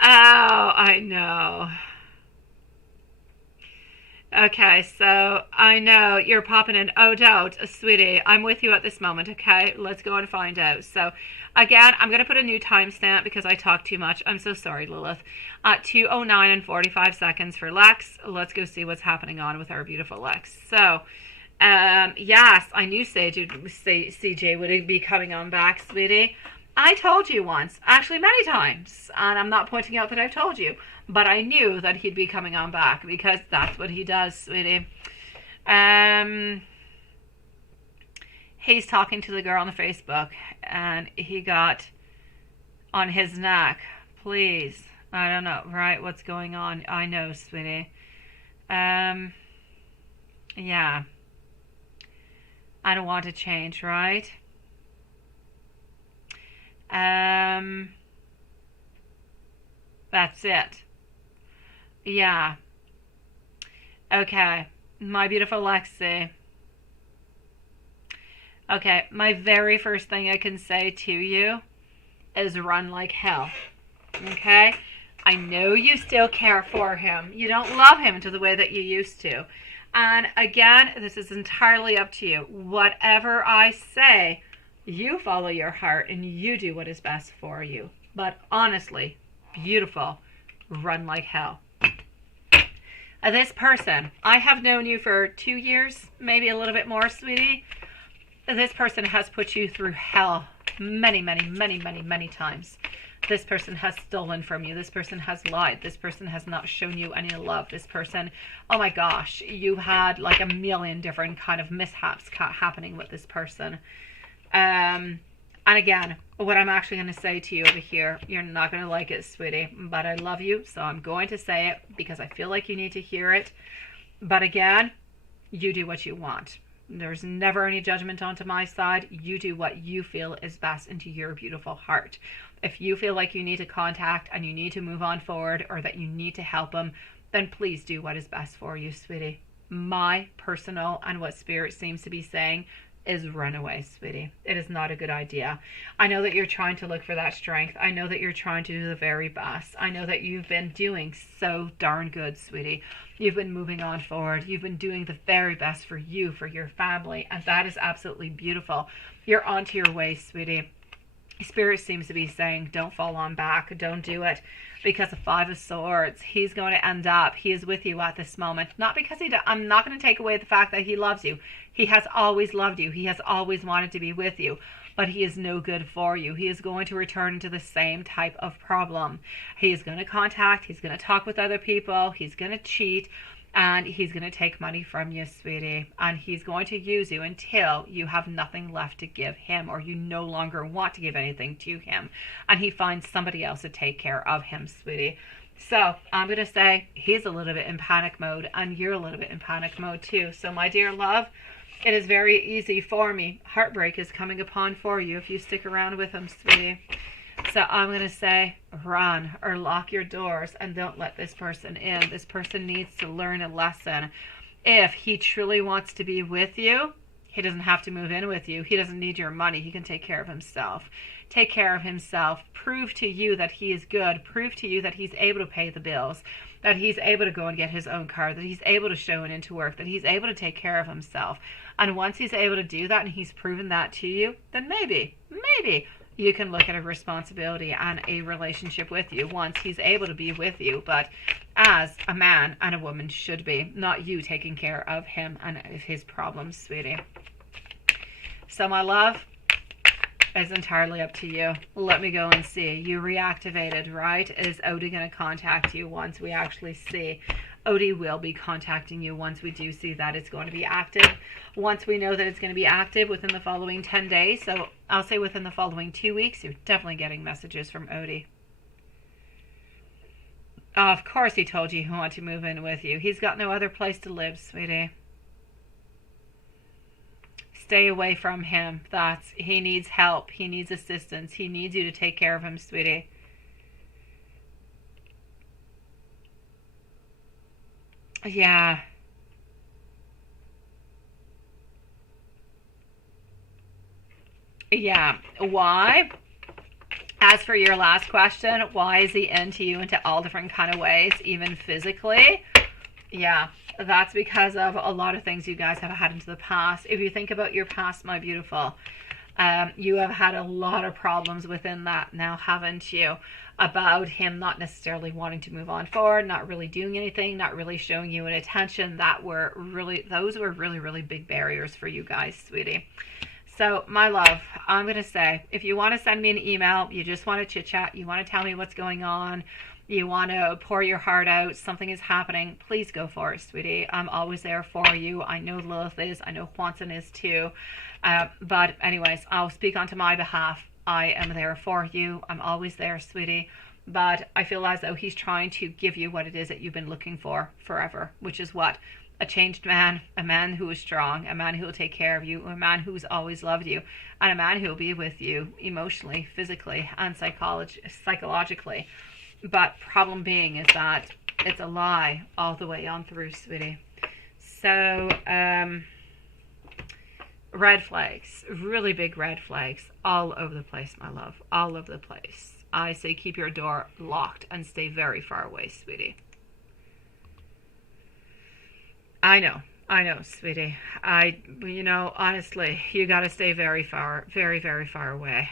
oh, I know. Okay, so I know you're popping in. Oh, don't, sweetie. I'm with you at this moment, okay? Let's go and find out. So, again, I'm going to put a new timestamp because I talk too much. I'm so sorry, Lilith. 2:09 and 45 seconds for Lex. Let's go see what's happening on with our beautiful Lex. So, yes, I knew CJ would be coming on back, sweetie. I told you once, actually many times, and I'm not pointing out that I've told you, but I knew that he'd be coming on back because that's what he does, sweetie. He's talking to the girl on the Facebook, and he got on his neck. Please, I don't know, right? What's going on? I know, sweetie. Yeah. I don't want to change, right? That's it. Yeah. Okay. My beautiful Lexi. Okay. My very first thing I can say to you is run like hell. Okay? I know you still care for him. You don't love him to the way that you used to. And again, this is entirely up to you. Whatever I say, you follow your heart and you do what is best for you. But honestly, beautiful, run like hell. This person, I have known you for 2 years, maybe a little bit more, sweetie. This person has put you through hell many, many, many, many, many times. This person has stolen from you. This person has lied. This person has not shown you any love. This person, oh my gosh, you had like a million different kind of mishaps happening with this person. And again, what I'm actually going to say to you over here, you're not going to like it, sweetie, but I love you, so I'm going to say it because I feel like you need to hear it. But again, you do what you want. There's never any judgment onto my side. You do what you feel is best into your beautiful heart. If you feel like you need to contact and you need to move on forward, or that you need to help them, then please do what is best for you, sweetie. My personal and what Spirit seems to be saying is run away, sweetie. It is not a good idea. I know that you're trying to look for that strength. I know that you're trying to do the very best. I know that you've been doing so darn good, sweetie. You've been moving on forward. You've been doing the very best for you, for your family, and that is absolutely beautiful. You're onto your way, sweetie. Spirit seems to be saying, don't fall on back. Don't do it. Because the 5 of Swords, he's going to end up, he is with you at this moment. Not because I'm not going to take away the fact that he loves you. He has always loved you. He has always wanted to be with you. But he is no good for you. He is going to return into the same type of problem. He is going to contact. He's going to talk with other people. He's going to cheat. And he's going to take money from you, sweetie. And he's going to use you until you have nothing left to give him, or you no longer want to give anything to him. And he finds somebody else to take care of him, sweetie. So I'm going to say he's a little bit in panic mode, and you're a little bit in panic mode too. So my dear love, it is very easy for me. Heartbreak is coming upon for you if you stick around with him, sweetie. So I'm going to say run, or lock your doors, and don't let this person in. This person needs to learn a lesson. If he truly wants to be with you, he doesn't have to move in with you. He doesn't need your money. He can take care of himself. Take care of himself. Prove to you that he is good. Prove to you that he's able to pay the bills, that he's able to go and get his own car, that he's able to show it into work, that he's able to take care of himself. And once he's able to do that and he's proven that to you, then maybe you can look at a responsibility and a relationship with you once he's able to be with you, but as a man and a woman should be, not you taking care of him and his problems, sweetie. So my love, it's entirely up to you. Let me go and see. You reactivated, right? Is Odie going to contact you once we actually see? Odie will be contacting you once we do see that it's going to be active. Once we know that it's going to be active within the following 10 days, so I'll say within the following 2 weeks, you're definitely getting messages from Odie. Oh, of course he told you he wanted to move in with you. He's got no other place to live, sweetie. Stay away from him. He needs help. He needs assistance. He needs you to take care of him, sweetie. Yeah. Yeah. Why? As for your last question, why is he into you into all different kind of ways, even physically? Yeah, that's because of a lot of things you guys have had into the past. If you think about your past, my beautiful, you have had a lot of problems within that now, haven't you? About him not necessarily wanting to move on forward, not really doing anything, not really showing you an attention. Those were really, really big barriers for you guys, sweetie. So, my love, I'm going to say, if you want to send me an email, you just want to chit-chat, you want to tell me what's going on, you want to pour your heart out, something is happening, please go for it, sweetie. I'm always there for you. I know Lilith is. I know Quantum is too. But anyways, I'll speak onto my behalf. I am there for you. I'm always there, sweetie. But I feel as though he's trying to give you what it is that you've been looking for forever, which is what? A changed man, a man who is strong, a man who will take care of you, a man who's always loved you, and a man who will be with you emotionally, physically, and psychologically. But problem being is that it's a lie all the way on through, sweetie. So, red flags, really big red flags all over the place, my love, all over the place. I say keep your door locked and stay very far away, sweetie. I know, sweetie. Honestly, you got to stay very far, very, very far away.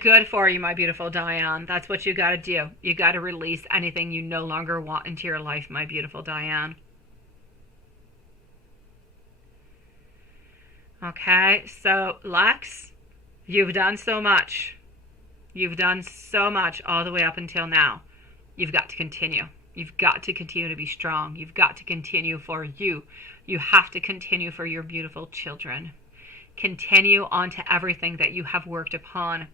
Good for you, my beautiful Diane. That's what you got to do. You got to release anything you no longer want into your life, my beautiful Diane. Okay, so Lex, you've done so much. You've done so much all the way up until now. You've got to continue. You've got to continue to be strong. You've got to continue for you. You have to continue for your beautiful children. Continue on to everything that you have worked upon.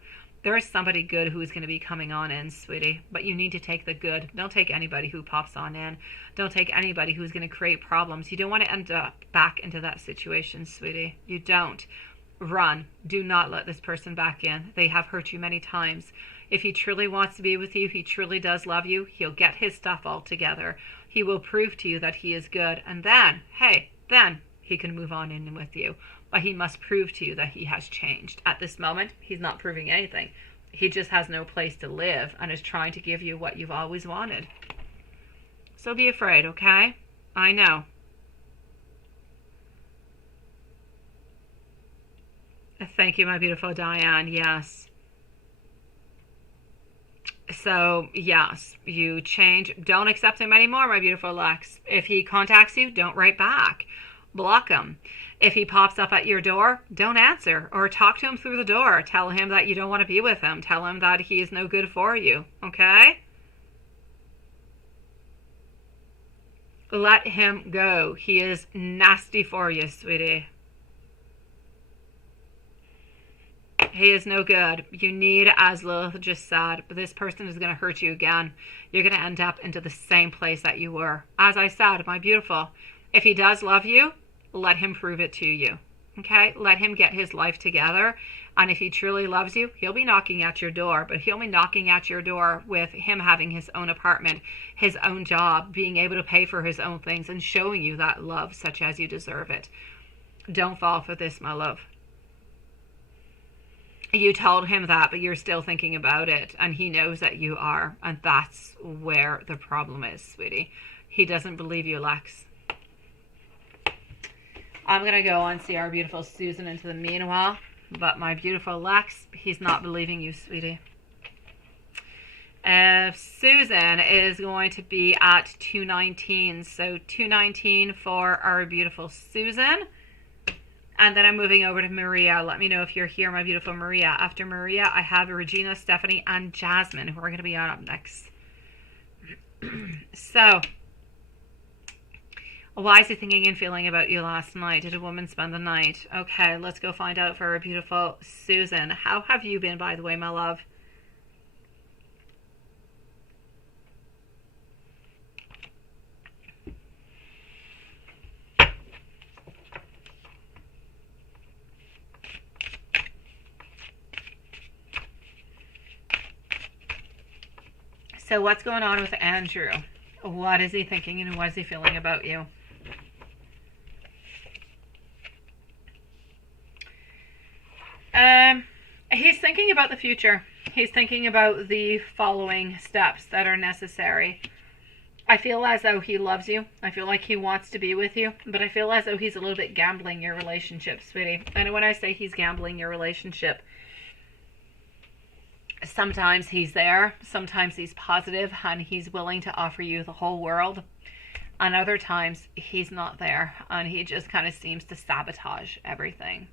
There is somebody good who is going to be coming on in, sweetie, but you need to take the good. Don't take anybody who pops on in. Don't take anybody who's going to create problems. You don't want to end up back into that situation, sweetie. You don't. Run. Do not let this person back in. They have hurt you many times. If he truly wants to be with you, he truly does love you, he'll get his stuff all together. He will prove to you that he is good. And then, then he can move on in with you. But he must prove to you that he has changed. At this moment, he's not proving anything. He just has no place to live and is trying to give you what you've always wanted. So be afraid, okay? I know. Thank you, my beautiful Diane. Yes. So, yes, you change. Don't accept him anymore, my beautiful Lex. If he contacts you, don't write back. Block him. If he pops up at your door, don't answer or talk to him through the door. Tell him that you don't want to be with him. Tell him that he is no good for you, okay? Let him go. He is nasty for you, sweetie. He is no good. You need, as Lilith just said, but this person is going to hurt you again. You're going to end up into the same place that you were. As I said, my beautiful, if he does love you, let him prove it to you. Okay? Let him get his life together. And if he truly loves you, he'll be knocking at your door. But he'll be knocking at your door with him having his own apartment, his own job, being able to pay for his own things, and showing you that love such as you deserve it. Don't fall for this, my love. You told him that, but you're still thinking about it, and he knows that you are, and that's where the problem is, sweetie. He doesn't believe you, Lex. I'm going to go and see our beautiful Susan into the meanwhile, but my beautiful Lex, he's not believing you, sweetie. Susan is going to be at 219, so 219 for our beautiful Susan. And then I'm moving over to Maria. Let me know if you're here, my beautiful Maria. After Maria, I have Regina, Stephanie, and Jasmine, who are going to be on up next. So, why is he thinking and feeling about you last night? Did a woman spend the night? Okay, let's go find out for our beautiful Susan. How have you been, by the way, my love? So what's going on with Andrew? What is he thinking and what is he feeling about you? He's thinking about the future. He's thinking about the following steps that are necessary. I feel as though he loves you. I feel like he wants to be with you, but I feel as though he's a little bit gambling your relationship, sweetie. And when I say he's gambling your relationship, sometimes he's there, sometimes he's positive, and he's willing to offer you the whole world. And other times he's not there, and he just kind of seems to sabotage everything.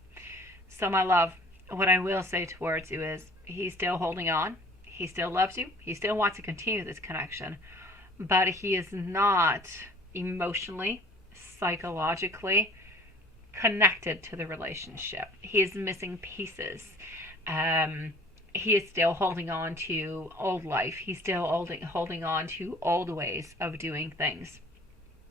So my love, what I will say towards you is he's still holding on. He still loves you. He still wants to continue this connection, but he is not emotionally, psychologically connected to the relationship. He is missing pieces. He is still holding on to old life. He's still holding on to old ways of doing things.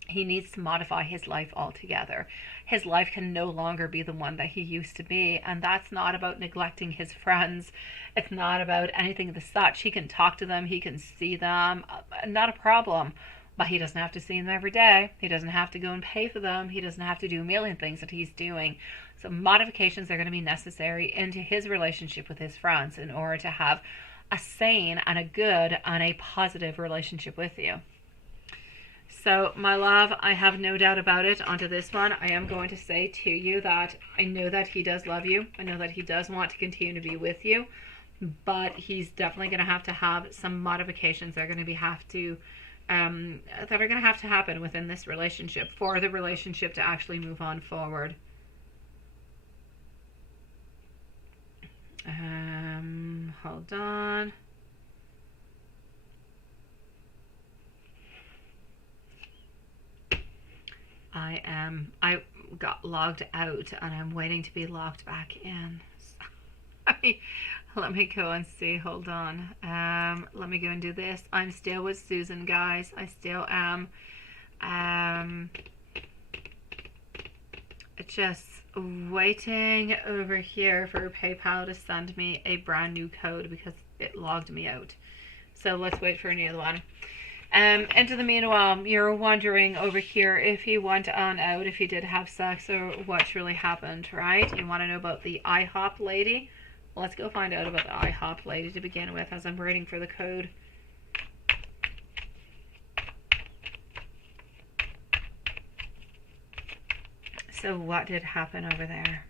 He needs to modify his life altogether. His life can no longer be the one that he used to be, and that's not about neglecting his friends. It's not about anything of the such. He can talk to them, he can see them, not a problem. But he doesn't have to see them every day. He doesn't have to go and pay for them. He doesn't have to do a million things that he's doing. So modifications are going to be necessary into his relationship with his friends in order to have a sane and a good and a positive relationship with you. So, my love, I have no doubt about it. Onto this one, I am going to say to you that I know that he does love you. I know that he does want to continue to be with you. But he's definitely going to have some modifications that are going to have to happen within this relationship for the relationship to actually move on forward. Hold on. I got logged out and I'm waiting to be logged back in. Let me go and see. Hold on. Let me go and do this. I'm still with Susan, guys. I still am. Just waiting over here for PayPal to send me a brand new code because it logged me out. So let's wait for another one. Into the meanwhile, you're wondering over here if he went on out, if he did have sex, or what's really happened, right? You want to know about the IHOP lady? Let's go find out about the IHOP lady to begin with as I'm waiting for the code. So what did happen over there?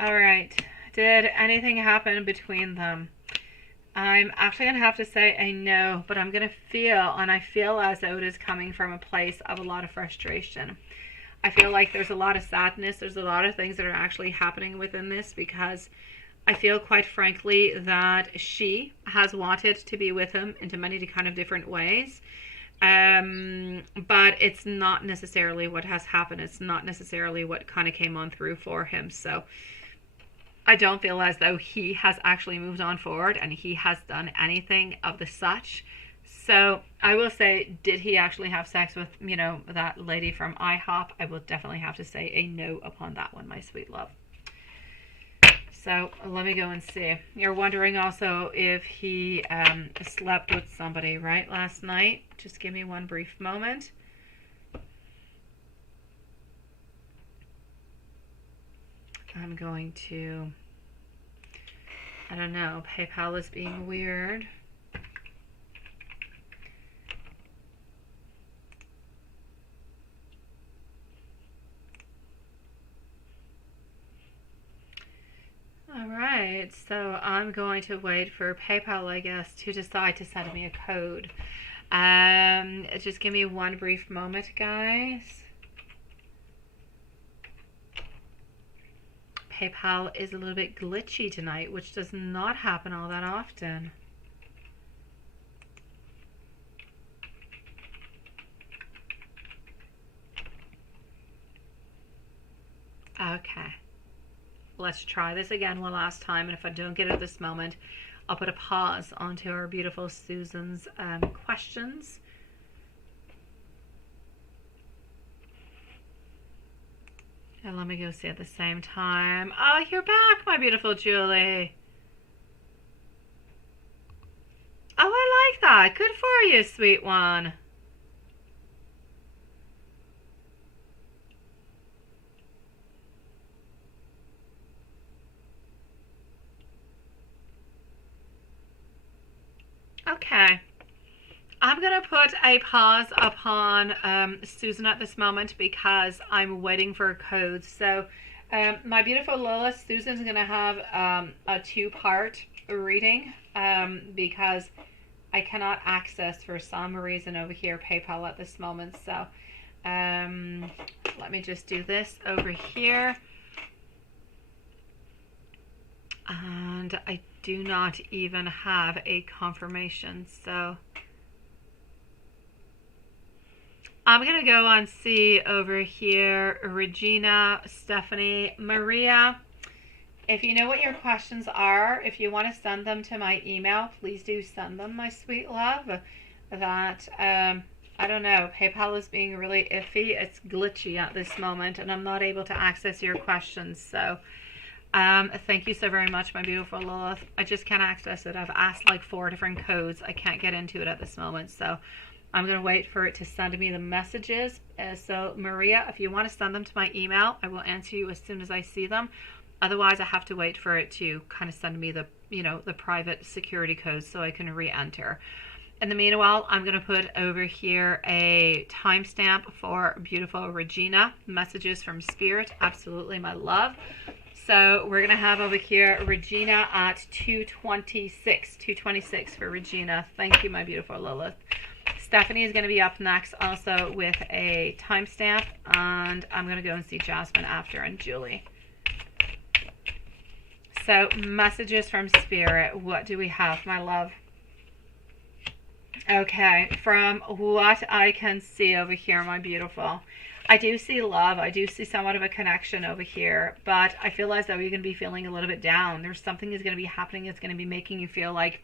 All right. Did anything happen between them? I'm actually going to have to say a no, but I'm going to feel, and I feel as though it is coming from a place of a lot of frustration. I feel like there's a lot of sadness. There's a lot of things that are actually happening within this because I feel quite frankly that she has wanted to be with him into many kind of different ways. But it's not necessarily what has happened. It's not necessarily what kind of came on through for him. So I don't feel as though he has actually moved on forward and he has done anything of the such. So I will say, did he actually have sex with, that lady from IHOP? I will definitely have to say a no upon that one, my sweet love. So let me go and see. You're wondering also if he slept with somebody, right, last night? Just give me one brief moment. I'm going to, I don't know, PayPal is being weird. Alright, so I'm going to wait for PayPal, I guess, to decide to send me a code. Just give me one brief moment, guys. PayPal is a little bit glitchy tonight, which does not happen all that often. Okay, let's try this again one last time, and if I don't get it at this moment, I'll put a pause onto our beautiful Susan's questions. And let me go see at the same time. Oh, you're back, my beautiful Julie. Oh, I like that. Good for you, sweet one. Okay. I'm going to put a pause upon Susan at this moment because I'm waiting for codes. So my beautiful Lola, Susan's going to have a two-part reading because I cannot access, for some reason over here, PayPal at this moment. So let me just do this over here. And I do not even have a confirmation. So I'm going to go and see over here, Regina, Stephanie, Maria. If you know what your questions are, if you want to send them to my email, please do send them, my sweet love. That, I don't know, PayPal is being really iffy. It's glitchy at this moment, and I'm not able to access your questions. So thank you so very much, my beautiful Lilith. I just can't access it. I've asked like 4 different codes. I can't get into it at this moment. So I'm going to wait for it to send me the messages. So Maria, if you want to send them to my email, I will answer you as soon as I see them. Otherwise, I have to wait for it to kind of send me the, the private security codes so I can re-enter. In the meanwhile, I'm going to put over here a timestamp for beautiful Regina. Messages from Spirit. Absolutely, my love. So we're going to have over here Regina at 2:26. 2:26 for Regina. Thank you, my beautiful Lilith. Stephanie is going to be up next also with a timestamp. And I'm going to go and see Jasmine after, and Julie. So messages from Spirit. What do we have, my love? Okay, from what I can see over here, my beautiful, I do see love. I do see somewhat of a connection over here, but I feel as though you're going to be feeling a little bit down. There's something is going to be happening that's going to be making you feel like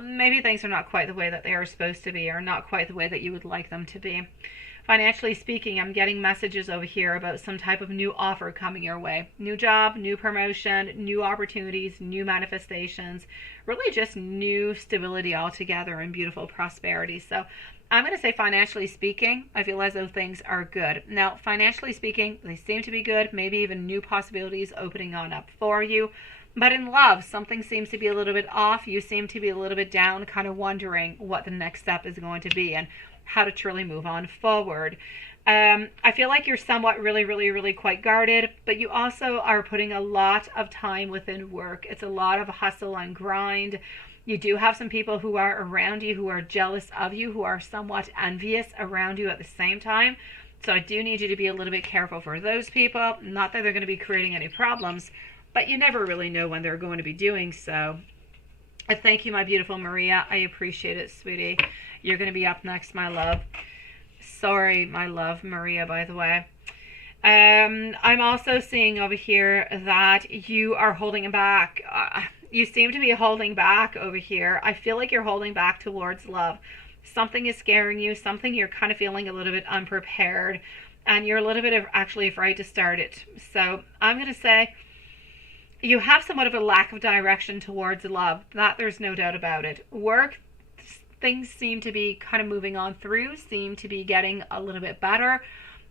maybe things are not quite the way that they are supposed to be, or not quite the way that you would like them to be. Financially speaking, I'm getting messages over here about some type of new offer coming your way. New job, new promotion, new opportunities, new manifestations, really just new stability altogether and beautiful prosperity. So I'm going to say financially speaking, I feel as though things are good. Now, financially speaking, they seem to be good, maybe even new possibilities opening on up for you. But in love, something seems to be a little bit off. You seem to be a little bit down, kind of wondering what the next step is going to be and how to truly move on forward. I feel like you're somewhat really quite guarded, but you also are putting a lot of time within work. It's a lot of hustle and grind. You do have some people who are around you who are jealous of you, who are somewhat envious around you at the same time. So I do need you to be a little bit careful for those people. Not that they're going to be creating any problems, but you never really know when they're going to be doing so. Thank you, my beautiful Maria. I appreciate it, sweetie. You're going to be up next, my love. Sorry, my love, Maria, by the way. I'm also seeing over here that you are holding back. You seem to be holding back over here. I feel like you're holding back towards love. Something is scaring you. Something you're kind of feeling a little bit unprepared. And you're a little bit actually afraid to start it. So I'm going to say you have somewhat of a lack of direction towards love. That there's no doubt about it. Work, things seem to be kind of moving on through, seem to be getting a little bit better,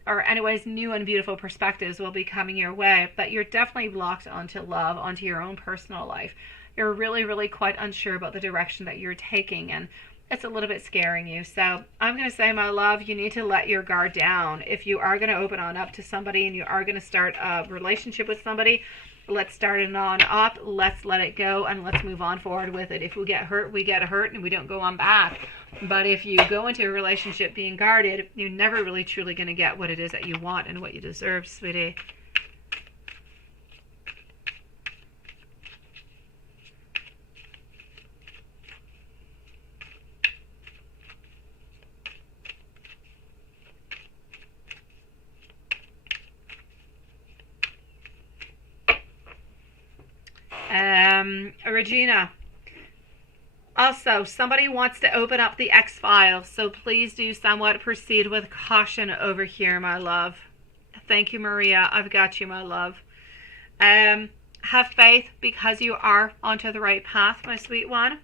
or anyways, new and beautiful perspectives will be coming your way, but you're definitely blocked onto love, onto your own personal life. You're really quite unsure about the direction that you're taking, and it's a little bit scaring you. So I'm going to say, my love, you need to let your guard down. If you are going to open on up to somebody and you are going to start a relationship with somebody, let's start it on up, let's let it go, and let's move on forward with it. If we get hurt, we get hurt, and we don't go on back. But if you go into a relationship being guarded, you're never really truly going to get what it is that you want and what you deserve, sweetie. Regina, also, somebody wants to open up the X-Files, so please do somewhat proceed with caution over here, my love. Thank you, Maria. I've got you, my love. Have faith because you are onto the right path, my sweet one.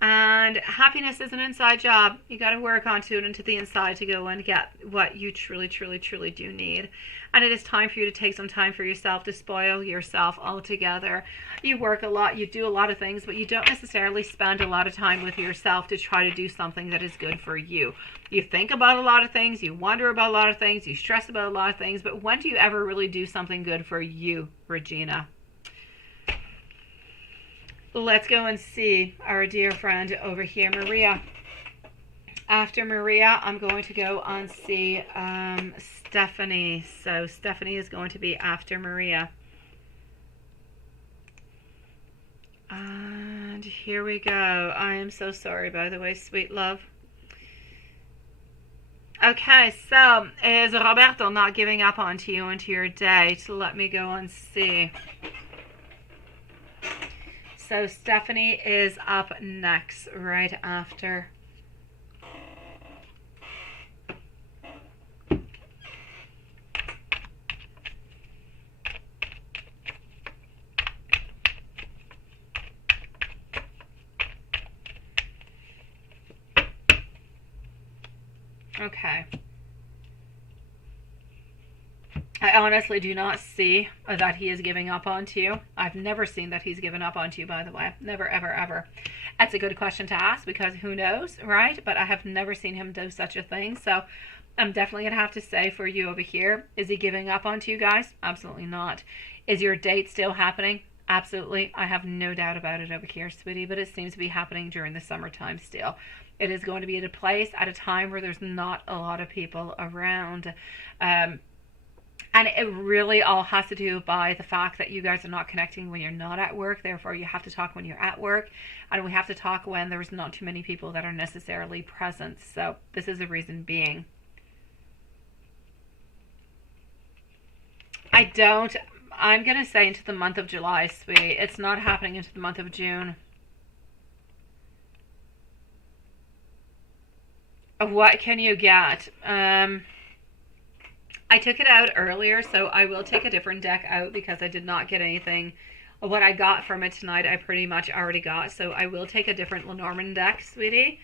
And happiness is an inside job. You got to work onto it into the inside to go and get what you truly, truly, truly do need. And it is time for you to take some time for yourself to spoil yourself altogether. You work a lot, you do a lot of things, but you don't necessarily spend a lot of time with yourself to try to do something that is good for you. You think about a lot of things, you wonder about a lot of things, you stress about a lot of things, but when do you ever really do something good for you, Regina? Let's go and see our dear friend over here, Maria. After Maria, I'm going to go and see Stephanie. So Stephanie is going to be after Maria. And here we go. I am so sorry, by the way, sweet love. Okay, so is Roberto not giving up on you into your date? Let me go and see. So Stephanie is up next, right after. Okay. I honestly do not see that he is giving up on you. I've never seen that he's given up on you, by the way. Never, ever, ever. That's a good question to ask because who knows, right? But I have never seen him do such a thing. So I'm definitely going to have to say for you over here, is he giving up on you guys? Absolutely not. Is your date still happening? Absolutely. I have no doubt about it over here, sweetie, but it seems to be happening during the summertime still. It is going to be at a place at a time where there's not a lot of people around. And it really all has to do by the fact that you guys are not connecting when you're not at work. Therefore, you have to talk when you're at work. And we have to talk when there's not too many people that are necessarily present. So this is the reason being. I'm going to say into the month of July, sweetie. It's not happening into the month of June. What can you get? I took it out earlier, so I will take a different deck out because I did not get anything. What I got from it tonight, I pretty much already got. So I will take a different Lenormand deck, sweetie,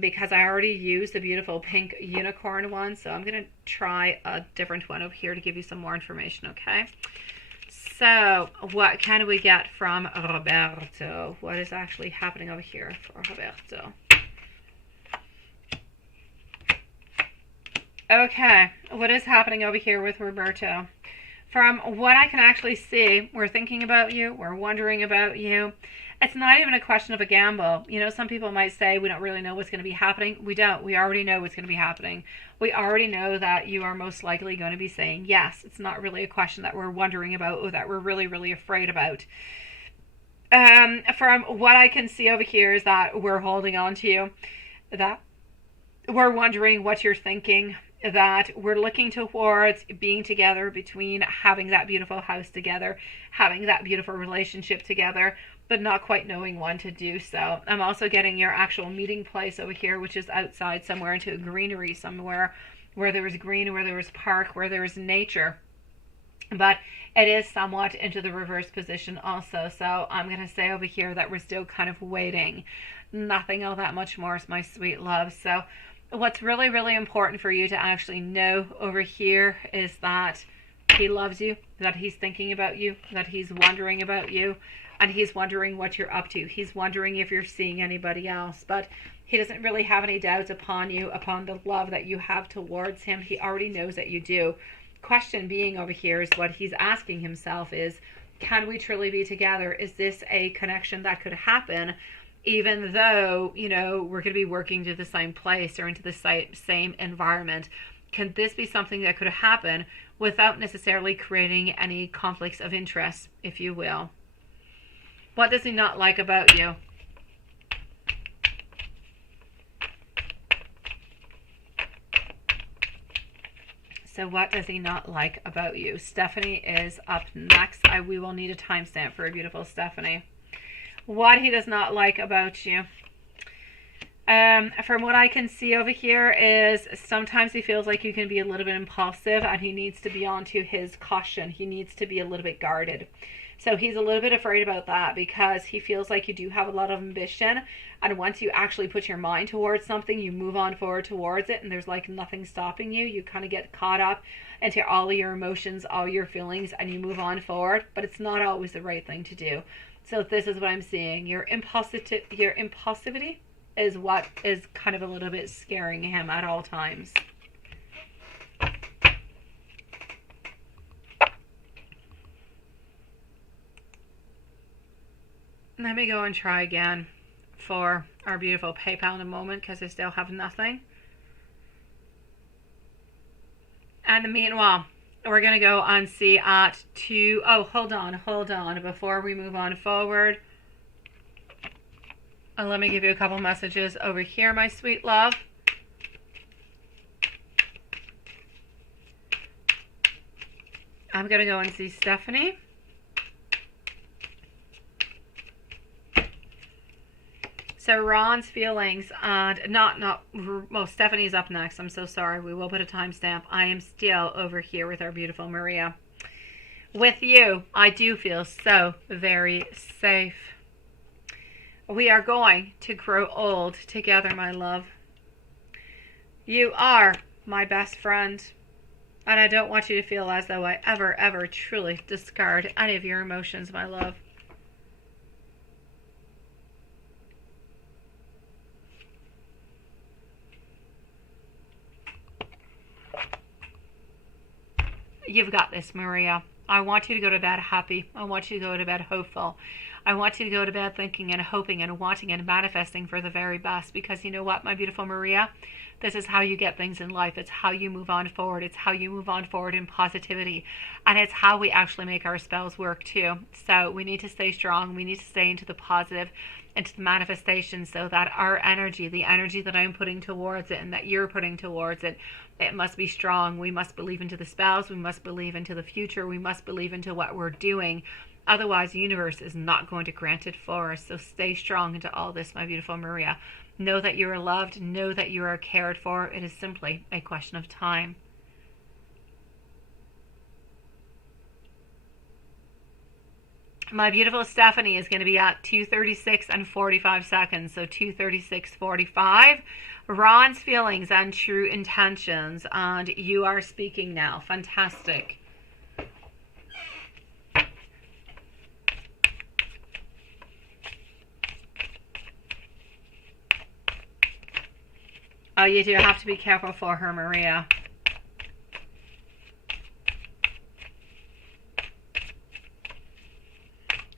because I already used the beautiful pink unicorn one. So I'm going to try a different one over here to give you some more information, okay? So what can we get from Roberto? What is actually happening over here for Roberto? Okay, what is happening over here with Roberto? From what I can actually see, we're thinking about you, we're wondering about you. It's not even a question of a gamble. You know, some people might say we don't really know what's going to be happening. We don't. We already know what's going to be happening. We already know that you are most likely going to be saying yes. It's not really a question that we're wondering about or that we're really, really afraid about. From what I can see over here is that we're holding on to you, that we're wondering what you're thinking, that we're looking towards being together, between having that beautiful house together, having that beautiful relationship together, but not quite knowing when to do so. I'm also getting your actual meeting place over here, which is outside somewhere into a greenery somewhere where there is green, where there is park, where there is nature. But it is somewhat into the reverse position also. So I'm going to say over here that we're still kind of waiting. Nothing all that much more, my sweet love. So what's really, really important for you to actually know over here is that he loves you, that he's thinking about you, that he's wondering about you, and he's wondering what you're up to. He's wondering if you're seeing anybody else, but he doesn't really have any doubts upon you, upon the love that you have towards him. He already knows that you do. Question being over here is what he's asking himself is, can we truly be together? Is this a connection that could happen? Even though, you know, we're going to be working to the same place or into the same environment, can this be something that could happen without necessarily creating any conflicts of interest, if you will? What does he not like about you? So what does he not like about you? Stephanie is up next. We will need a timestamp for a beautiful Stephanie. What he does not like about you. From what I can see over here is sometimes he feels like you can be a little bit impulsive and he needs to be onto his caution. He needs to be a little bit guarded. So he's a little bit afraid about that because he feels like you do have a lot of ambition, and once you actually put your mind towards something, you move on forward towards it, and there's like nothing stopping you. You kind of get caught up into all of your emotions, all your feelings, and you move on forward, but it's not always the right thing to do. So this is what I'm seeing. Your impulsivity is what is kind of a little bit scaring him at all times. Let me go and try again for our beautiful PayPal in a moment because I still have nothing. And meanwhile, we're going to go and see at 2. Oh, hold on. Before we move on forward, let me give you a couple messages over here, my sweet love. I'm going to go and see Stephanie. So Ron's feelings, and well, Stephanie's up next. I'm so sorry. We will put a timestamp. I am still over here with our beautiful Maria. With you, I do feel so very safe. We are going to grow old together, my love. You are my best friend, and I don't want you to feel as though I ever truly discard any of your emotions, my love. You've got this, Maria. I want you to go to bed happy. I want you to go to bed hopeful. I want you to go to bed thinking and hoping and wanting and manifesting for the very best, because you know what, my beautiful Maria? This is how you get things in life. It's how you move on forward. It's how you move on forward in positivity. And it's how we actually make our spells work too. So we need to stay strong. We need to stay into the positive, into the manifestation, so that our energy, the energy that I'm putting towards it and that you're putting towards it, it must be strong. We must believe into the spells. We must believe into the future. We must believe into what we're doing. Otherwise, the universe is not going to grant it for us. So stay strong into all this, my beautiful Maria. Know that you are loved. Know that you are cared for. It is simply a question of time. My beautiful Stephanie is going to be at 2:36 and 45 seconds. So 2:36:45. Ron's feelings and true intentions. And you are speaking now. Fantastic. Oh, you do have to be careful for her, Maria.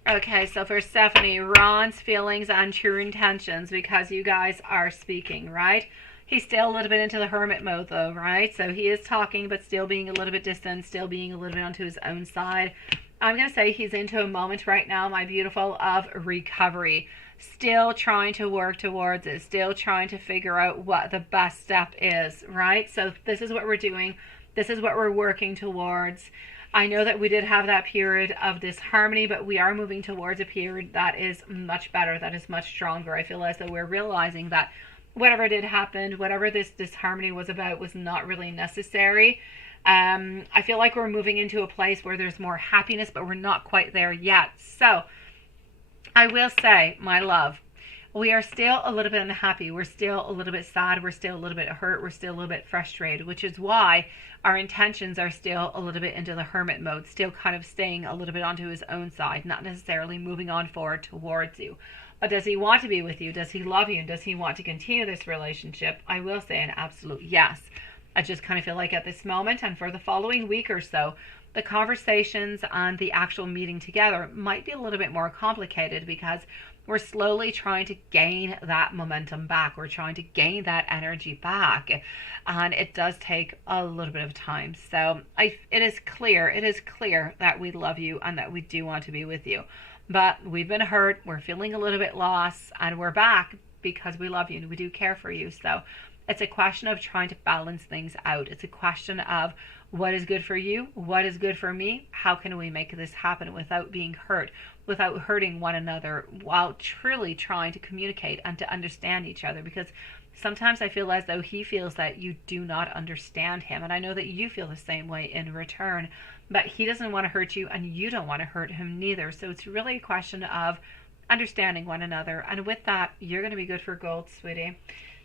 Okay, so for Stephanie, Ron's feelings and true intentions, because you guys are speaking, right? He's still a little bit into the hermit mode though, right? So he is talking, but still being a little bit distant, still being a little bit onto his own side. I'm going to say he's into a moment right now, my beautiful, of recovery. Still trying to work towards it, still trying to figure out what the best step is, right? So this is what we're doing. This is what we're working towards. I know that we did have that period of disharmony, but we are moving towards a period that is much better, that is much stronger. I feel as though we're realizing that whatever did happen, whatever this disharmony was about, was not really necessary. I feel like we're moving into a place where there's more happiness, but we're not quite there yet. So I will say, my love, we are still a little bit unhappy. We're still a little bit sad. We're still a little bit hurt. We're still a little bit frustrated, which is why our intentions are still a little bit into the hermit mode, still kind of staying a little bit onto his own side, not necessarily moving on forward towards you. But does he want to be with you? Does he love you? Does he want to continue this relationship? I will say an absolute yes. I just kind of feel like at this moment and for the following week or so, the conversations and the actual meeting together might be a little bit more complicated, because we're slowly trying to gain that momentum back. We're trying to gain that energy back. And it does take a little bit of time. So it is clear that we love you and that we do want to be with you. But we've been hurt. We're feeling a little bit lost. And we're back because we love you and we do care for you. So it's a question of trying to balance things out. It's a question of What is good for you? What is good for me? How can we make this happen without being hurt, without hurting one another, while truly trying to communicate and to understand each other? Because sometimes I feel as though he feels that you do not understand him, and I know that you feel the same way in return, but he doesn't want to hurt you and you don't want to hurt him neither. So it's really a question of understanding one another, and with that, you're going to be good for gold, sweetie.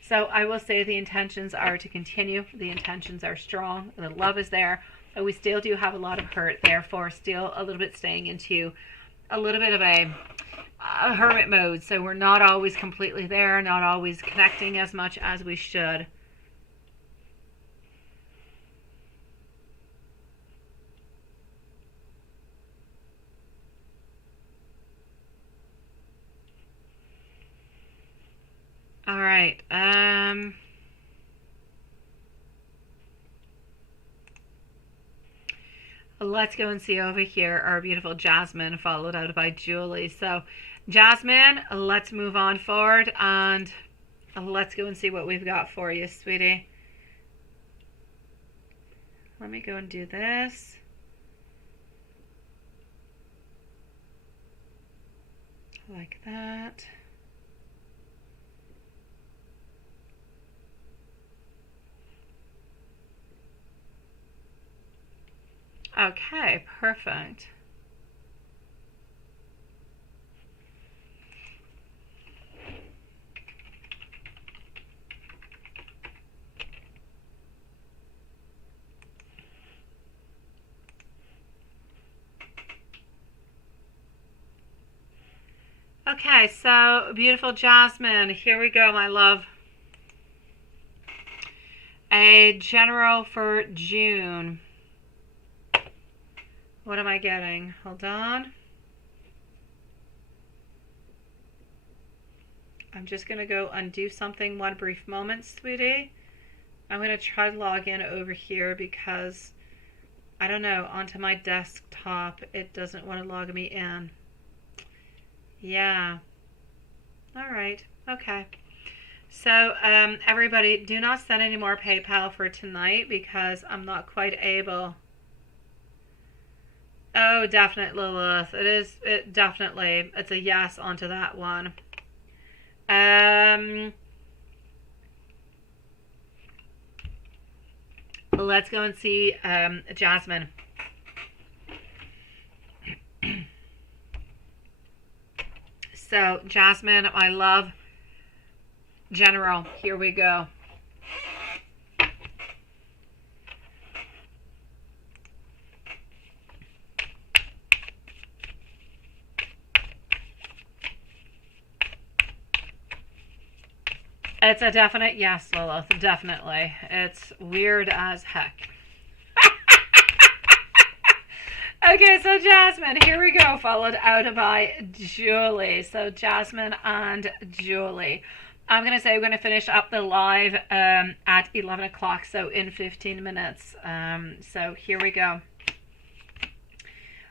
So I will say the intentions are to continue. The intentions are strong. The love is there, but we still do have a lot of hurt, therefore still a little bit staying into a little bit of a hermit mode. So we're not always completely there, not always connecting as much as we should. All right. Let's go and see over here our beautiful Jasmine, followed out by Julie. So, Jasmine, let's move on forward and let's go and see what we've got for you, sweetie. Let me go and do this. Like that. Okay, perfect. Okay, so beautiful Jasmine, here we go, my love. A general for June. What am I getting? Hold on. I'm just going to go undo something one brief moment, sweetie. I'm going to try to log in over here because, I don't know, onto my desktop, it doesn't want to log me in. Yeah. All right. Okay. So, everybody, do not send any more PayPal for tonight because I'm not quite able. Oh, definitely, Lilith. It definitely, it's a yes onto that one. Let's go and see Jasmine. So, Jasmine, I love General. Here we go. It's a definite yes, Lilith. Definitely. It's weird as heck. Okay, so Jasmine, here we go, followed out by Julie. So Jasmine and Julie. I'm going to say we're going to finish up the live at 11 o'clock, so in 15 minutes. So here we go.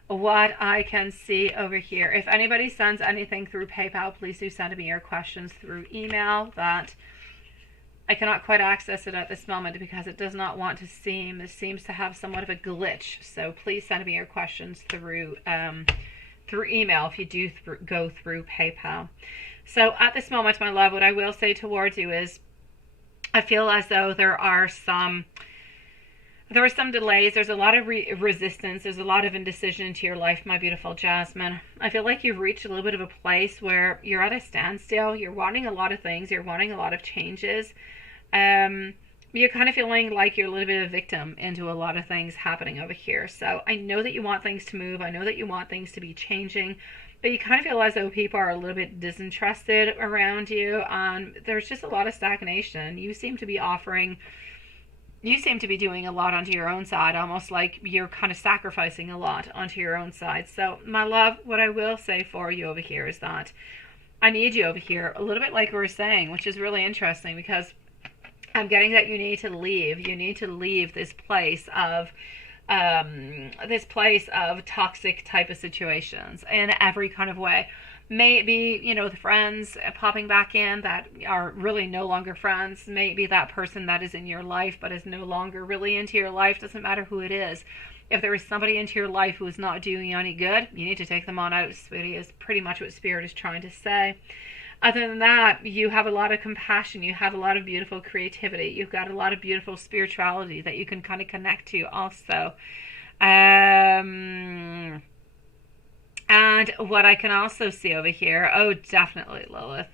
What I can see over here. If anybody sends anything through PayPal, please do send me your questions through email. That I cannot quite access it at this moment because it does not want to seem, it seems to have somewhat of a glitch. So please send me your questions through email if you do go through PayPal. So at this moment, my love, what I will say towards you is I feel as though there are some delays. There's a lot of resistance. There's a lot of indecision into your life, my beautiful Jasmine. I feel like you've reached a little bit of a place where you're at a standstill. You're wanting a lot of things. You're wanting a lot of changes. You're kind of feeling like you're a little bit of a victim into a lot of things happening over here. So I know that you want things to move. I know that you want things to be changing. But you kind of feel as though people are a little bit disinterested around you. There's just a lot of stagnation. You seem to be doing a lot onto your own side, almost like you're kind of sacrificing a lot onto your own side. So, my love, what I will say for you over here is that I need you over here, a little bit like we were saying, which is really interesting because I'm getting that you need to leave. You need to leave this place of toxic type of situations in every kind of way. May it be, the friends popping back in that are really no longer friends. May it be that person that is in your life but is no longer really into your life. Doesn't matter who it is. If there is somebody into your life who is not doing you any good, you need to take them on out, sweetie, is pretty much what Spirit is trying to say. Other than that, you have a lot of compassion. You have a lot of beautiful creativity. You've got a lot of beautiful spirituality that you can kind of connect to also. And what I can also see over here, oh, definitely, Lilith,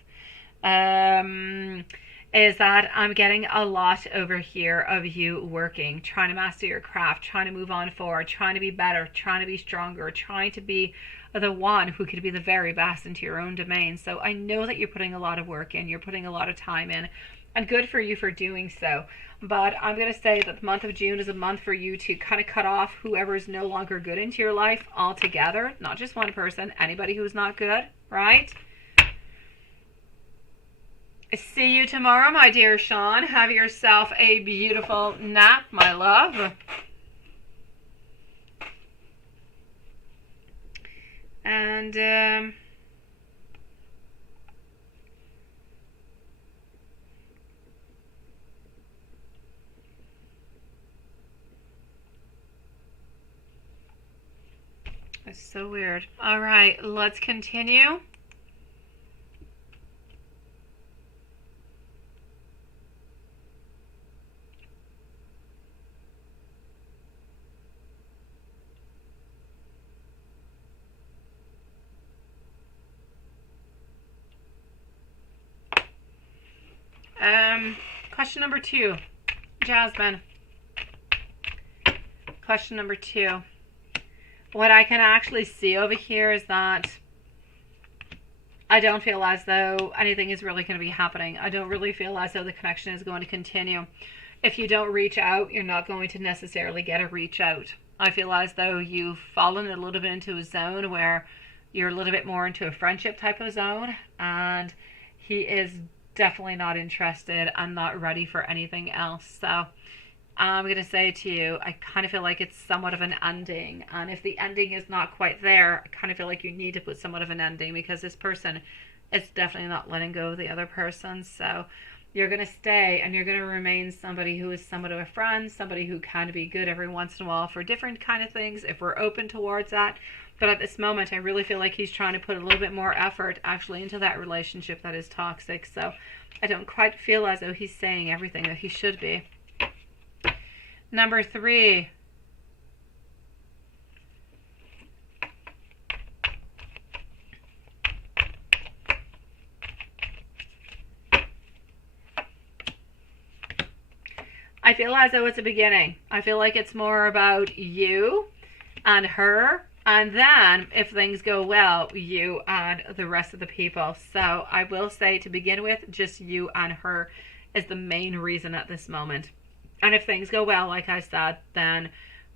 is that I'm getting a lot over here of you working, trying to master your craft, trying to move on forward, trying to be better, trying to be stronger, trying to be the one who could be the very best into your own domain. So I know that you're putting a lot of work in, you're putting a lot of time in, and good for you for doing so. But I'm going to say that the month of June is a month for you to kind of cut off whoever is no longer good into your life altogether. Not just one person, anybody who's not good, right? See you tomorrow, my dear Sean. Have yourself a beautiful nap, my love. And it's so weird. All right, let's continue. Question number 2, Jasmine. Question number 2. What I can actually see over here is that I don't feel as though anything is really going to be happening. I don't really feel as though the connection is going to continue. If you don't reach out, you're not going to necessarily get a reach out. I feel as though you've fallen a little bit into a zone where you're a little bit more into a friendship type of zone, and he is definitely not interested and not ready for anything else. So I'm going to say to you, I kind of feel like it's somewhat of an ending. And if the ending is not quite there, I kind of feel like you need to put somewhat of an ending, because this person is definitely not letting go of the other person. So you're going to stay and you're going to remain somebody who is somewhat of a friend, somebody who can be good every once in a while for different kind of things if we're open towards that. But at this moment, I really feel like he's trying to put a little bit more effort actually into that relationship that is toxic. So I don't quite feel as though he's saying everything that he should be. Number 3. I feel as though it's a beginning. I feel like it's more about you and her, and then if things go well, you and the rest of the people. So I will say, to begin with, just you and her is the main reason at this moment. And if things go well, like I said, then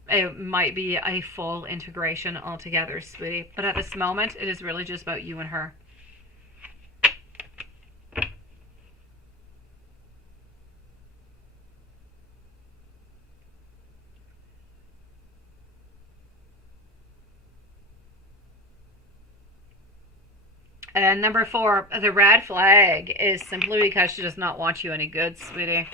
it might be a full integration altogether, sweetie. But at this moment, it is really just about you and her. And number 4, the red flag is simply because she does not want you any good, sweetie.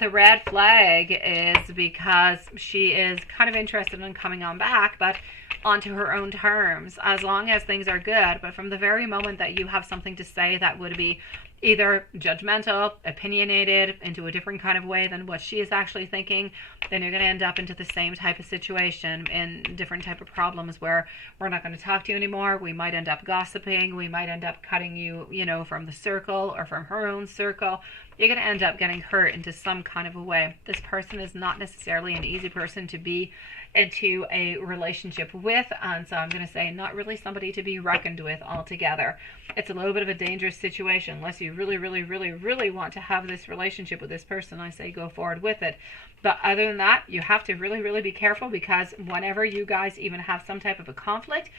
The red flag is because she is kind of interested in coming on back, but onto her own terms, as long as things are good. But from the very moment that you have something to say that would be either judgmental, opinionated, into a different kind of way than what she is actually thinking, then you're going to end up into the same type of situation, in different type of problems where we're not going to talk to you anymore. We might end up gossiping. We might end up cutting you, from the circle or from her own circle. You're going to end up getting hurt into some kind of a way. This person is not necessarily an easy person to be into a relationship with, and so I'm going to say not really somebody to be reckoned with altogether. It's a little bit of a dangerous situation. Unless you really, really, really, really want to have this relationship with this person, I say go forward with it. But other than that, you have to really, really be careful, because whenever you guys even have some type of a conflict,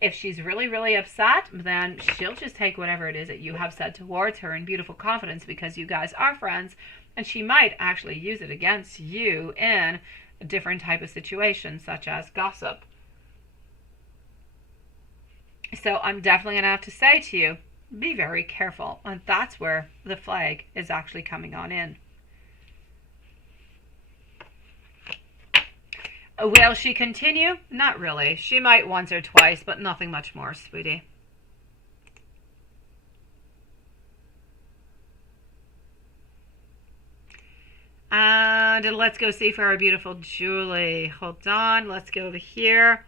if she's really, really upset, then she'll just take whatever it is that you have said towards her in beautiful confidence, because you guys are friends, and she might actually use it against you in a different type of situation, such as gossip. So I'm definitely going to have to say to you, be very careful. And that's where the flag is actually coming on in. Will she continue? Not really. She might once or twice, but nothing much more, sweetie. And let's go see for our beautiful Julie. Hold on. Let's go over here.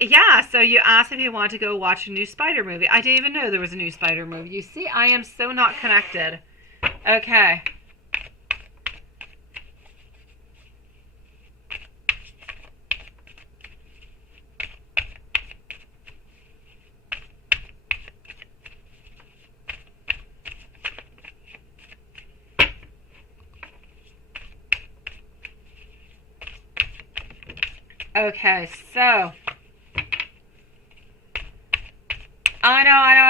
Yeah, so you asked if you want to go watch a new Spider movie. I didn't even know there was a new Spider movie. You see, I am so not connected. Okay. Okay, so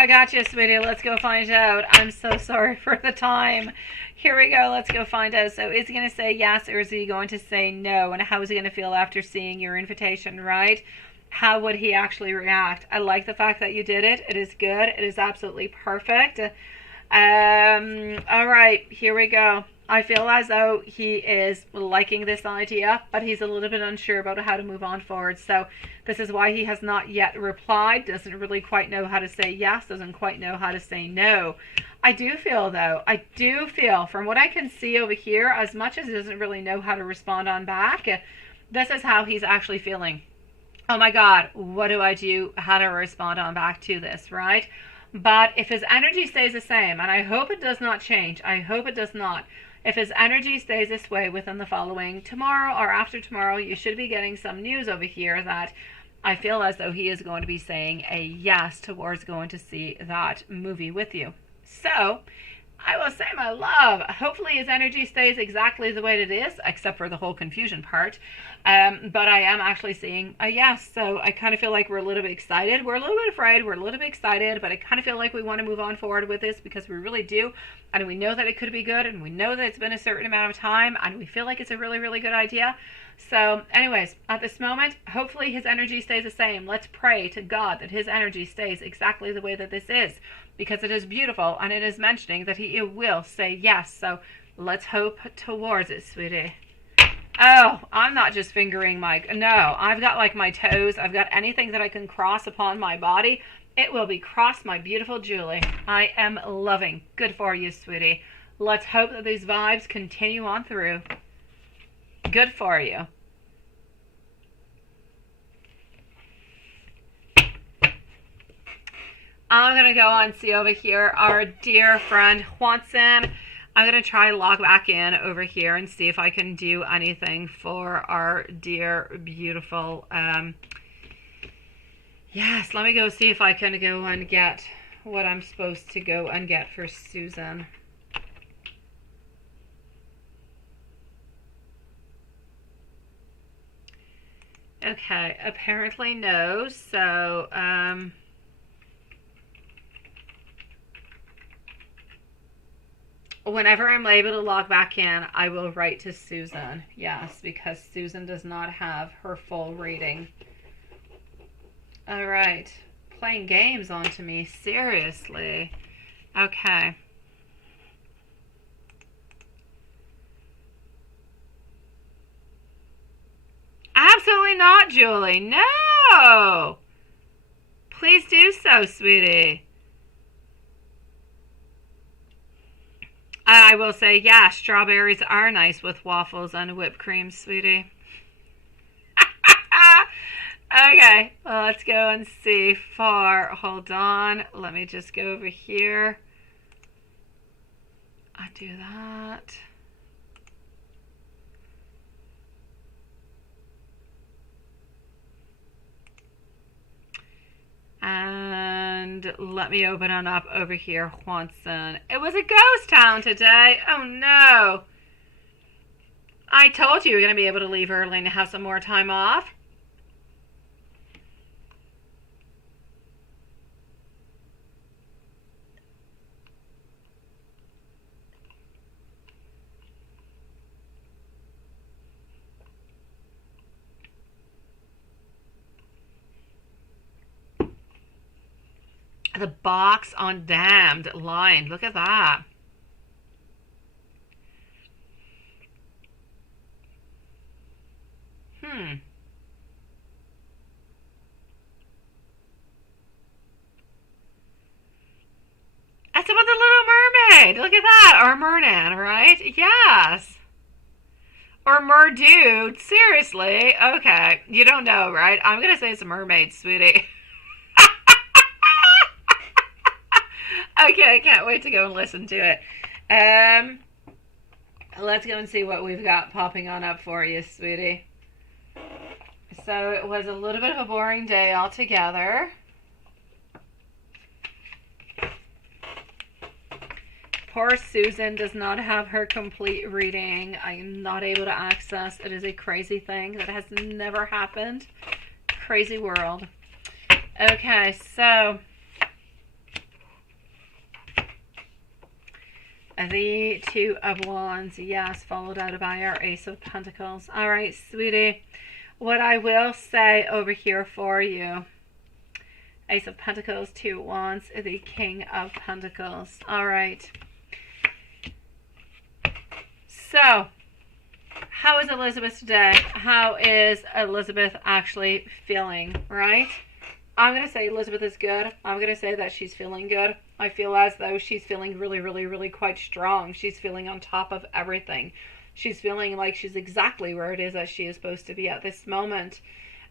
I got you, sweetie. Let's go find out. I'm so sorry for the time. Here we go. Let's go find out. So is he going to say yes or is he going to say no? And how is he going to feel after seeing your invitation, right? How would he actually react? I like the fact that you did it. It is good. It is absolutely perfect. All right, here we go. I feel as though he is liking this idea, but he's a little bit unsure about how to move on forward. So this is why he has not yet replied, doesn't really quite know how to say yes, doesn't quite know how to say no. I do feel, from what I can see over here, as much as he doesn't really know how to respond on back, this is how he's actually feeling. Oh my God, what do I do? How to respond on back to this, right? But if his energy stays the same, and I hope it does not change, I hope it does not. If his energy stays this way within the following tomorrow or after tomorrow, you should be getting some news over here that I feel as though he is going to be saying a yes towards going to see that movie with you. So I will say, my love, hopefully his energy stays exactly the way it is, except for the whole confusion part. But I am actually seeing a yes. So I kind of feel like we're a little bit excited. We're a little bit afraid. We're a little bit excited. But I kind of feel like we want to move on forward with this because we really do. And we know that it could be good. And we know that it's been a certain amount of time. And we feel like it's a really, really good idea. So anyways, at this moment, hopefully his energy stays the same. Let's pray to God that his energy stays exactly the way that this is, because it is beautiful and it is mentioning that he will say yes. So let's hope towards it, sweetie. Oh, I'm not just fingering my, no, I've got like my toes. I've got anything that I can cross upon my body. It will be crossed, my beautiful Julie. I am loving. Good for you, sweetie. Let's hope that these vibes continue on through. Good for you. I'm going to go and see over here our dear friend Juanson. I'm going to try log back in over here and see if I can do anything for our dear, beautiful, yes, let me go see if I can go and get what I'm supposed to go and get for Susan. Okay, apparently no, so, whenever I'm able to log back in, I will write to Susan. Yes, because Susan does not have her full rating. All right, playing games onto me, seriously. Okay. Absolutely not, Julie. No! Please do so, sweetie. I will say, yeah, strawberries are nice with waffles and whipped cream, sweetie. Okay, well, let's go and see for, hold on, let me just go over here. I'll do that. And let me open it up over here, Juanson. It was a ghost town today. Oh no. I told you were going to be able to leave early and have some more time off. The box on damned line. Look at that. That's about the Little Mermaid. Look at that. Or merman, right? Yes. Or merdude. Seriously. Okay. You don't know, right? I'm going to say it's a mermaid, sweetie. Okay, I can't wait to go and listen to it. Let's go and see what we've got popping on up for you, sweetie. So it was a little bit of a boring day altogether. Poor Susan does not have her complete reading. I am not able to access. It is a crazy thing that has never happened. Crazy world. Okay, so the Two of Wands, yes, followed out by our Ace of Pentacles. All right, sweetie, what I will say over here for you, Ace of Pentacles, Two of Wands, the King of Pentacles. All right. So, how is Elizabeth today? How is Elizabeth actually feeling, right? I'm going to say Elizabeth is good. I'm going to say that she's feeling good. I feel as though she's feeling really, really, really quite strong. She's feeling on top of everything. She's feeling like she's exactly where it is that she is supposed to be at this moment.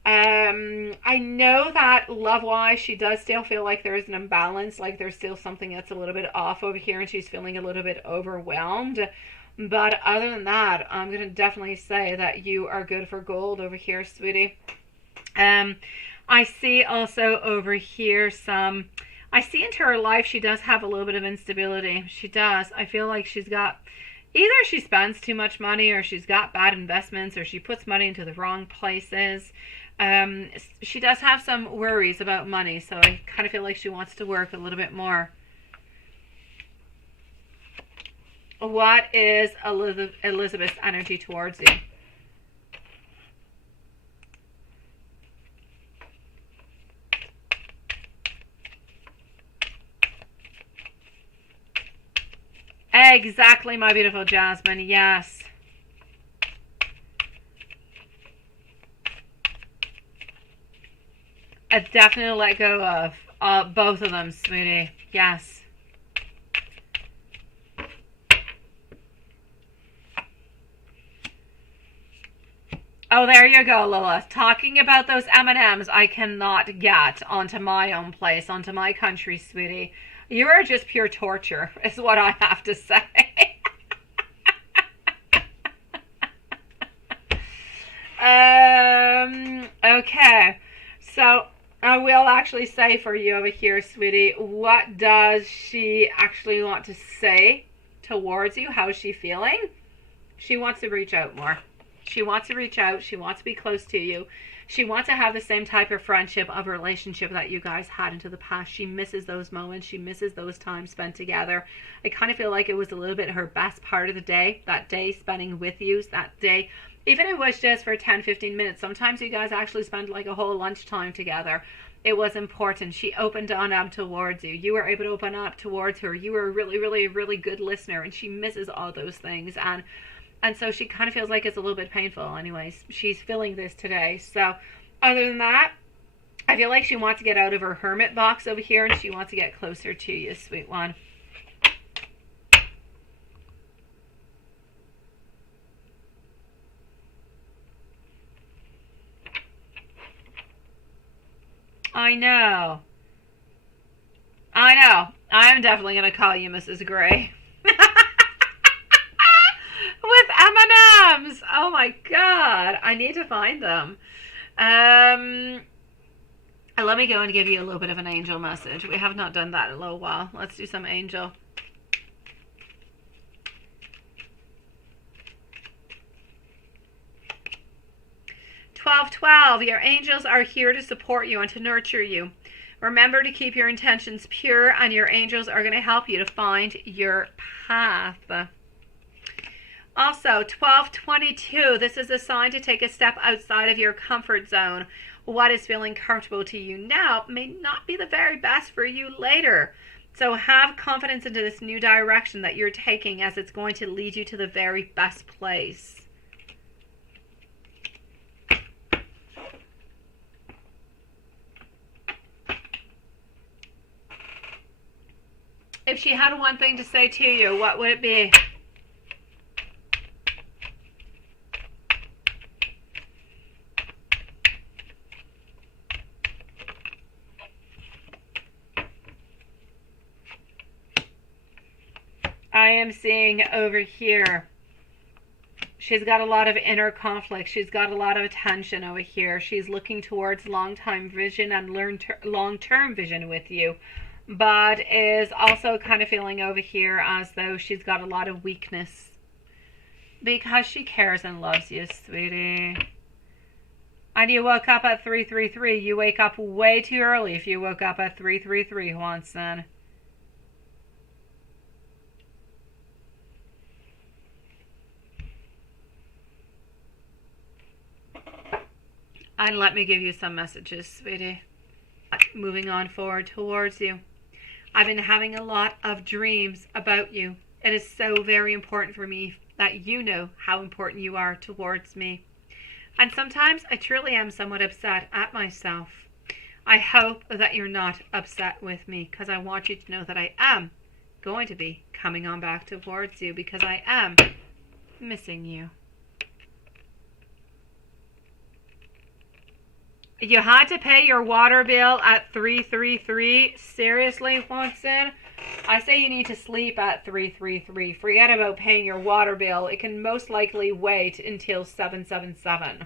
I know that love-wise, she does still feel like there is an imbalance, like there's still something that's a little bit off over here, and she's feeling a little bit overwhelmed. But other than that, I'm going to definitely say that you are good for gold over here, sweetie. I see also over here I see into her life she does have a little bit of instability. She does. I feel like she's got, either she spends too much money, or she's got bad investments, or she puts money into the wrong places. She does have some worries about money, so I kind of feel like she wants to work a little bit more. What is Elizabeth's energy towards you? Exactly, my beautiful Jasmine. Yes. I definitely let go of both of them, sweetie. Yes. Oh, there you go, Lilith. Talking about those M&Ms I cannot get onto my own place, onto my country, sweetie. You are just pure torture, is what I have to say. Okay. So, I will actually say for you over here, sweetie, what does she actually want to say towards you? How is she feeling? She wants to reach out more. She wants to reach out. She wants to be close to you. She wants to have the same type of friendship, of relationship that you guys had into the past. She misses those moments. She misses those times spent together. I kind of feel like it was a little bit her best part of the day, that day spending with you, that day. Even if it was just for 10, 15 minutes. Sometimes you guys actually spend like a whole lunchtime together. It was important. She opened on up towards you. You were able to open up towards her. You were a really, really, really good listener, and she misses all those things. And so she kind of feels like it's a little bit painful anyways. She's feeling this today. So other than that, I feel like she wants to get out of her hermit box over here, and she wants to get closer to you, sweet one. I know. I know. I'm definitely going to call you Mrs. Gray. With M&Ms. Oh my god. I need to find them. Let me go and give you a little bit of an angel message. We have not done that in a little while. Let's do some angel. "1212, your angels are here to support you and to nurture you. Remember to keep your intentions pure, and your angels are going to help you to find your path." Also, 1222, this is a sign to take a step outside of your comfort zone. what is feeling comfortable to you now may not be the very best for you later. So have confidence into this new direction that you're taking, as it's going to lead you to the very best place. If she had one thing to say to you, what would it be? I am seeing over here, she's got a lot of inner conflict. She's got a lot of attention over here. She's looking towards long-time vision and long-term vision with you, but is also kind of feeling over here as though she's got a lot of weakness because she cares and loves you, sweetie. And you woke up at 333. You wake up way too early if you woke up at 333, Juanson. And let me give you some messages, sweetie. Moving on forward towards you. I've been having a lot of dreams about you. It is so very important for me that you know how important you are towards me. And sometimes I truly am somewhat upset at myself. I hope that you're not upset with me, because I want you to know that I am going to be coming on back towards you, because I am missing you. You had to pay your water bill at 333. Seriously, Watson? I say you need to sleep at 333. Forget about paying your water bill. It can most likely wait until 777.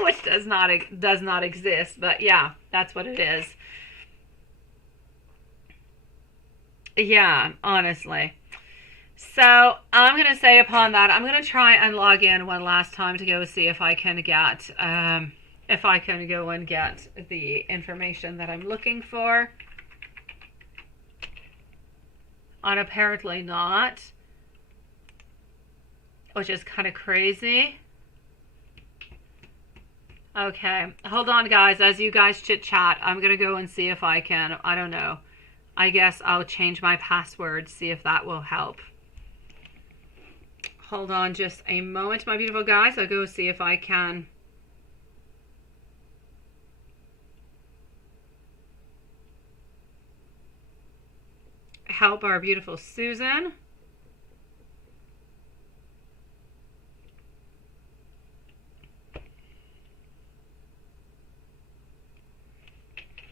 Which does not exist, but yeah, that's what it is. Yeah, honestly. So I'm going to say upon that, I'm going to try and log in one last time to go see if I can get, go and get the information that I'm looking for. And apparently not, which is kind of crazy. Okay, hold on guys, as you guys chit chat, I'm going to go and see if I can, I don't know. I guess I'll change my password, see if that will help. Hold on just a moment, my beautiful guys. I'll go see if I can help our beautiful Susan.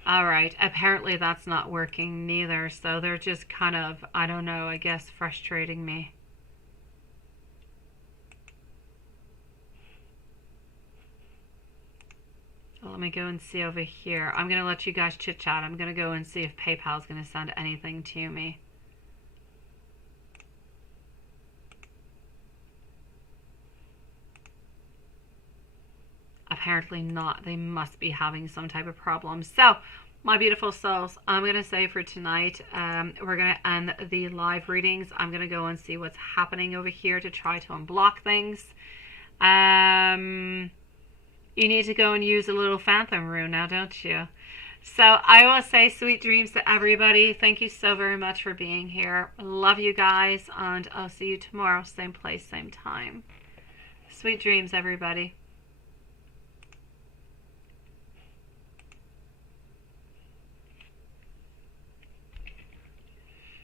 All right, apparently that's not working neither, so they're just kind of, I don't know, I guess frustrating me. Let me go and see over here. I'm going to let you guys chit chat. I'm going to go and see if PayPal is going to send anything to me. Apparently not. They must be having some type of problem. So, my beautiful souls, I'm going to say for tonight, we're going to end the live readings. I'm going to go and see what's happening over here to try to unblock things. You need to go and use a little phantom rune now, don't you? So I will say sweet dreams to everybody. Thank you so very much for being here. Love you guys, and I'll see you tomorrow, same place, same time. Sweet dreams, everybody.